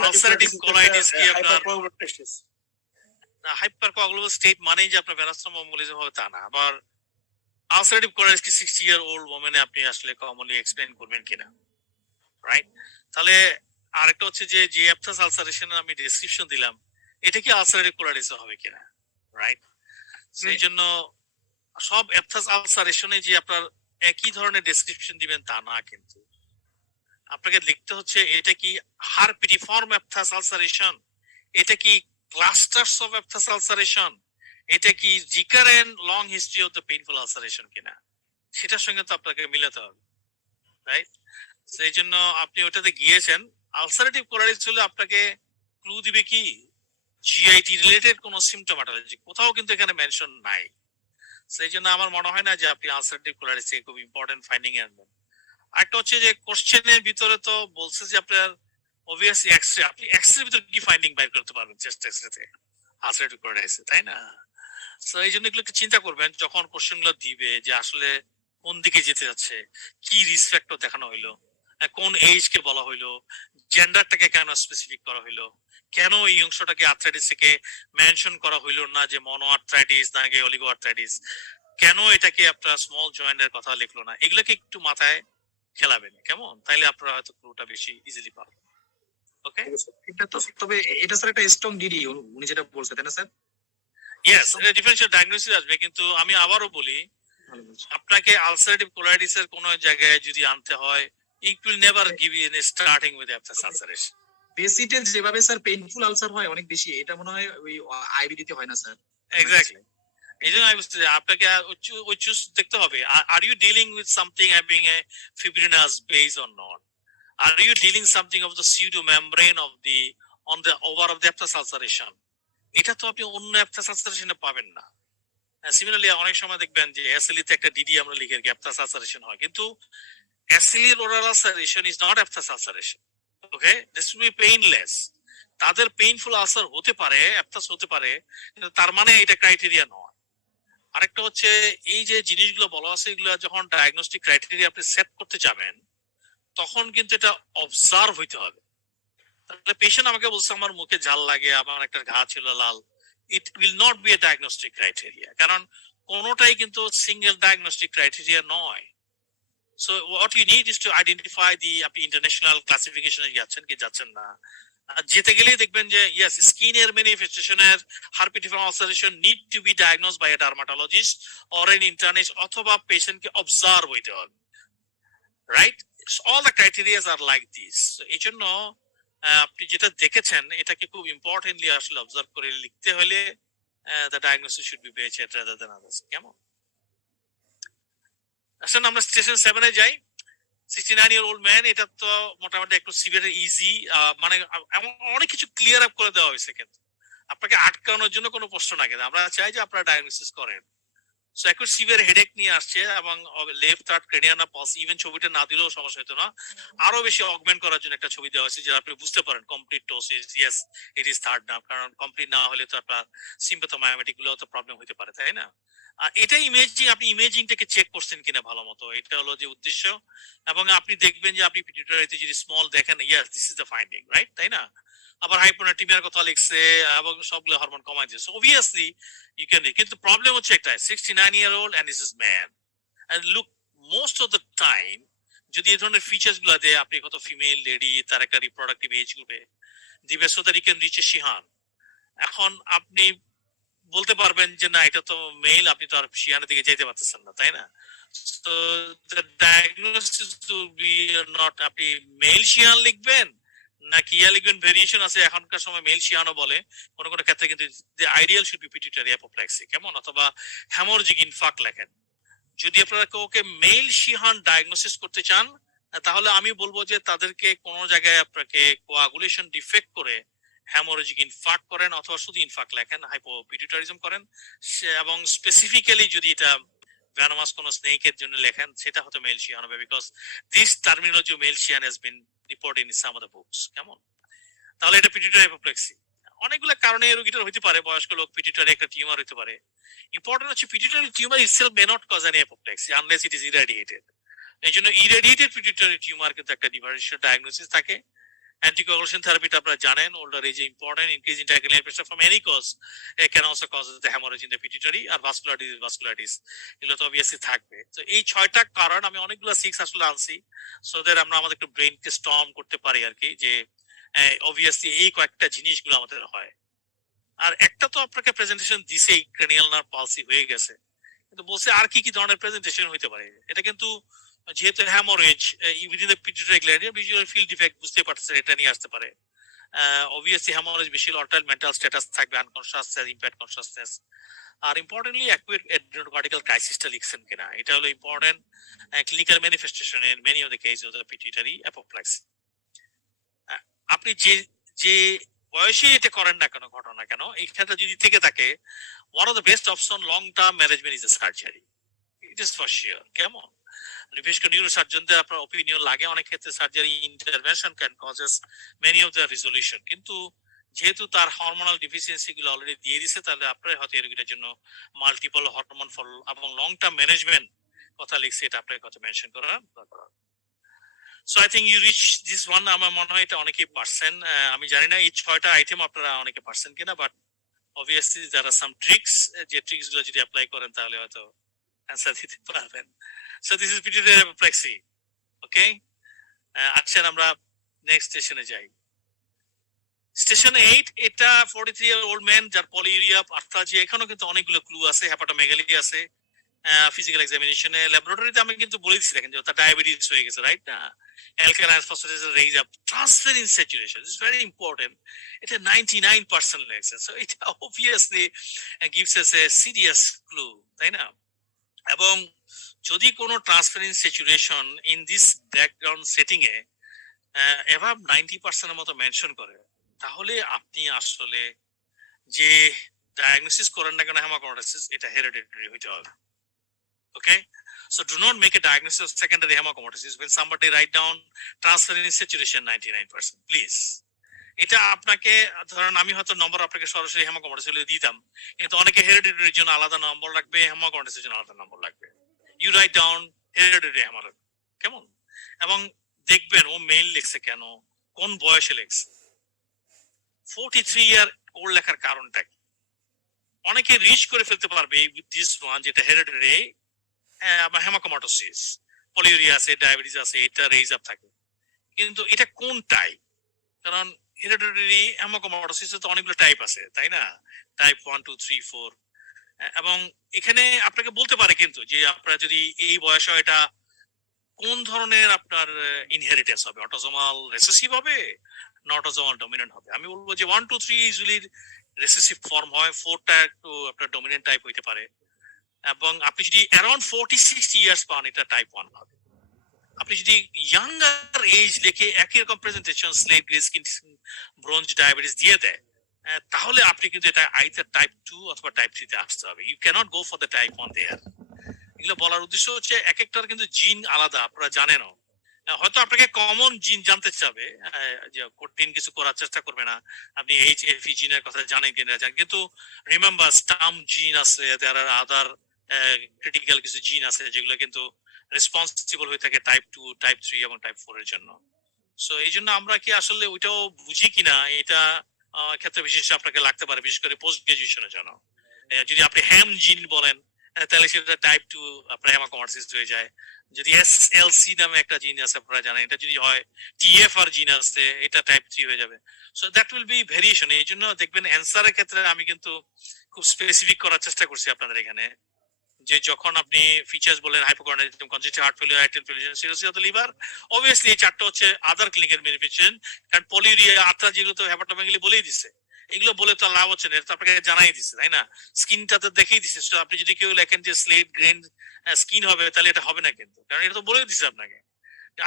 আলসারেটিভ কোলাইটিস কি আপনার হাইপারকোয়াগুলেবল স্টেট মানেই যে আপনার ভেনাস থ্রম্বোএমবোলিজম হবে তা না। আবার আলসারেটিভ কোলাইটিস কি 60-year-old ওমেনে আপনি আসলে কমনলি এক্সপ্লেইন করবেন কিনা, রাইট? তাহলে আরেকটা হচ্ছে যে অ্যাপথাস আলসারেশনের আমি ডেসক্রিপশন দিলাম, এটা কি আলসারেটিভ কোলাইটিস হবে কিনা, রাইট? সেই জন্য সব অ্যাপথাস আলসারেশনে যে আপনার একই ধরনের ডেসক্রিপশন দিবেন তা না, কিন্তু আপনাকে লিখতে হচ্ছে এটা কি হারপিটিফর্ম অ্যাপথাস আলসারেশন, এটা কি ক্লাস্টারস অফ অ্যাপথাস আলসারেশন, এটা কি recurrent long history of the painful ulceration কিনা, সেটার সঙ্গে তো আপনাকে মিলাতে হবে, রাইট? সেই জন্য আপনি ওটাতে গিয়েছেন। আলসারেটিভ কোলাইটিস হলে আপনাকে ক্লু দিবে কি জিআইটি রিলেটেড কোন সিম্পটোম্যাটোলজি, কোথাও কিন্তু এখানে মেনশন নাই। সেই জন্য আমার মনে হয় না যে আপনি আলসারেটিভ কোলাইটিস এর খুব ইম্পর্টেন্ট ফাইন্ডিং আনবেন। আরেকটা হচ্ছে যে কোশ্চেনের ভিতরে তো বলছে যে আপনার অবভিয়াসলি এক্সরে, আপনি এক্সরের ভিতরে কি ফাইন্ডিং বাইর করতে পারবেন চেস্ট এক্সরেতে আলসারেটিভ কোলাইটিস, তাই না? সো এই জন্য এগুলো একটু চিন্তা করবেন যখন কোশ্চেন গুলো দিবে, যে আসলে কোন দিকে যেতে যাচ্ছে, কি রিস্ক ফ্যাক্টর দেখানো হইলো, কোন এজ কে বলা হইলো, জেন্ডারটাকে কেন স্পেসিফিক করা হইলো, কেন এই অংশটাকে আর্থ্রাইটিস থেকে মেনশন করা হইলো না যে মনো আর্থ্রাইটিস না গে অলিগো আর্থ্রাইটিস, কেন এটাকে আপনার স্মল জয়েন্টের কথা লিখলো না, এগুলোকে একটু মাথায় খেলাবেন, কেমন? তাইলে আপনারা হয়তো ক্লুটা বেশি ইজিলি পাবেন। ওকে, এটা তো তবে এটা স্যার একটা স্ট্রং ডিডি উনি যেটা বলছেন, তাই না স্যার? ইয়েস, এটা ডিফারেনশিয়াল ডায়াগনোসিস আসবে, কিন্তু আমি আবারও বলি আপনাকে আলসারেটিভ কোলাইটিস এর কোন জায়গায় যদি আনতে হয়, it will never give you starting with aphthous ulceration. বেসিটে যেভাবে স্যার পেইনফুল আলসার হয় অনেক বেশি, এটা মনে হয় ওই আইবিডি তে হয় না স্যার। এক্স্যাক্টলি, এই জন্য আমি বলছি আপনাকে ওই চুজ দেখতে হবে, are you dealing with something having a fibrinous base or not, are you dealing something of the pseudo membrane of the on the over of the aphthous ulceration, এটা তো আপনি অন্য aphthous ulceration পাবেন না। সিমিলারলি অনেক সময় দেখবেন যে এসএলই তে একটা ডিডি আমরা লিখে রাখি aphthous ulceration হয়, কিন্তু SLE oral ulceration is not aphthous ulceration. Okay, this will be painless. তাদের পেইনফুল আলসার হতে পারে, অ্যাপথাস হতে পারে, কিন্তু তার মানে এটা ক্রাইটেরিয়া নয়। আরেকটা হচ্ছে এই যে জিনিসগুলো বলা আছে, এগুলো যখন ডায়াগনস্টিক ক্রাইটেরিয়া আপনি সেট করতে যাবেন তখন কিন্তু এটা অবজার্ভ হইতে হবে। তাহলে পেশেন্ট আমাকে বলছে আমার মুখে ঝাল লাগে, আমার একটা ঘা ছিল লাল, it will not be a diagnostic criteria, কারণ কোনোটাই কিন্তু সিঙ্গেল ডায়াগনস্টিক ক্রাইটেরিয়া নয়। So what you need is to identify the আপনি ইন্টারন্যাশনাল ক্লাসিফিকেশনে যাচ্ছেন কি যাচ্ছেন না, যেতে গেলেই দেখবেন যে ইয়েস স্কিনের ম্যানিফেস্টেশনের herpetiform ulceration need to be diagnosed by a dermatologist or an internist, অথবা পেশেন্টকে অবজার্ভ হইতে হবে, right? All the criterias are like this. এই জন্য আপনি যেটা দেখেছেন এটাকে খুব ইম্পর্টেন্টলি আসলে অবজার্ভ করে লিখতে হলে the diagnosis should be best rather than others, কেমন? আসলে আমরা স্টেশন 7-এ যাই। 69-year-old ম্যান, এটা তো মোটামুটি একটু সিভিয়ার ইজি, মানে অনেক কিছু ক্লিয়ার আপ করে দেওয়া হয়েছে, কিন্তু আপনাকে আটকানোর জন্য কোনো প্রশ্ন না, কিন্তু আমরা চাই যে আপনারা ডায়াগনোসিস করেন। সো একটু সিভিয়ার হেডেক নিয়ে আসছে এবং লেফট থার্ড ক্রেনিয়ানা পালস, ইভেন ছবিটা না দিলেও সমস্যা হতো না, আরো বেশি অগমেন্ট করার জন্য একটা ছবি দেওয়া হয়েছে যেটা আপনি বুঝতে পারেন complete ptosis, yes it is third nerve, কারণ কমপ্লিট না হলে তো আপনার সিম্পাথোমায়োমেটিক গুলো তো প্রবলেম হতে পারে, তাই না? আর এটা ইমেজিং, আপনি ইমেজিংটাকে চেক করছেন কিনা ভালো মতো, এটা হলো যে উদ্দেশ্য। এবং আপনি দেখবেন যে আপনি পিটুইটারিতে যদি স্মল দেখেন, yes this is the finding, right, তাই না? আবার হাইপোনাট্রিমিয়ার কথা লিখছে এবং সবগুলো হরমোন কমাই দিয়েছে, অবভিয়াসলি you can, কিন্তু প্রবলেম হচ্ছে একটা 69-year-old and this is man, and look, most of the time যদি এই ধরনের ফিচার্স গুলো দেয়, আপনি কত ফিমেল লেডি, তার একটা রিপ্রোডাক্টিভ এজ গ্রুপে দিবে, so that you can reach a Sheehan. এখন আপনি বলতে পারবেন যে না এটা তো মেল, আপনি তো আর শিহানের দিকে যেতে পারতেছেন না, তাই না? তো the diagnosis will be not, আপনি মেল শিহান লিখবেন নাকি ইয়া লিখবেন, ভেরিয়েশন আছে, এখনকার সময় মেল শিয়ানো বলে কোন কোন ক্ষেত্রে, কিন্তু the ideal should be pituitary apoplexy, কেমন? অথবা hemorrhagic infarct লেখেন। যদি আপনারা ওকে মেল শিহান ডায়াগনোসিস করতে চান, তাহলে আমি বলবো যে তাদেরকে কোন জায়গায় আপনাকে কোয়াগুলেশন ডিফেক্ট করে হ্যামোরেজিক ইনফার্ক্ট করেন, অথবা শুধু ইনফার্ক্ট লেখেন, হাইপোপিটুইটারিজম করেন, এবং স্পেসিফিক্যালি যদি এটা ভ্যানোমাস কোন স্নেকের জন্য লেখেন, সেটা হয়তো মেল শিয়ান হবে, বিকজ দিস টার্মিনোলজি মেল শিয়ান has been reported in some of the books, কেমন? তাহলে এটা পিটুইটারি অ্যাপোপ্লেক্সি। অনেকগুলো কারণে এই রোগীটা হতে পারে, বয়স্ক লোক, পিটুইটারি একটা টিউমার হতে পারে। ইম্পর্টেন্ট হচ্ছে pituitary tumour itself may not cause any apoplexy unless it is irradiated. এই জন্য ইরাডিয়েটেড পিটুইটারি টিউমার কিন্তু একটা ডিফারেন্সিয়াল ডায়াগনোসিস থাকে। অ্যান্টিকোয়াগুলেশন থেরাপিটা আপনারা জানেন, ওল্ডার এজে important, increase intracranial pressure from any cause can also cause the haemorrhage in the pituitary, আর ভাস্কুলারিটিস এগুলো তো অবভিয়াসলি থাকবে। তো এই 6টা কারণ, আমি অনেকগুলো 6 আসলে আনছি সো দ্যাট আমরা আমাদের একটু ব্রেইনকে স্টর্ম করতে পারি আর কি, যে অবভিয়াসলি এই কয়েকটা জিনিসগুলো আমাদের হয়। আর একটা তো আপনাকে প্রেজেন্টেশন দিছেই, ক্রেনিয়াল নার্ভ পালসি হয়ে গেছে, কিন্তু বলছে আর কি কি ধরনের প্রেজেন্টেশন হতে পারে। এটা কিন্তু যেহেতু haemorrhage within the pituitary gland, visual field defect বুঝতে পারছেন, এটা নিয়ে আসতে পারে। অবভিয়াসলি হ্যামোরেজ বেশি অল্টার মেন্টাল স্ট্যাটাস থাকবে, আনকনশাসনেস, ইম্প্যাক্ট কনশাসনেস, আর ইম্পর্টেন্টলি অ্যাকুয়েট এড্রোকার্ডিক্যাল ক্রাইসিসটা লিখছেন কিনা, এটা হলো important clinical manifestation in many of the case of the pituitary apoplexy. আপনি যে যে বয়সে এটা করেন না কেন, ঘটনা কেন, এই ক্ষেত্রে যদি থেকে থাকে, one of the best option long term management is a surgery, it is for sure, কেমন? বিশেষ করে নিউরোসার্জনদের আপনার অপিনিয়ন লাগে, অনেক ক্ষেত্রে surgery intervention can causes many of the resolution, কিন্তু যেহেতু তার হরমোনাল ডিফিসিয়েন্সি গুলো অলরেডি দিয়ে দিছে, তাহলে আপনার হয়তো এই রোগীটার জন্য মাল্টিপল হরমোন ফল এবং লং টার্ম ম্যানেজমেন্ট কথা লিখছে, এটা আপনার কথা মেনশন করা দরকার। So I think you reach this one, আমার মনে হয় এটা অনেকেই পারছেন। আমি জানি না এই 6টা আইটেম আপনারা অনেকে পারছেন কিনা, বাট অবভিয়াসলি যারা সাম ট্রিক্স, যে ট্রিক্স গুলো যদি অ্যাপ্লাই করেন তাহলে হয়তো অ্যান্সার দিতে পারবেন। সো দিস ইজ পিটুইটারি অ্যাপোপ্লেক্সি, ওকে? আসেন আমরা নেক্সট স্টেশনে যাই। স্টেশন 8, এটা 43-year-old ম্যান যার পলিউরিয়া, আর্থ্রালজিয়া, এখানেও কিন্তু অনেকগুলো ক্লু আছে, হেপাটোমেগালি আছে। ফিজিক্যাল এক্সামিনেশনে, ল্যাবরেটরিতে আমি কিন্তু বলে দিচ্ছি, দেখেন যে তার ডায়াবেটিস হয়ে গেছে, রাইট না? Alkaline phosphatase raise up, transferrin saturation is very important, এটা 99% লেগেছে, সো এটা obviously gives us a serious clue, তাই না? এবং যদি কোনো transferrin saturation in this background setting এ এভাব 90% এর মতো মেনশন করে, তাহলে আপনি আসলে যে ডায়াগনোসিস করেন না কেন হেমাটোমাটোসিস, এটা হেরিডিটারি হইতে হবে। Okay, so do not make a diagnosis of secondary hemochromatosis when somebody write down transferrin saturation 99%, please. এটা আপনাকে, ধরেন আমি হয়তো নম্বর আপনাকে সরাসরি হেমোক্রোমাটোসিস দিতাম, কিন্তু অনেকে হেরিডিটারির জন্য আলাদা নম্বর রাখবে, হেমোক্রোমাটোসিসের জন্য আলাদা নম্বর রাখবে। You write down hereditary haemochromatosis, কেমন? এবং দেখবেন ও মেল লিখছে কেন, কোন বয়সে লিখছে। 43 ইয়ার ওল্ড লেখার কারণটা কি? অনেকে রিচ করে ফেলতে পারবে উইথ দিস ওয়ান, যেটা হেরিডিটারি হেমাটোমাটোসিস, পলিউরিয়া আছে, ডায়াবেটিস আছে, এটা রেইজ আপ থাকে, কিন্তু এটা কোন টাইপ? কারণ হেরিডিটারি হেমাটোমাটোসিস তো অনেকগুলো টাইপ আছে, তাই না? টাইপ 1, 2, 3, 4, এবং এখানে আপনাকে বলতে পারে কিন্তু যে আপনার যদি এই বয়সে এটা কোন ধরনের আপনার ইনহেরিটেন্স হবে, অটোজোমাল রিসেসিভ হবে না অটোজোমাল ডমিনেন্ট হবে। আমি বলবো যে 1, 2, 3 ইউজুয়ালি রিসেসিভ ফর্ম হয়, 4টা একটু আপনার ডমিনেন্ট টাইপ হইতে পারে, এবং আপনি যদি অ্যারাউন্ড 40-60 ইয়ার্স পান এটা টাইপ 1 হবে। আপনি যদি ইয়াঙ্গার এজ দেখে একই রকম presentation slave grey skin bronze diabetes দিয়ে দেয়, তাহলে আপনি কিন্তু এটা আইদার টাইপ 2 অথবা টাইপ 3 তে আসতে হবে। You can't go for the type 1 there. এগুলো বলার উদ্দেশ্য হচ্ছে এক একটার কিন্তু জিন আলাদা, আপনারা জানেনও। হয়তো আপনাকে কমন জিন জানতে চাবে, যে কঠিন কিছু করার চেষ্টা করবে না, আপনি HFE জিনের কথা জানেন কিনা জানেন, কিন্তু রিমেম্বার স্টাম জিন আছে, দেয়ার আর আদার ক্রিটিক্যাল কিছু জিন আছে যেগুলো কিন্তু রেসপন্সিবল হয়ে থাকে টাইপ 2, টাইপ 3 এবং টাইপ 4 এর জন্য। সো এই জন্য আমরা কি আসলে ওইটাও বুঝি কিনা, এটা ক্ষেত্রে বিশেষ আপনাকে লাগতে পারে, বিশেষ করে পোস্ট গ্রাজুয়েশনের জন্য। যদি আপনি হ্যাম জিন বলেন তাহলে সেটা টাইপ 2 আপনার হেমাকোমাটোসিস হয়ে যায়। যদি SLC নামে একটা জিন আছে আপনারা জানেন, এটা যদি হয় TFR জিন আছে, এটা টাইপ 3 হয়ে যাবে। So that will be variation. এই জন্য দেখবেন অ্যান্সারের ক্ষেত্রে আমি কিন্তু খুব স্পেসিফিক করার চেষ্টা করছি আপনাদের এখানে, যে যখন আপনি ফিচার্স বলেন hypochondrium, congestive heart failure, arterial fibrillation, cirrhosis of the liver, obviously এই চারটা হচ্ছে আদার ক্লিনিক্যাল ম্যানিফেস্টেশন। কারণ পলিউরিয়া, আত্রা যেগুলো তো হেপাটোমেগালি বলেই দিছে, এগুলো বলে তো লাভ হচ্ছে না, এটা তো আপনাকে জানাই দিছে, তাই না? স্কিনটা তো দেখেই দিছে। তো আপনি যদি কেউ লেখেন যে স্লেট গ্রেন স্কিন হবে, তাহলে এটা হবে না কিন্তু, কারণ এটা তো বলে দিছে আপনাকে।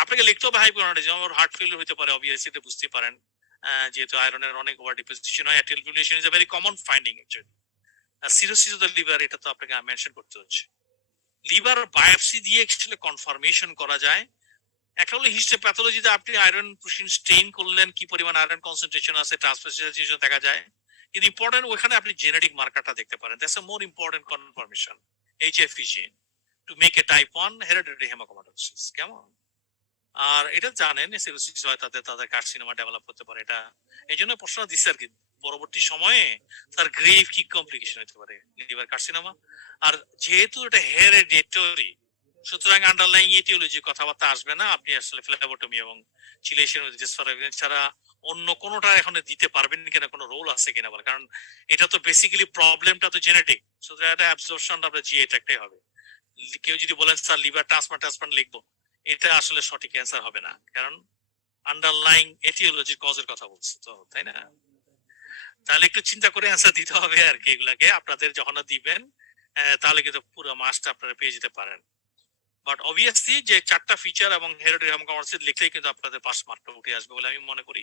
আপনাকে লিখতে হবে হাইপোকন্ড্রিয়াম, আমার হার্ট ফেলিয়ার হতে পারে, অবভিয়াসলি এটা বুঝতে পারেন, যেহেতু আয়রনের অনেক ওভার ডিপোজিশন হয়। Arterial fibrillation is a very common finding actually. Cirrhosis of the liver, এটা তো আপনাকে মেনশন করতে হচ্ছে। লিভার বায়োপসি দিয়ে অ্যাকচুয়ালি কনফার্মেশন করা যায়। একটা হলো হিস্টোপ্যাথোলজিতে আপনি আয়রন প্রোটিন স্টেইন করলেন, কি পরিমাণ আয়রন কনসেন্ট্রেশন আছে, ট্রান্সফারেশন দেখা যায়। কিন্তু ইম্পর্টেন্ট ওখানে আপনি জেনেটিক মার্কারটা দেখতে পারেন। That's a more important confirmation, HFE gene, to make a type 1 hereditary haemochromatosis. কেমন? আর এটা জানেন সিরোসিস হয় তাদের কার্সিনোমা ডেভেলপ করতে পারে। এটা এই জন্য প্রশ্ন দিচ্ছে আর কি, পরবর্তী সময়ে তার গ্রেভ কি কমপ্লিকেশন হতে পারে লিভার কার্সিনোমা। আর যেহেতু এটা হেরিডিটরি, সুতরাং আন্ডারলাইং এটিওলজি কথাবার্তা আসবে না। আপনি আসলে ফ্লেবোটমি এবং চিলেশন ছাড়া অন্য কোনোটা এখন দিতে পারবেন কিনা, কোনো রোল আছে কিনা বলে, কারণ এটা তো বেসিক্যালি প্রবলেমটা তো জেনেটিক, সুতরাং এটা অ্যাবজর্পশন আপনার জিএ একটাই হবে। কেউ যদি বলেন স্যার লিভার ট্রান্সপ্লান্ট লিখবো, এটা আসলে সঠিক অ্যান্সার হবে না, কারণ আন্ডারলাইং এটিওলজির কজের কথা বলছে তো, তাই না? তাহলে একটু চিন্তা করে অ্যান্সার দিতে হবে আর কি এগুলাকে। আপনাদের যখন দিবেন তাহলে কিন্তু পুরো মাসটা আপনারা পেয়ে যেতে পারেন। বাট অবভিয়াসলি যে চারটা ফিচার এবং হেরিডিটারি হেমাটোমাটোসিস লিখলেই কিন্তু আপনাদের পাস মার্কটা উঠে আসবে বলে আমি মনে করি,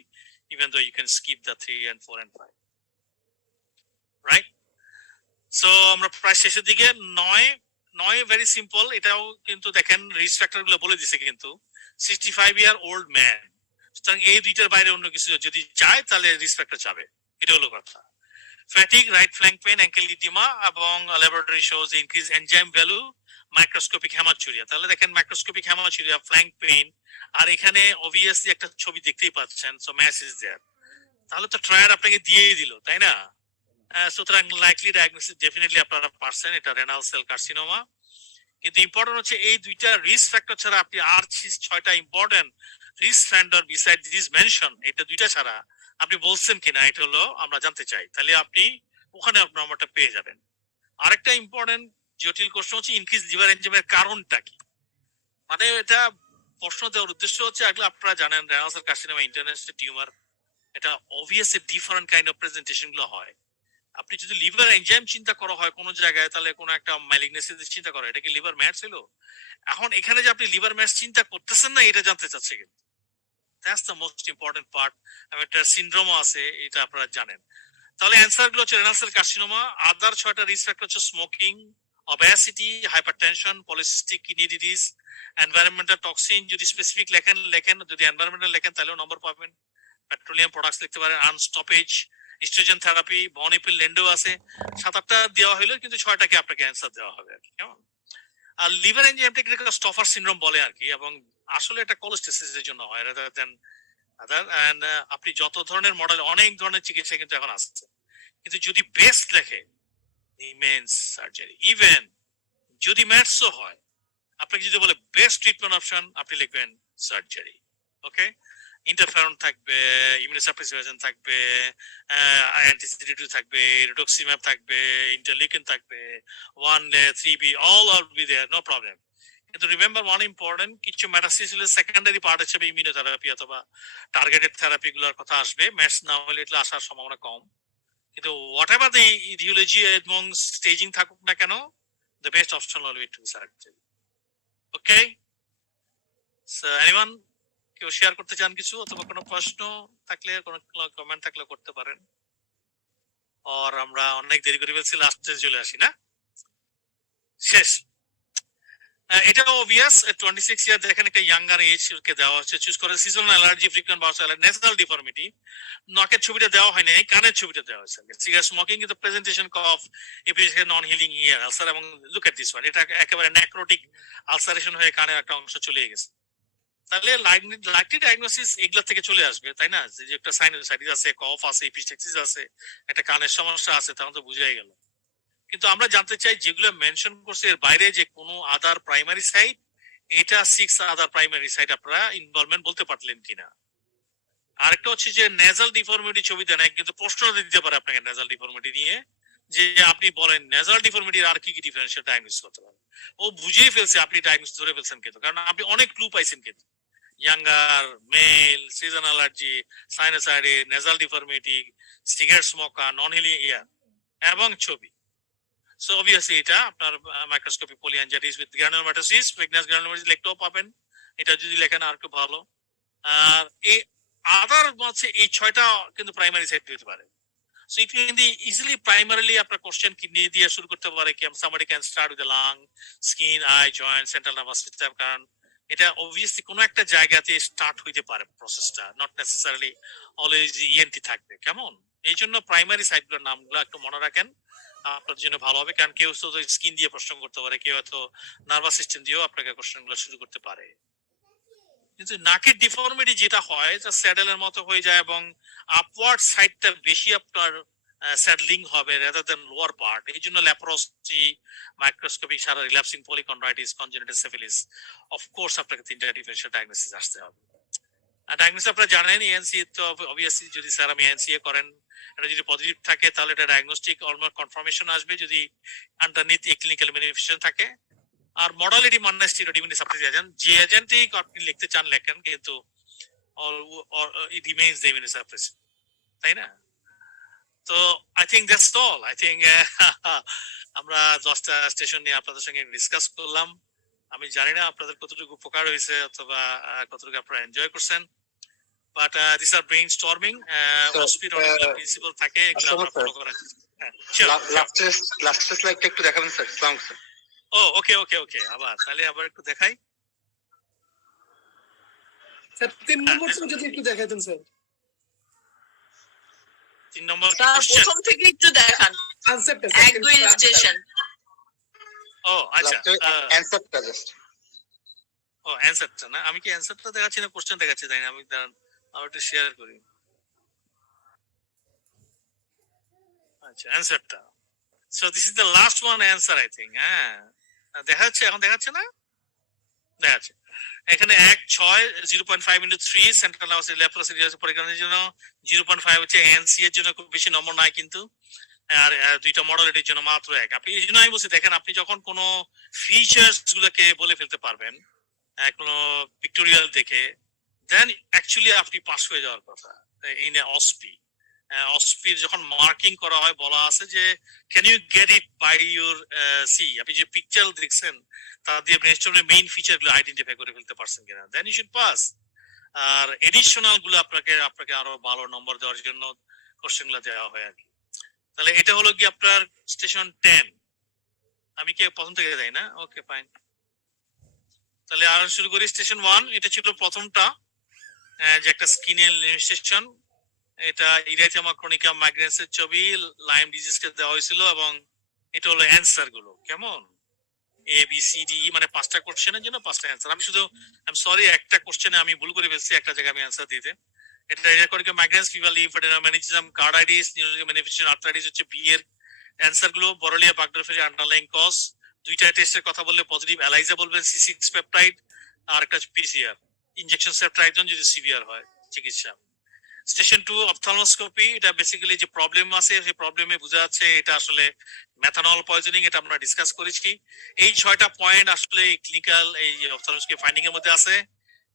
even though you can skip the 3 and 4 and 5, right? So আমরা প্রায় শেষের দিকে। 9 ভেরি সিম্পল। এটাও কিন্তু দেখেন রিস্ক ফ্যাক্টর গুলো বলে দিছে, কিন্তু 65 ইয়ার ওল্ড ম্যান, সুতরাং এই দুইটার বাইরে অন্য কিছু যদি চায় তাহলে রিস্ক ফ্যাক্টর যাবে, এটা হলো কথা। Fatigue, right flank pain, ankle oedema এবং laboratory shows increase enzyme value, microscopic haematuria. তাহলে দেখেন মাইক্রোস্কোপিক হেমাচুরিয়া, ফ্ল্যাঙ্ক পেইন, আর এখানে অবভিয়াসলি একটা ছবি দেখতেই পাচ্ছেন, সো ম্যাচ ইজ দেয়ার। তাহলে তো ট্রায়াল আপনাকে দিয়েই দিল, তাই না? সুতরাং লাইকলি ডায়াগনোসিস ডেফিনেটলি আপনারা পারছেন, এটা রেনাল সেল কার্সিনোমা। কিন্তু ইম্পর্টেন্ট হচ্ছে এই দুইটা রিস্ক ফ্যাক্টর ছাড়া আপনি আর 6টা important risk factor beside this mention, এটা দুইটা ছাড়া আপনি বলছেন কিনা, এটা হলো আমরা জানতে চাই। তাহলে আপনি ওখানে আপনার নাম্বারটা পেয়ে যাবেন। আরেকটা ইম্পর্টেন্ট জটিল প্রশ্ন হচ্ছে ইনক্রিজ লিভার এনজাইমের কারণটা কি। মানে এটা প্রশ্ন দেওয়ার উদ্দেশ্য হচ্ছে, আগে আপনারা জানেন রেনাল সেল কার্সিনোমা ইন্টারনেস্টাল টিউমার, এটা obviously different kind of presentation গুলো হয়। আপনি যদি লিভার এনজাইম চিন্তা করা হয় কোন জায়গায়, তাহলে কোন একটা ম্যালিগনেসি চিন্তা করা, এটা কি লিভার ম্যাট ছিল? এখন এখানে যে আপনি লিভার ম্যাট চিন্তা করতেছেন না, এটা জানতে চাচ্ছে, কিন্তু that's the most important part. একটা সিনড্রোমও আছে, এটা আপনারা জানেন। তাহলে অ্যান্সার গুলো হচ্ছে রেনাল সেল কার্সিনোমা। আদার 6টা রিস্ক ফ্যাক্টর হচ্ছে smoking, obesity, hypertension, polycystic kidney disease, environmental toxin। যদি স্পেসিফিক লেখেন, যদি এনভায়রনমেন্টাল লেখেন তাহলেও নম্বর পাবেন। পেট্রোলিয়াম প্রোডাক্টস লিখতে পারেন, আনস্টপেজ, স্ট্রোজেন থেরাপি, বনিপিল, লেন্ডো আছে। 7-8টা দেওয়া হলো, কিন্তু 6টাকে আপনাকে অ্যান্সার দেওয়া হবে আর কি, কেমন? আর লিভার এনজাইমটা স্টফার সিনড্রোম বলে আর কি, এবং আসলে এটা কোলেস্টেসিসের জন্য হয় রাদার দ্যান আদার। এন্ড আপনি যত ধরনের মডেল, অনেক ধরনের চিকিৎসা কিন্তু এখন আসছে, কিন্তু যদি বেস্ট লেখে ইমেন্স সার্জারি। ইভেন যদি ম্যাথসও হয়, আপনাকে যদি বলে বেস্ট ট্রিটমেন্ট অপশন, আপনি লিখবেন সার্জারি। ওকে, ইন্টারফেরন থাকবে, ইমিউনোসাপ্রেসিভ থাকবে, অ্যান্টিসিডিটিভ থাকবে, রিডক্সিম্যাব থাকবে, ইন্টারলিউকিন থাকবে, 1A3B, all will be there, no problem. কিন্তু রিমেম্বার ওয়ান ইম্পর্টেন্ট, কিছু মেটাসিস হলে সেকেন্ডারি পার্ট হিসেবে ইমিউনোথেরাপি অথবা টার্গেটেড থেরাপি গুলোর কথা আসবে। ম্যাথস না হলে এটা আসার সম্ভাবনা কম। কিন্তু হোয়াট এভার দ্য ইডিওলজি এবং স্টেজিং থাকুক না কেন, the best option will be to be selected. Okay, so anyone কেউ শেয়ার করতে চান কিছু অথবা কোনো প্রশ্ন থাকলে কোনো কমেন্ট থাকলে করতে পারেন। আর আমরা অনেক দেরি করে ফেলছি, লাস্টে চলে আসি না, শেষ। এটা অবভিয়াস 26 ইয়ার দেখেন একটা ইয়াঙ্গার এজ কে দেওয়া হচ্ছে, চুজ করে seasonal allergy, frequent bouts allergy, nasal deformity. নকের ছবিটা দেওয়া হয়নি, কানের ছবিটা দেওয়া হয়েছে। Cigarette smoking is the presentation of epigenetic non healing ear ulcer, এবং লুক এট দিস ওয়ান, এটা একেবারে নেক্রোটিক আলসারেশন হয়ে কানের একটা অংশ চলে গেছে। তাহলে লাইকলি ডায়াগনোসিস এগুলা থেকে চলে আসবে, তাই না? যে একটা সাইনোসাইটিস আছে, কফ আছে, এপিস্টেক্সিস আছে, একটা কানের সমস্যা আছে, তখন তো বুঝাই গেল। কিন্তু আমরা জানতে চাই যেগুলো মেনশন করছে এর বাইরে যে কোনো আদার প্রাইমারি সাইট, এটা 6 আদার প্রাইমারি সাইট আপনারা ইনভলভমেন্ট বলতে পারলেন কিনা। আরেকটা হচ্ছে যে নেজাল ডিফর্মিটি ছবি দেন, কিন্তু প্রশ্ন দিতে পারে আপনাকে নেজাল ডিফর্মিটি নিয়ে, যে আপনি বলেন নেজাল ডিফর্মিটির আর কি কি ডিফারেন্সিয়াল ডায়াগনোসিস করতে পারেন। ও বুঝিয়ে ফেলছে আপনি ডায়াগনোসিস ধরে ফেলছেন কিন্তু, কারণ আপনি অনেক ক্লু পাইছেন কিন্তু, younger, male, season allergy, sinusitis, nasal deformity, cigarette smoker, non healing ear এবং ছবি। সো অবভিয়াসলি এটা আপনার মাইক্রোস্কোপিক পলিঅ্যাঞ্জাইটিস উইথ গ্রানুলোমাটোসিস, প্রেগন্যান্স গ্রানুলোমাটোসিস লিখতেও পাবেন, এটা যদি লেখেন আর একটু ভালো। আর এই আদার হচ্ছে এই 6টা কিন্তু প্রাইমারি সাইট হতে পারে। So it can be easily primarily আপনার কোশ্চেন কিডনি দিয়ে শুরু করতে পারে, কি somebody can start with the lung, skin, eye, joint, central nervous system, কারণ এটা অবভিয়াসলি কোনো একটা জায়গাতে স্টার্ট হইতে পারে প্রসেসটা, নট নেসেসারিলি অলওয়েজ ইএনটি থাকবে, কেমন? এই জন্য প্রাইমারি সাইটগুলোর নামগুলো একটু মনে রাখেন, আপনার জন্য ভালো হবে। কারণ কেউ তো স্কিন দিয়ে প্রশ্ন করতে পারে, কেউ হয়তো নার্ভাস সিস্টেম দিয়েও আপনাকে কোশ্চেনগুলো শুরু করতে পারে। কিন্তু নাকের ডিফর্মিটি যেটা হয়, স্যাডেলের মতো হয়ে যায় এবং আপওয়ার্ড সাইডটা বেশি আপনার স্যাডলিং হবে রাদার দ্যান লোয়ার পার্ট। এই জন্য ল্যাপারোস্কোপি, মাইক্রোস্কোপিক সারা, রিল্যাপসিং পলিকন্ড্রাইটিস, কনজেনিটাল সিফিলিস, অফকোর্স আপনাকে 3টা ডিফারেন্সিয়াল ডায়াগনোসিস আসতে হবে। আর ডায়াগনোসিস আপনারা জানেন, এএনসি তো অবভিয়াসলি যদি স্যার আমি এএনসি করেন, এটা যদি পজিটিভ থাকে তাহলে এটা ডায়াগনস্টিক অলমোস্ট কনফার্মেশন আসবে, যদি আন্ডারনিথ ক্লিনিক্যাল ম্যানিফেস্টেশন থাকে। আর মডালিটি মানে স্টেরয়েড ইমিউনোসাপ্রেসিভ এজেন্ট, যে এজেন্টই আপনি লিখতে চান লেখেন, কিন্তু ইট রিমেইনস দ্য ইমিউনোসাপ্রেসিভ, তাই না? তো I think that's all. I think আমরা 10টা স্টেশন নিয়ে আপনাদের সঙ্গে ডিসকাস করলাম। আমি জানি না আপনাদের কতটুকু উপকার হয়েছে অথবা কতটুকু আপনারা এনজয় করছেন, but this are brainstorming. OSPE অনেকগুলো প্রিন্সিপাল থাকে, এগুলো আমরা ফলো করা। লাস্ট স্লাইডটা একটু দেখাবেন স্যার? আসসালামু আলাইকুম। ও ওকে ওকে ওকে, তাহলে আবার একটু দেখাই স্যার 3 নম্বর যদি একটু দেখাতেন স্যার। 3 নম্বর প্রথম থেকে একটু দেখান, আনসারটা একই স্টেশন। ও আচ্ছা, অ্যানসারটা জাস্ট। ও অ্যানসারটা না, আমি কি অ্যানসারটা দেখাচ্ছি না কোশ্চেন দেখাচ্ছি, তাই না? আমি আবার একটু শেয়ার করি। আচ্ছা, অ্যানসারটা। So this is the last one answer I think. হ্যাঁ, দেখাচ্ছে, এখন দেখাচ্ছে না? দেখাচ্ছে। এখানে 1.6 0.5 into 3 সেন্ট্রাল নার্ভাস ল্যাপারোসিস পরিগণনের জন্য, 0.5 হচ্ছে এএনসি এর জন্য, খুব বেশি নম্বর নাই কিন্তু। আর 2টা মডালিটির জন্য মাত্র 1। আপনি এই জন্য আমি বলছি, দেখেন আপনি যখন কোনো ফিচার্স গুলোকে বলে ফেলতে পারবেন কোনো পিক্টোরিয়াল দেখে, দেন অ্যাকচুয়ালি আপনি পাস হয়ে যাওয়ার কথা। ইন OSPE যখন মার্কিং করা হয়, বলা আছে যে can you get it by your see, আপনি যে পিকচার দেখছেন তা দিয়ে ব্রেনস্টর্মের মেইন ফিচার গুলো আইডেন্টিফাই করে ফেলতে পারছেন কিনা, দেন ইউ শুড পাস। আর এডিশনাল গুলো আপনাকে আরো ভালো নম্বর দেওয়ার জন্য কোশ্চেন গুলো দেওয়া হয় আর কি। তাহলে এটা হলো কি আপনার স্টেশন 10। আমি কি প্রথম থেকে যাই না? ওকে ফাইন, তাহলে আর শুরু করি। স্টেশন 1, এটা ছিল প্রথমটা, যে একটা স্কিনের লিমিটেশন। এটা ইরাইথেমা ক্রনিকা মাইগ্রেন্স এর ছবি, লাইম ডিজিজ কে দেওয়া হয়েছিল, এবং এটা হলো অ্যান্সার গুলো, কেমন? ABCD, মানে 5টা কোশ্চেনের জন্য 5টা অ্যান্সার। আমি শুধু সরি, একটা কোশ্চেনে আমি ভুল করে ফেলছি, একটা জায়গায় আমি অ্যান্সার দিতে। এটা erythema migrans, fever, lymphoedema, meningism, carditis, neurological manifestation, arthritis হচ্ছে বি এর অ্যান্সার গুলো। Borrelia burgdorferi underlying cause. 2টা টেস্টের কথা বললে পজিটিভ এলাইজা বলবেন, C6 পেপটাইড, আর একটা PCR ইনজেকশন সেপ্টাইজন যদি সিভিয়ার হয় চিকিৎসা। স্টেশন 2 অপথলমোস্কোপি, এটা বেসিক্যালি যে প্রবলেম আছে সেই প্রবলেমে বোঝা যাচ্ছে এটা আসলে মেথানল পয়জনিং, এটা আমরা ডিসকাস করেছি। এই 6টা পয়েন্ট আসলে ক্লিনিক্যাল এই অপথলমোস্কোপি ফাইন্ডিং এর মধ্যে আছে।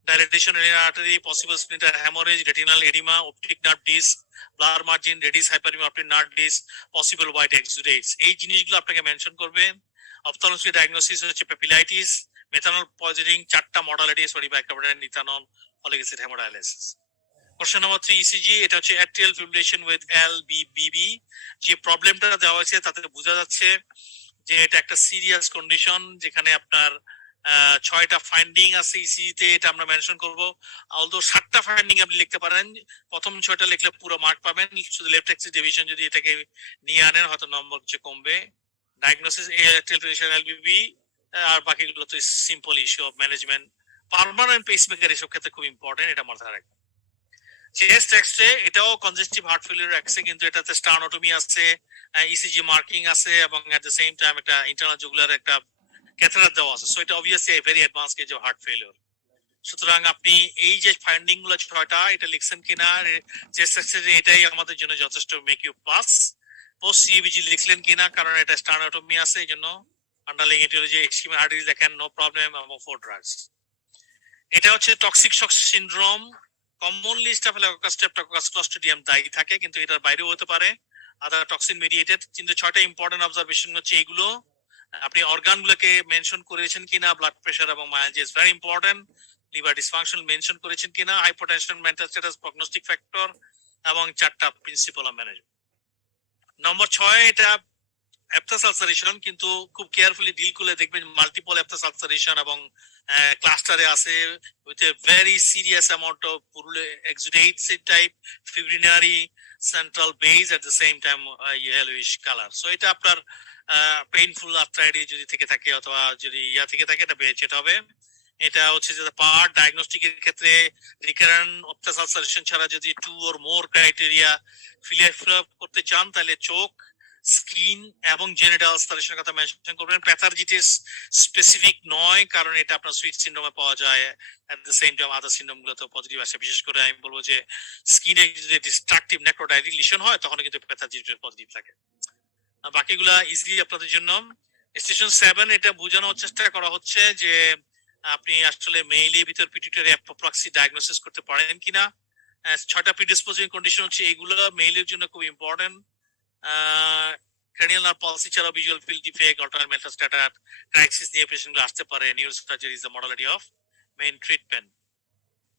Dilatation retinal artery, possible splinter haemorrhage, retinal oedema, optic nerve disc, blur margin, reddish hyperaemia optic nerve disc, possible white exudates. এই জিনিসগুলো আপনাকে মেনশন করবেন। অপথলমোলজি ডায়াগনোসিস হচ্ছে পেপিলাইটিস, মেথানল পয়জনিং, 4টা modality sodium bicarbonate, ethanol, folic acid, haemodialysis. Question number 3 ECG, এটা হচ্ছে atrial fibrillation with এলবিবিবি। যে প্রবলেমটা দেওয়া হয়েছে তাতে বোঝা যাচ্ছে যে এটা একটা সিরিয়াস কন্ডিশন, যেখানে আপনার 6টা ফাইন্ডিং আছে ইসিজিতে, এটা আমরা মেনশন করব। অলদো 7টা ফাইন্ডিং আপনি লিখতে পারেন, প্রথম 6টা লিখলে পুরো মার্ক পাবেন, শুধু লেফট এক্সিস ডিভিশন যদি এটাকে নিয়ে আনেন হয়তো নম্বর কিছু কমবে। ডায়াগনোসিস অ্যাট্রিয়াল ফিব্রিলেশন এলবিবি, আর বাকিগুলো তো simple issue of management. Permanent pacemaker এসব ক্ষেত্রে খুব ইম্পর্টেন্ট, এটা মাথায় রাখবেন। চেস্ট এক্সরে, এটাও কনজেস্টিভ হার্ট ফেলিউর এক্সরে, কিন্তু এটাতে স্টানোটমি আছে, ইসিজি মার্কিং আছে, এবং এট দ্য সেম টাইম এটা ইন্টারনাল জুগুলার একটা ক্যাথেটার দেওয়া আছে। সো এটা obviously very advance stage of heart failure. সুতরাং আপনি এই যে ফাইন্ডিং গুলো 6টা এটা লিখছেন কিনা, চেস্ট এক্সরে এটাই আমাদের জন্য যথেষ্ট make you pass. Post CBG লিখলেন কিনা, কারণ এটা স্টানোটমি আছে, এই জন্য underlying aetiology ischaemic heart disease দেখেন, নো প্রবলেম, এবং 4 ড্রাগস। এটা হচ্ছে toxic shock syndrome. Commonly staphylococcus streptococcus clostridium দায়ী থাকে, কিন্তু এটার বাইরেও হতে পারে, আদার টক্সিন মেডিয়েটেড। কিন্তু 6টা ইম্পর্টেন্ট অবজারভেশন হচ্ছে এইগুলো। আপনি অর্গান গুলোকে মেনশন করেছেন কিনা, ব্লাড প্রেশার এবং myalgia is very important. Liver dysfunction mention করেছেন কিনা, hypotension, mental status, prognostic factor, এবং 4টা প্রিন্সিপাল অফ ম্যানেজমেন্ট। নম্বর 6, এটা অ্যাপথাস আলসারেশন, কিন্তু খুব কেয়ারফুলি ডিল করলে দেখবেন মাল্টিপল অ্যাপথাস আলসারেশন এবং ক্লাস্টারে আছে with a very serious amount of purulent exudates type fibrinous central base at the same time yellowish colour. So এটা আপনার পেইনফুল আর্থ্রাইটিস যদি থেকে থাকে, অথবা যদি থেকে থাকে, এটা বেঁচে যেতে হবে। এটা হচ্ছে যে পার্ট ডায়াগনস্টিকের ক্ষেত্রে রিকারেন্ট অ্যাপথাস আলসারেশন ছাড়া যদি 2 or more criteria fill up করতে চান, তাহলে চোখ, স্কিন এবং জেনিটাল আলসারেশনের কথা মেনশন করবেন। প্যাথালজিটিস স্পেসিফিক নয়, কারণ এটা আপনার সুইট সিনড্রোমে পাওয়া যায়, এট the same time other syndrome গুলো তো পজিটিভ আসে। বিশেষ করে আমি বলবো যে স্কিনে যদি ডিস্ট্রাকটিভ নেক্রোটাইটিক লিশন হয়, তখন কিন্তু প্যাথালজিটিস পজিটিভ থাকে। বাকিগুলা ইজিলি আপনাদের জন্য। স্টেশন 7, এটা বোঝানোর চেষ্টা করা হচ্ছে যে আপনি আসলে মেইলের ভিতর পিটুইটারি অ্যাপোপ্লাক্সি ডায়াগনোসিস করতে পারেন কিনা। 6টা প্রিডিসপোজিং কন্ডিশন হচ্ছে এইগুলো মেইলের জন্য খুব ইম্পর্টেন্ট। ক্রেনিয়াল নার্ভ পালসি ছাড়া visual field defect, alternate mental status, crisis নিয়ে পেশেন্টগুলো আসতে পারে। Neurosurgery is the modality of main treatment.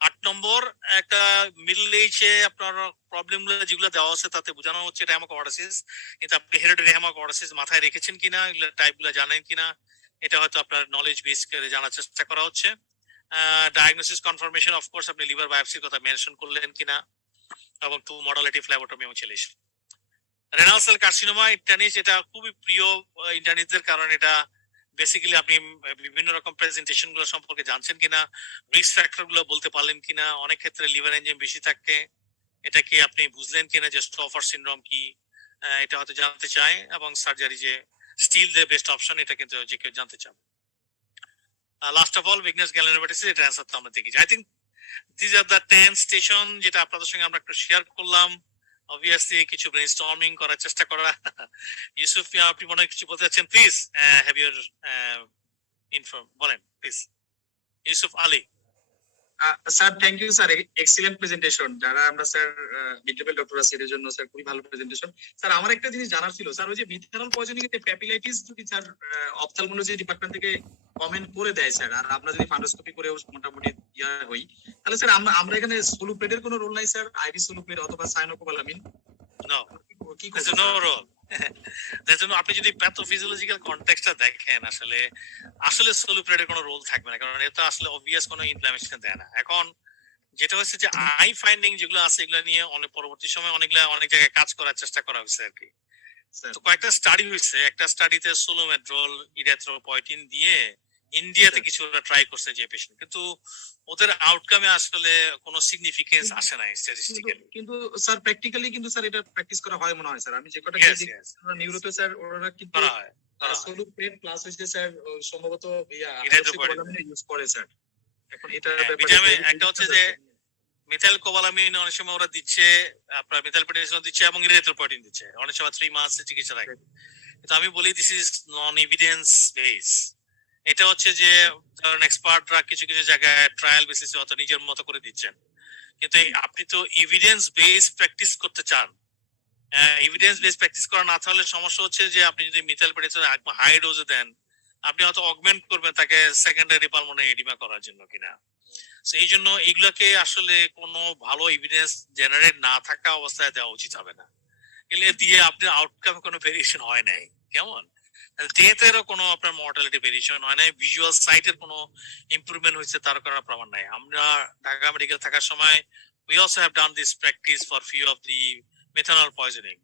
8 নম্বর, একটা মিডল এজে আপনার প্রবলেম গুলো যেগুলো দেওয়া আছে তাতে বোঝানো হচ্ছে এটা হেমাটোক্রাইসিস, কিন্তু আপনি হেরিডিটারি হেমাটোক্রাইসিস মাথায় রেখেছেন কিনা, এগুলো টাইপ গুলো জানেন কিনা, এটা হয়তো আপনার নলেজ বেস করে জানার চেষ্টা করা হচ্ছে। ডায়াগনোসিস কনফার্মেশন, অফকোর্স আপনি লিভার বায়োপসির কথা মেনশন করলেন কিনা, এবং 2 মডালিটি ফ্ল্যাবোটমি এবং ছেলেশন। রেনাল সেল কার্সিনোমা ইন্টারনিস, এটা খুবই প্রিয় ইন্টারনিসদের, কারণ এটা বেসিক্যালি আপনি বিভিন্ন রকম প্রেজেন্টেশন গুলো সম্পর্কে জানছেন কিনা, রিস্ক ফ্যাক্টর গুলো বলতে পারলেন কিনা। অনেক ক্ষেত্রে লিভার এনজাইম বেশি থাকে, এটা কি আপনি বুঝলেন কিনা যে স্টফার সিনড্রোম কি, এটা হয়তো জানতে চায়, এবং সার্জারি যে স্টিল দ্য বেস্ট অপশন, এটা কিন্তু যে কেউ জানতে চান। লাস্ট অফ অল উইকনেস গ্যালেনোপ্যাথি, এটা অ্যান্সার তো আমরা দেখেছি। I think this are the 10 station যেটা আপনাদের সঙ্গে আমরা একটু শেয়ার করলাম। অবভিয়াসলি কিছু ব্রেইনস্টর্মিং করার চেষ্টা করা। ইউসুফ, আপনি মনে হয় কিছু বলতে চাচ্ছেন, প্লিজ হ্যাভ ইউর ইনফর্ম, বলেন please. Yusuf Ali. Sir thank you sir, excellent presentation. যারা আমরা স্যার মিডলেভেল ডক্টর আছি এর জন্য স্যার খুবই ভালো প্রেজেন্টেশন। স্যার আমার একটা জিনিস জানার ছিল স্যার, ওই যে মিথানল পয়জনিং এতে প্যাপিলাইটিস যদি স্যার অপথলমোলজি ডিপার্টমেন্ট থেকে কমেন্ট করে দেয় স্যার, আর আমরা যদি ফান্ডোস্কোপি করেও মোটামুটি হই, তাহলে স্যার আমরা এখানে সোলুপ্রেডের কোনো রোল নাই স্যার? আইভি সোলুপ্রেড অথবা সাইনোকোবালামিন? নো, কি there's no role. আপনি যদি প্যাথোফিজিওলজিক্যাল কনটেক্সটটা দেখেন, আসলে সোলুপ্রেডের কোনো রোল থাকবে না, কারণ এটা আসলে অবভিয়াস কোনো ইনফ্লামেশন দেয় না। এখন যেটা হচ্ছে যে আই ফাইন্ডিং যেগুলো আছে, এগুলো নিয়ে অনেক পরবর্তী সময় অনেক জায়গায় কাজ করার চেষ্টা করা হয়েছে আর কি। তো কয়েকটা স্টাডি হয়েছে, একটা স্টাডিতে সোলোমেড্রল, ইরিথ্রোপয়েটিন দিয়ে ইন্ডিয়াতে কিছু ট্রাই করছে যে পেশেন্ট, কিন্তু ওদের আউটকামে আসলে কোনো সিগনিফিকেন্স আসে না স্ট্যাটিস্টিক্যালি। কিন্তু স্যার প্র্যাকটিক্যালি কিন্তু স্যার এটা প্র্যাকটিস করা হয় মনে হয় স্যার। আমি যে কটা নিউরোতে স্যার ওরা কিন্তু করা হয় সোলুপ্রেড প্লাস হচ্ছে স্যার সম্ভবত ইরিথ্রোপয়েটিন ইউজ করে স্যার। এখন এটা একটা হচ্ছে যে মিথাইল কোবালামিন অনেক সময় ওরা দিচ্ছে, আপনার মিথাইল প্রেডিনিসন দিচ্ছে, এবং ইরিথ্রোপয়েটিন দিচ্ছে অনেক সময় 3 মাস চিকিৎসা রাখে। কিন্তু আমি বলি this is non evidence base. এটা হচ্ছে যে ধরেন এক্সপার্টরা কিছু কিছু জায়গায় ট্রায়াল বেসিসে অত নিজের মতো করে দিচ্ছেন, কিন্তু আপনি তো এভিডেন্স বেস প্র্যাকটিস করতে চান। এভিডেন্স বেস প্র্যাকটিস করা না থাকলে সমস্যা হচ্ছে যে আপনি যদি মিথাইল প্রেডিনিসন একদম হাই ডোজে দেন, আপনি হয়তো অগমেন্ট করবেন তাকে সেকেন্ডারি পালমোনারি এডিমা করার জন্য কিনা। এই জন্য এগুলাকে আসলে কোনো ভালো এভিডেন্স জেনারেট না থাকা অবস্থায় দেওয়া উচিত হবে না। এগুলো দিয়ে আপনার আউটকামে কোনো ভেরিয়েশন হয় নাই, কেমন ডেথেরও কোনো আপনার মর্টালিটি ভেরিয়েশন হয় নাই, ভিজুয়াল সাইটের কোনো ইমপ্রুভমেন্ট হয়েছে তার কোনো প্রমাণ নাই। আমরা ঢাকা মেডিকেল থাকার সময় we also have done this practice for few of the methanol poisoning.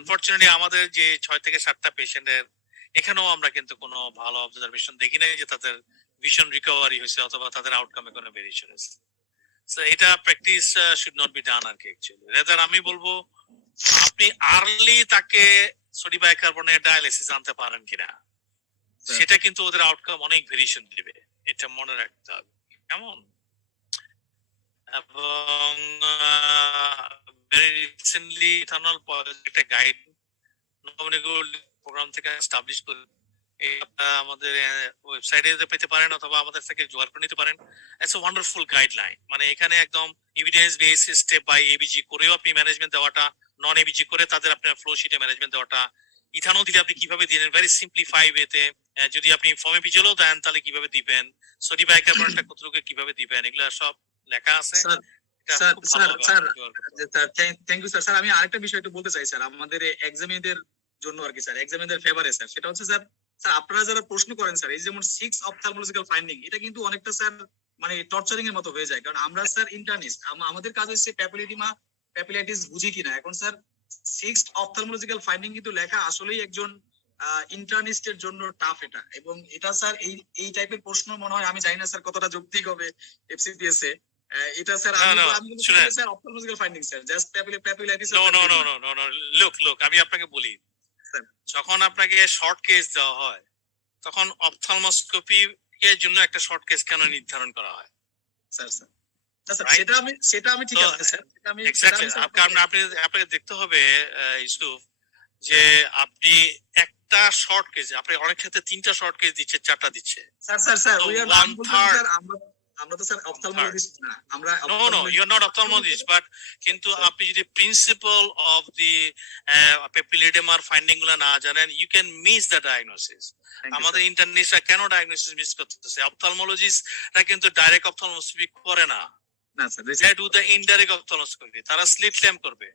Unfortunately আমাদের যে 6 থেকে 7টা পেশেন্টের এখানেও আমরা কিন্তু কোনো ভালো অবজারভেশন দেখি নাই যে তাদের ভিশন রিকভারি হয়েছে অথবা তাদের আউটকামে কোনো ভেরিয়েশন হয়েছে। সো এটা practice should not be done আর কি অ্যাকচুয়ালি। রেদার আমি বলবো আপনি আর্লি তাকে সোডিয়াম বাইকার্বনেট ডায়ালিসিস আনতে পারেন কিনা, সেটা কিন্তু ওদের আউটকাম অনেক ভেরিয়েশন দিবে, এটা মনে রাখতে হবে, কেমন। এবং ভেরি রিসেন্টলি ইথানল একটা গাইড প্রোগ্রাম থেকে এস্টাবলিশ করে আমাদের ওয়েবসাইটে পেতে পারেন অথবা আমাদের থেকে জোগাড় করে নিতে পারেন। ইটস আ ওয়ান্ডারফুল গাইডলাইন, মানে এখানে একদম evidence base step by ABG করেও আপনি ম্যানেজমেন্ট দেওয়াটা, নন এবিজি করে তাদের আপনার ফ্লো শিটে ম্যানেজমেন্ট দেওয়াটা, ইথানল দিলে আপনি কিভাবে দিবেন ভেরি সিম্পলিফাই ওয়েতে, যদি আপনি ফর্মে পিছলেও দেন তাহলে কিভাবে দিবেন, সোডিয়াম বাইকার্বনেটটা কতটুকু কিভাবে দিবেন, এগুলো সব লেখা আছে। Thank you sir. স্যার আমি আরেকটা বিষয় একটু বলতে চাই স্যার, আমাদের এক্সামিনের জন্য আর কি স্যার, এক্সামিনের ফেভারে স্যার, সেটা হচ্ছে স্যার স্যার আপনারা যারা প্রশ্ন করেন স্যার, এই যেমন 6 অপথ্যালমোলজিক্যাল ফাইন্ডিং, এটা কিন্তু অনেকটা স্যার মানে টর্চারিং এর মতো হয়ে যায়, কারণ আমরা স্যার ইন্টার্নিস্ট, আমাদের কাজ হচ্ছে প্যাপিলাইটিস বুঝি কিনা। এখন স্যার 6 অপথ্যালমোলজিক্যাল ফাইন্ডিং কিন্তু লেখা আসলেই একজন ইন্টার্নিস্টের জন্য টাফ এটা, এবং এটা স্যার এই টাইপের প্রশ্ন মনে হয়, আমি জানি না স্যার কতটা যৌক্তিক হবে এফসিপিএস এ এটা স্যার। আমি sir ophthalmological finding sir, just papillitis. No look আমি আপনাকে বলি, যখন আপনাকে শর্ট কেস দেওয়া হয় তখন অপথ্যালমোস্কোপি এর জন্য একটা শর্ট কেস কেন নির্ধারণ করা হয় স্যার? সেটা আমি ঠিক আছে স্যার, কারণ আপনাকে দেখতে হবে ইউসুফ যে আপনি একটা শর্ট কেস, আপনি অনেক ক্ষেত্রে 3টা শর্ট কেস দিচ্ছে, 4টা দিচ্ছে। আমরা তো স্যার অপথ্যালমোলজিস্ট না, আমরা no you are not ophthalmologist, but কিন্তু আপনি যদি প্রিন্সিপাল অফ দি পেপিলিডেমার ফাইন্ডিং গুলো না জানেন, you can miss the diagnosis. আমাদের ইন্টারনিস্টরা কেন ডায়াগনোসিস মিস করতেছে? অপথ্যালমোলজিস্টরা কিন্তু ডাইরেক্ট অপথ্যালমোস্কোপি করে না, না sir, they do the indirect ophthalmoscopy, তারা স্লিট ল্যাম্প করবে।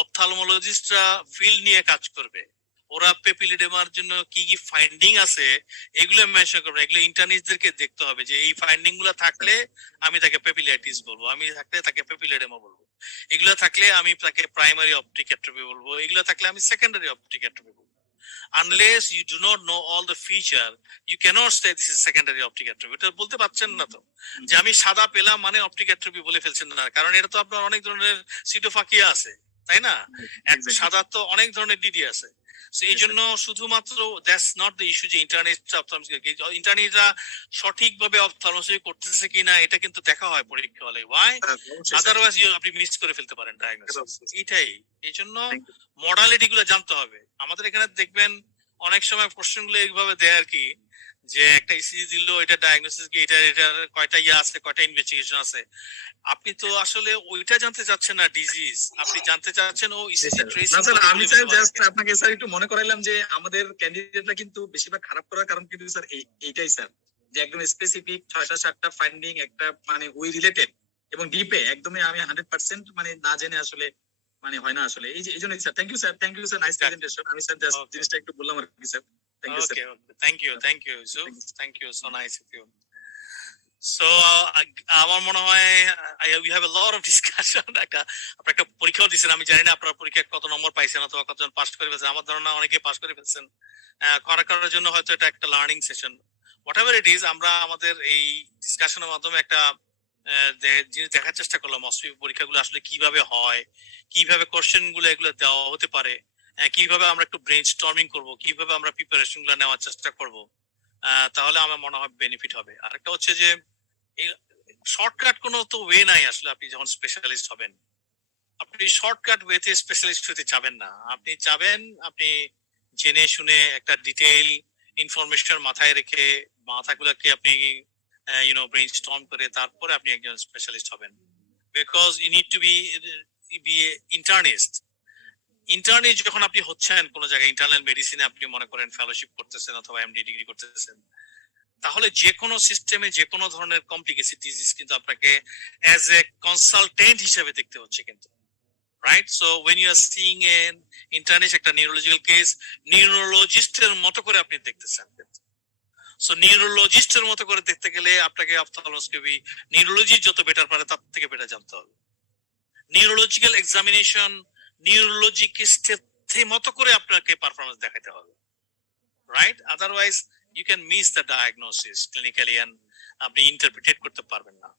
অপথ্যালমোলজিস্টরা ফিল্ড নিয়ে কাজ করবে, ওরা পেপিলিডেমার জন্য কি কি ফাইন্ডিং আছে এগুলো মেনশন করবে। এগুলো ইন্টার্নিস্টদেরকে দেখতে হবে যে এই ফাইন্ডিং গুলো থাকলে আমি তাকে পেপিলাইটিস বলবো, আমি থাকলে তাকে পেপিলিডেমা বলবো, এগুলো থাকলে আমি তাকে প্রাইমারি অপটিক অ্যাট্রফি বলবো, এগুলো থাকলে আমি সেকেন্ডারি অপটিক অ্যাট্রফি বলবো। Unless you do not know all the feature, you cannot say this is secondary optic atrophy. এটা বলতে পারছেন না তো যে আমি সাদা পেলাম মানে অপটিক অ্যাট্রফি বলে ফেলছেন না, কারণ এটা তো আপনার অনেক ধরনের সিটোফাকিয়া আছে, তাই না? সাদা তো অনেক ধরনের ডিডি আছে। এই জন্য শুধুমাত্র দ্যাটস নট দ্য ইস্যু যে ইন্টার্নিস্টরা সঠিকভাবে অপথ্যালমোস্কোপি করতেছে কিনা এটা কিন্তু দেখা হয় পরীক্ষা হলে। ওয়াই? আদারওয়াইজ আপনি মিস করে ফেলতে পারেন ডায়াগনোসিস। এটাই, এই জন্য মডালিটি গুলো জানতে হবে। আমাদের এখানে দেখবেন অনেক সময় প্রশ্নগুলো এইভাবে দেয় আর কি, যে একটা ইসিজি দিল, এটা ডায়াগনোসিস কি, এটার কয়টা আছে, কয়টা ইনভেস্টিগেশন আছে। আপনি তো আসলে ওইটা জানতে চাচ্ছেন না ডিজিজ, আপনি জানতে চাচ্ছেন ও ইসিজি ট্রেসিং। না স্যার, আমি স্যার জাস্ট আপনাকে স্যার একটু মনে করাইলাম যে আমাদের ক্যান্ডিডেটরা কিন্তু বেশিরভাগ খারাপ করার কারণ কিন্তু স্যার এইটাই স্যার, যে একদম স্পেসিফিক 6টা 7টা ফাইন্ডিং একটা মানে ওই রিলেটেড এবং ডিপে একদমই আমি 100% মানে না জেনে আসলে মানে হয় না আসলে। এই জন্য sir thank you sir, nice presentation. আমি স্যার জাস্ট জিনিসটা একটু বললাম আর কি sir. Thank you sir. Thank you thank you, so nice of you. So আমার মনে হয় we have a lot of discussion. আপনার একটা পরীক্ষাও দিচ্ছেন, আমি জানি না আপনার পরীক্ষায় কত নম্বর পাইছেন অথবা কতজন পাস করে ফেলছেন। আমার ধারণা অনেকে পাস করে ফেলছেন, করার জন্য হয়তো এটা একটা learning session. Whatever it is, আমরা আমাদের এই ডিসকাশনের মাধ্যমে একটা জিনিস দেখার চেষ্টা করলাম OSPE পরীক্ষাগুলো আসলে কিভাবে হয়, কিভাবে কোশ্চেন গুলো এগুলো দেওয়া হতে পারে, কিভাবে আমরা একটু ব্রেন স্টর্মিং করবো, কিভাবে আমরা প্রিপারেশন গুলো নেওয়ার চেষ্টা করবো, তাহলে আমার মনে হয় বেনিফিট হবে। আর একটা হচ্ছে যে শর্টকাট কোনো তো ওয়ে নাই আসলে। আপনি যখন স্পেশালিস্ট হবেন, আপনি শর্টকাট ওয়েতে স্পেশালিস্ট হতে চাবেন না। আপনি চাবেন আপনি জেনে শুনে একটা ডিটেইল ইনফরমেশন মাথায় রেখে মাথাগুলোকে আপনি ব্রেন স্টর্ম করে তারপরে আপনি একজন স্পেশালিস্ট হবেন। Because you need to be internist. Internee যখন আপনি হচ্ছেন কোন জায়গায় ইন্টারনাল মেডিসিনে আপনি মনে করেন ফেলোশিপ করতেছেন অথবা এমডি ডিগ্রি করতেছেন, তাহলে যে কোনো সিস্টেমে যে কোনো ধরনের কমপ্লিকেটেড ডিজিজ কিন্তু আপনাকে অ্যাজ এ কনসালটেন্ট হিসেবে দেখতে হচ্ছে কিন্তু, right? So when you are seeing an internist একটা নিউরোলজিক্যাল কেস, নিউরোলজিস্টের মতো করে আপনি দেখতেছেন। সো নিউরোলজিস্টের মতো করে দেখতে গেলে আপনাকে অপথলমোস্কোপি, নিউরোলজি যত বেটার পারে তার থেকে বেটার জানতে হবে। নিউরোলজিক্যাল এক্সামিনেশন নিউরোলজিস্টের মতো করে আপনাকে পারফরমেন্স দেখাতে হবে, right? Otherwise you can miss the diagnosis clinically and আপনি ইন্টারপ্রিটেট করতে পারবেন না।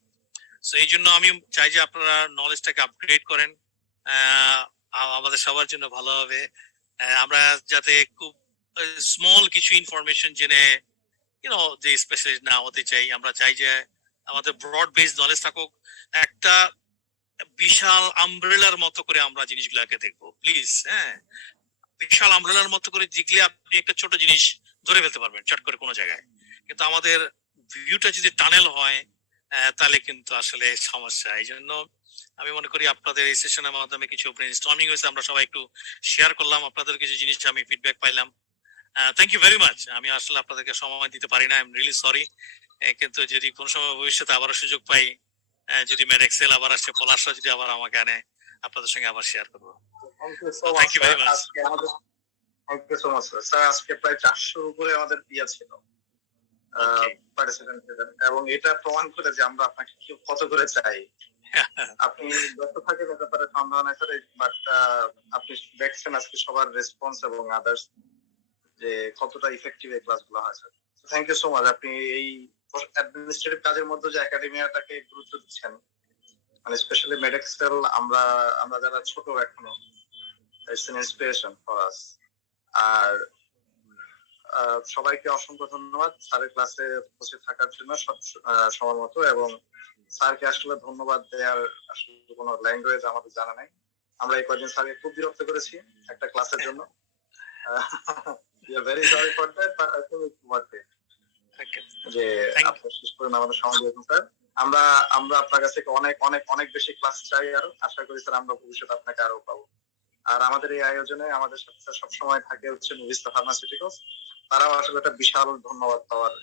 সো এই জন্য আমি চাই যে আপনারা নলেজটাকে আপগ্রেড করেন, আমাদের সবার জন্য ভালো হবে। আমরা যাতে খুব স্মল কিছু ইনফরমেশন জেনে যে স্পেশালিস্ট না হতে চাই, আমরা চাই যে আমাদের ব্রড বেসড নলেজ থাকুক, একটা বিশাল আমব্রেলার মতো করে আমরা জিনিসগুলোকে দেখবো প্লিজ। হ্যাঁ, বিশাল আমব্রেলার মতো করে দেখলে আপনি একটা ছোট জিনিস ধরে ফেলতে পারবেন চট করে কোনো জায়গায়, কিন্তু আমাদের ভিউটা যদি টানেল হয় তাহলে কিন্তু আসলে সমস্যা। এই জন্য আমি মনে করি আপনাদের এই সেশনের মাধ্যমে কিছু ব্রেইনস্টর্মিং হয়েছে, আমরা সবাই একটু শেয়ার করলাম, আপনাদের কিছু জিনিস আমি ফিডব্যাক পাইলাম। Thank you very much. আমি আসলে আপনাদেরকে সময় দিতে পারি না, আই এম রিয়েলি সরি, কিন্তু যদি কোনো সময় ভবিষ্যতে আবারও সুযোগ পাই, যদি মেডেক্সেল আবার আসে, পলাশরা যদি আবার আমাকে আনে, আপনাদের সঙ্গে আবার শেয়ার করবো। Thank you very much. Thank you so much sir. আজকে প্রায় 400 উপরে আমাদের পিয়া ছিল পার্টিসিপেন্ট, এবং এটা প্রমাণ করে যে আমরা আপনাকে কত করে চাই। আপনি ব্যস্ত থাকেন এ ব্যাপারে সন্দেহ নাই স্যার, বাট আপনি দেখছেন আজকে সবার রেসপন্স এবং আদার্স যে কতটা ইফেক্টিভ এই ক্লাসগুলো হয় sir. Thank you so much. আপনি এই অ্যাডমিনিস্ট্রেটিভ কাজের মধ্যে যে একাডেমিয়াটাকে গুরুত্ব দিচ্ছেন, মানে স্পেশালি মেডেক্সেল, আমরা যারা ছোট এখনো, it's an inspiration for us. আর সবাইকে অসংখ্য ধন্যবাদ স্যারের ক্লাসে উপস্থিত থাকার জন্য সময় মতো, এবং স্যারকে আসলে ধন্যবাদ দেওয়ার আসলে কোনো ল্যাঙ্গুয়েজ আমাদের জানা নাই। আমরা এই কয়েকদিন স্যারকে খুব বিরক্ত করেছি একটা ক্লাসের জন্য। Very sorry for that, but I think it's worth it যে আপনি শেষ করে আমাদের সময় দিয়েছেন স্যার। আমরা আপনার কাছ থেকে অনেক অনেক অনেক বেশি ক্লাস চাই, আরো আশা করি স্যার আমরা ভবিষ্যতে আপনাকে আরো পাবো। আর আমাদের এই আয়োজনে আমাদের সাথে সবসময় থাকে হচ্ছে মুভিস্তা ফার্মাসিউটিক্যালস, তারাও আসলে একটা বিশাল ধন্যবাদ পাওয়ার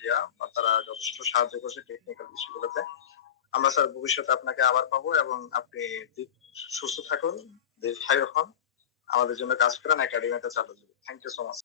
তারা যথেষ্ট সাহায্য করছে টেকনিক্যাল বিষয়গুলোতে। আমরা স্যার ভবিষ্যতে আপনাকে আবার পাবো, এবং আপনি সুস্থ থাকুন, দীর্ঘায়ু হন, আমাদের জন্য কাজ করেন, একাডেমিতে চালু থাকুন। Thank you so much.